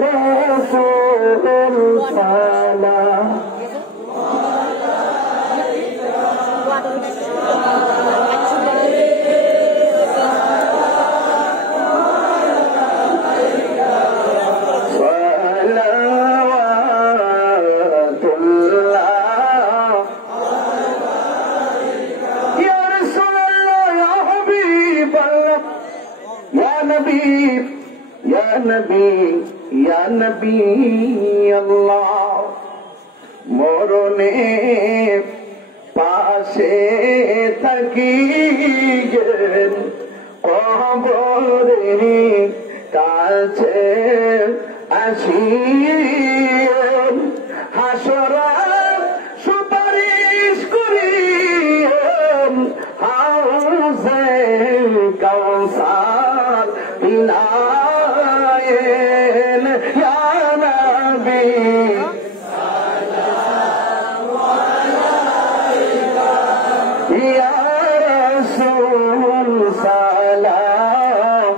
ইয়া রাসূল সালাম। ইয়া নবী আল্লাহ, মরণে পাশে থাকিবেন, কবরে কাছে আসিয়েন, হাসরা সুপারিশ করিয়েন, হাউজে কাউসার পিলায়েন। ইয়া নবী সালাম আলাইকা ইয়া রাসূল সালাম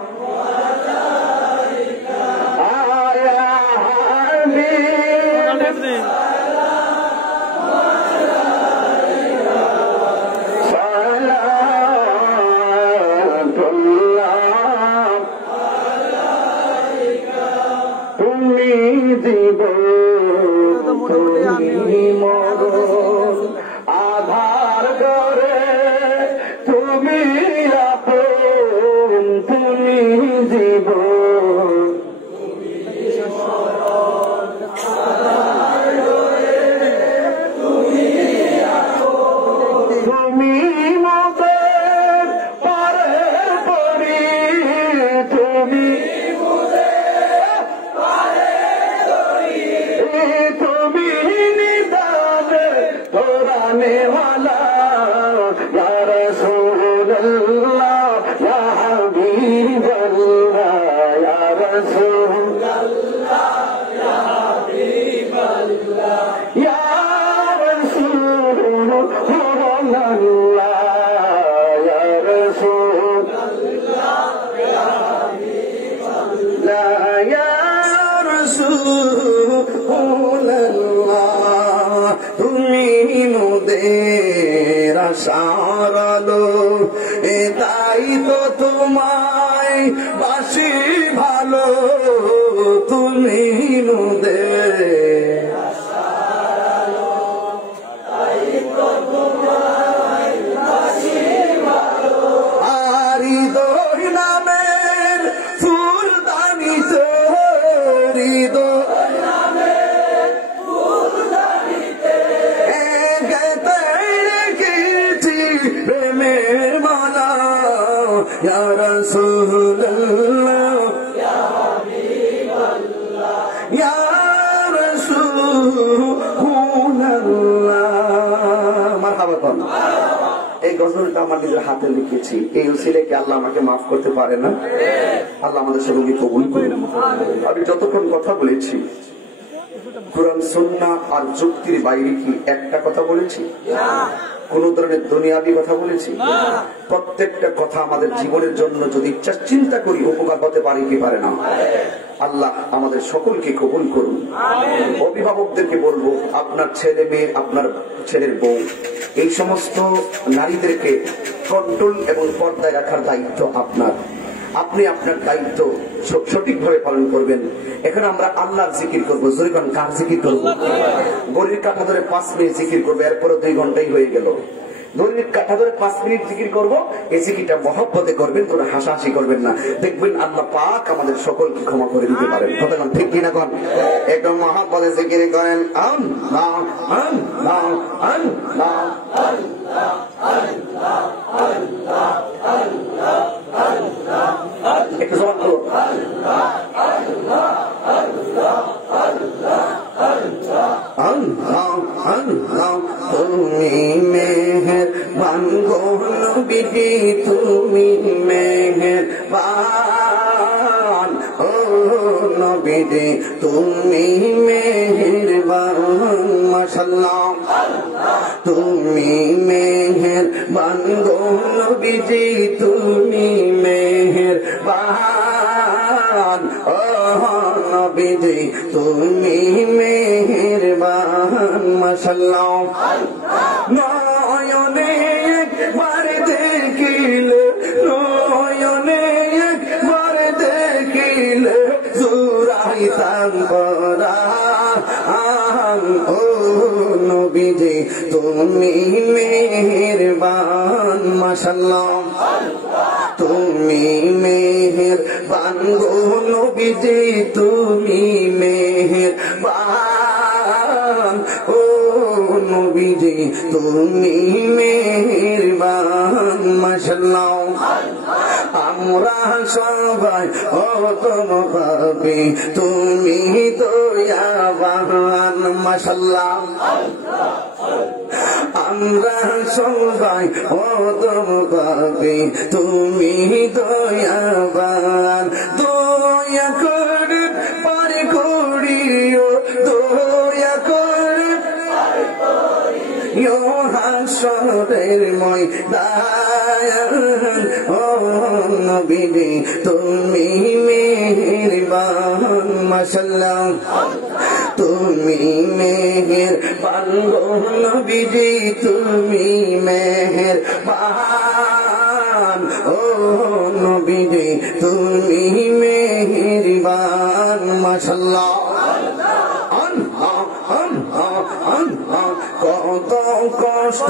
আলাইকা ইয়া হাবিব সালাম আলাইকা সালাতুল্লাহ আলাইকা। তুমি দিব তুমি মরণ আধার করে, তুমি আপন তুমি জীবন, তুমি মরণ আধার হাবিবাল্লাহ ইয়া রাসূলাল্লাহ ইয়া হাবিবাল্লাহ ইয়া রাসূলাল্লাহ ইয়া রাসূলাল্লাহ ইয়া হাবিবাল্লাহ ইয়া রাসূলাল্লাহ তুমি মোদের আশার আলো তাই তো তোমায় বাসি ভালো তুমি মোদের আশার আলো তাই তো তোমায় বাসি ভালো আর হৃদয় নামের ফুলদানিতে হৃদয় নামের ফুলদানিতে গেতে রেখেছি প্রেমের মালা ইয়া রাসূলুল্লাহ ইয়া হাবিবাল্লাহ ইয়া রাসূলুল্লাহ মারহাবা কোন এই গজলটা আমার নিজের হাতে লিখেছি এই উসিলাকে আল্লাহ আমাকে মাফ করতে পারে না আল্লাহ আমাদের সকলকে কবুল করুন আমি যতক্ষণ কথা বলেছি কুরআন সুন্নাহ আর যুক্তির বাইরে কি একটা কথা বলেছি কোন ধরনের দুনিয়াবি কথা বলেছি প্রত্যেকটা কথা আমাদের জীবনের জন্য যদি চিন্তা করি উপকার হতে পারে কি পারে না আল্লাহ আমাদের সকলকে কবুল করুন অভিভাবকদেরকে বলবো আপনার ছেলে মেয়ে আপনার ছেলের বউ এই সমস্ত নারীদেরকে কন্ট্রোল এবং পর্দায় রাখার দায়িত্ব আপনার আপনি আপনার দায়িত্ব সঠিকভাবে পালন করবেন এখানে আমরা আল্লাহর জিকির করবো জরিকান কার জিকির করবো গরির কাঠা ধরে 5 মিনিট জিকির করবো এরপরে 2 ঘন্টাই হয়ে গেল গরির কাঠা ধরে 5 মিনিট জিকির করবো এই জিকিরটা মহব্বতে করবেন কোনো হাসাহাসি করবেন না দেখবেন আল্লাহ পাক আমাদের সকলকে ক্ষমা করে দিতে পারেন কতক্ষণ ঠিক কিনা কোন একদম মহব্বতে জিকির করেন আল্লাহ আল্লাহ আল্লাহ আল্লাহ আল্লাহ আল্লাহ আল্লাহ আল্লাহ একটু জবান করুন আল্লাহ আল্লাহ আল্লাহ আল্লাহ আল্লাহ আল্লাহ আল্লাহ তুমি মেহেরবান গো নবীজি তুমি মেহেরবান ও নবীজি তুমি মেহেরবান মাশাআল্লাহ তুমি মেহেরবান গো নবীজি তুমি মেহেরবান ও নবীজি তুমি মেহেরবান মাশাআল্লাহ নয়নে একবার দেখিলে নয়নে একবার দেখিলে জুরাইতাম পরাণ ও নবীজি তুমি মেহেরবান মাশাআল্লাহ তুমি মেহেরবান গো নবীজি তুমি মেহেরবান ও নবীজি তুমি মেহেরবান মাশাআল্লাহ আমরা সবাই অতম পাপী তুমি দয়াবান মাশাআল্লাহ আমরা সবাই অতম পাপী তুমি দয়াবান দয়া করে পার করিও দয়া করে হাসরের ময়দান ও নবীজি তুমি মেহেরবান মাশাআল্লাহ তুমি মেহেরবান গো নবীজি তুমি মেহেরবান ও নবীজি তুমি মেহেরবান মাশাআল্লাহ কত কষ্ট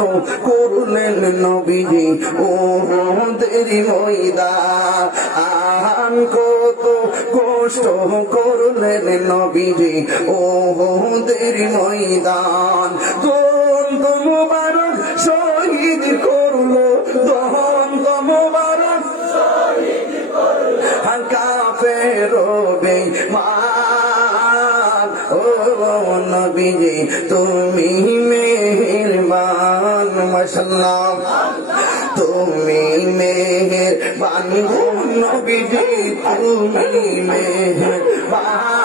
করলেন নবীজি ওহদের ময়দান কত কষ্ট করলেন নবীজি ওহদের ময়দান দন্ত মুবারক শহীদ করলো দন্ত মুবারক শহীদ করলো কাফের বেঈমান ও নবীজি তুমি মেহেরবান মাশাআল্লাহ তুমি মেহেরবান বানগো নবীজি তুমি মেহেরবান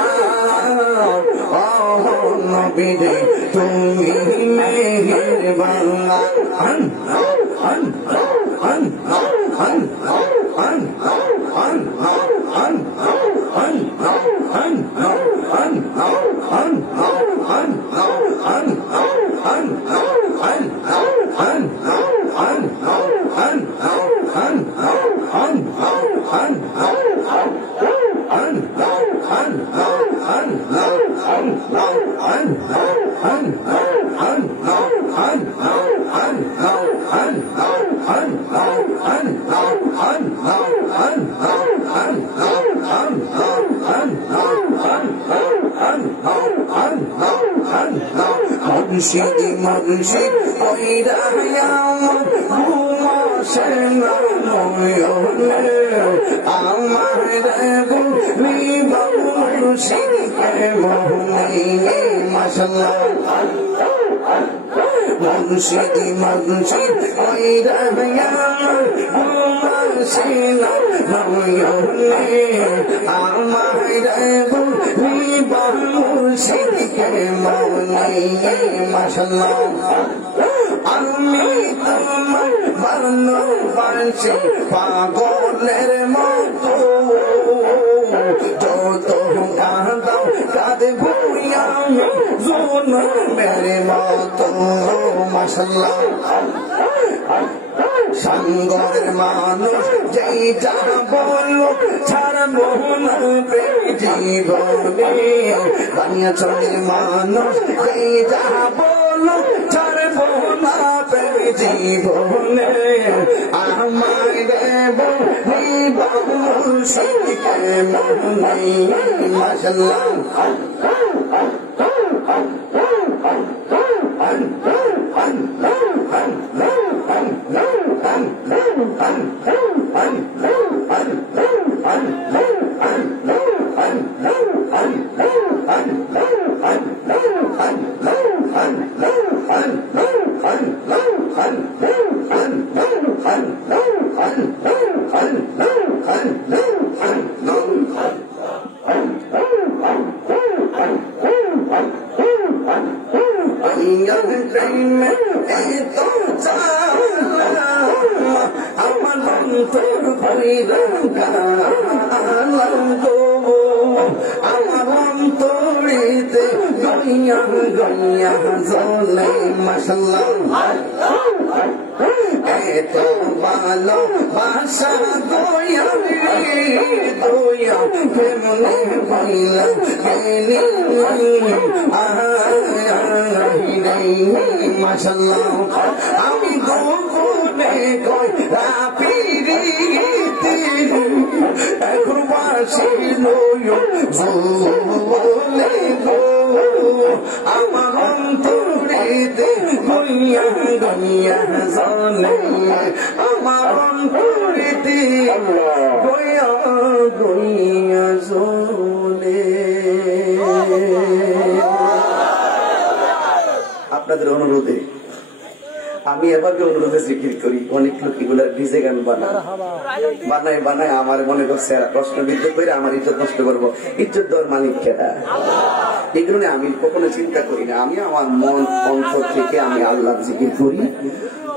ও নবীজি তুমি মেহেরবান মুর্শিদি মুর্শিদ কইরা ঘুমাসে না নয়নে আমার গুলি বাবু মুর্শিদকে মোহনী মাশাআল্লাহ মুর্শিদি মুর্শিদ কইরা ঘুমাসে না নয়নে আমার গুলি বাবু মুর্শিদকে মোহনী মাশাআল্লাহ আমি তোমার ভালোবাসি পাগলের মতো যত কাঁদাও কাঁদবো আমি জুলুমের মতো মাশাআল্লাহ সাঙ্গের মানুষ যেই যা বলো ছাড়বো না জীবনে বানিয়াচলের মানুষ যেই যা বলো ছাড়বো না জীবনে আমার মুর্শিদকে মোহনী মাশাআল্লাহ আমার অন্তর ভরিয়া আমার অন্তরেতে গইয়া গইয়া জ্বলে মাশাআল্লাহ এত ভালোবাসা দয়া দয়া কেমনে পাইলা মাশাআল্লাহ আমি গোপনে কইরা পিরিতি এখন বাসি লইও বলে গো আমার অন্তরেতে গইয়া গইয়া জ্বলে আমার অন্তরেতে গইয়া গইয়া জ্বলে। আপনাদের অনুরোধে আমি এভাবে অনুরোধে জিকির করি। অনেক লোক এগুলার ডিজে গান বানায় আমার মনে করছে প্রশ্নবিদ্ধ করে আমার ইজ্জত নষ্ট করবো। ইজ্জত দেওয়ার মালিক কেটা? এগুলো আমি কখনো চিন্তা করি না। আমি আমার মন অন্তর থেকে আমি আল্লাহ জিকির করি,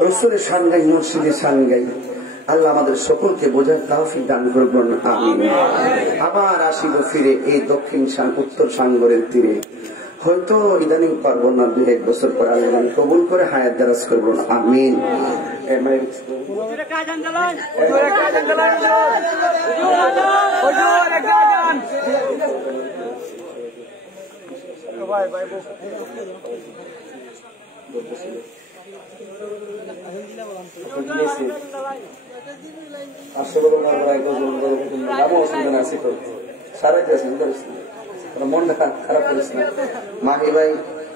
রসুলের শান গাই, মুর্শিদের শান গাই। আল্লাহ আমাদের সকলকে বোঝার তৌফিক দান করবেন, আমিন। আবার আসিব ফিরে এই দক্ষিণ উত্তর সাগরের তীরে। হয়তো ইদানিং পারবো না, 2-1 বছর পর আল্লাহ কবুল করে হায়াত দারাজ করবেন, আমিন। মনটা খারাপ করিস না। মাহি ভাই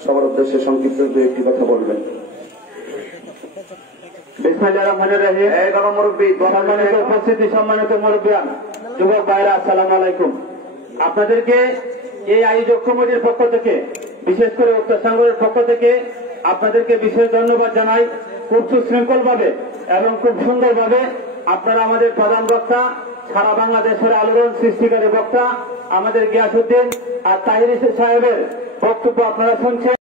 সবার উদ্দেশ্যে সংক্ষিপ্ত একটি কথা বলবেন। সম্মানিত মুরব্বিয়ান, যুবক ভাইরা, আসসালামু আলাইকুম। আপনাদেরকে এই আয়োজক কমিটির পক্ষ থেকে, বিশেষ করে উত্তর সাগরের পক্ষ থেকে আপনাদেরকে বিশেষ ধন্যবাদ জানাই। খুব সুশৃঙ্খল ভাবে এবং খুব সুন্দর ভাবে আপনারা আমাদের প্রধান বক্তা, সারা বাংলাদেশের আলোড়ন সৃষ্টিকারী বক্তা আমাদের গিয়াসউদ্দিন আর তাহির সাহেবের বক্তব্য আপনারা শুনছেন।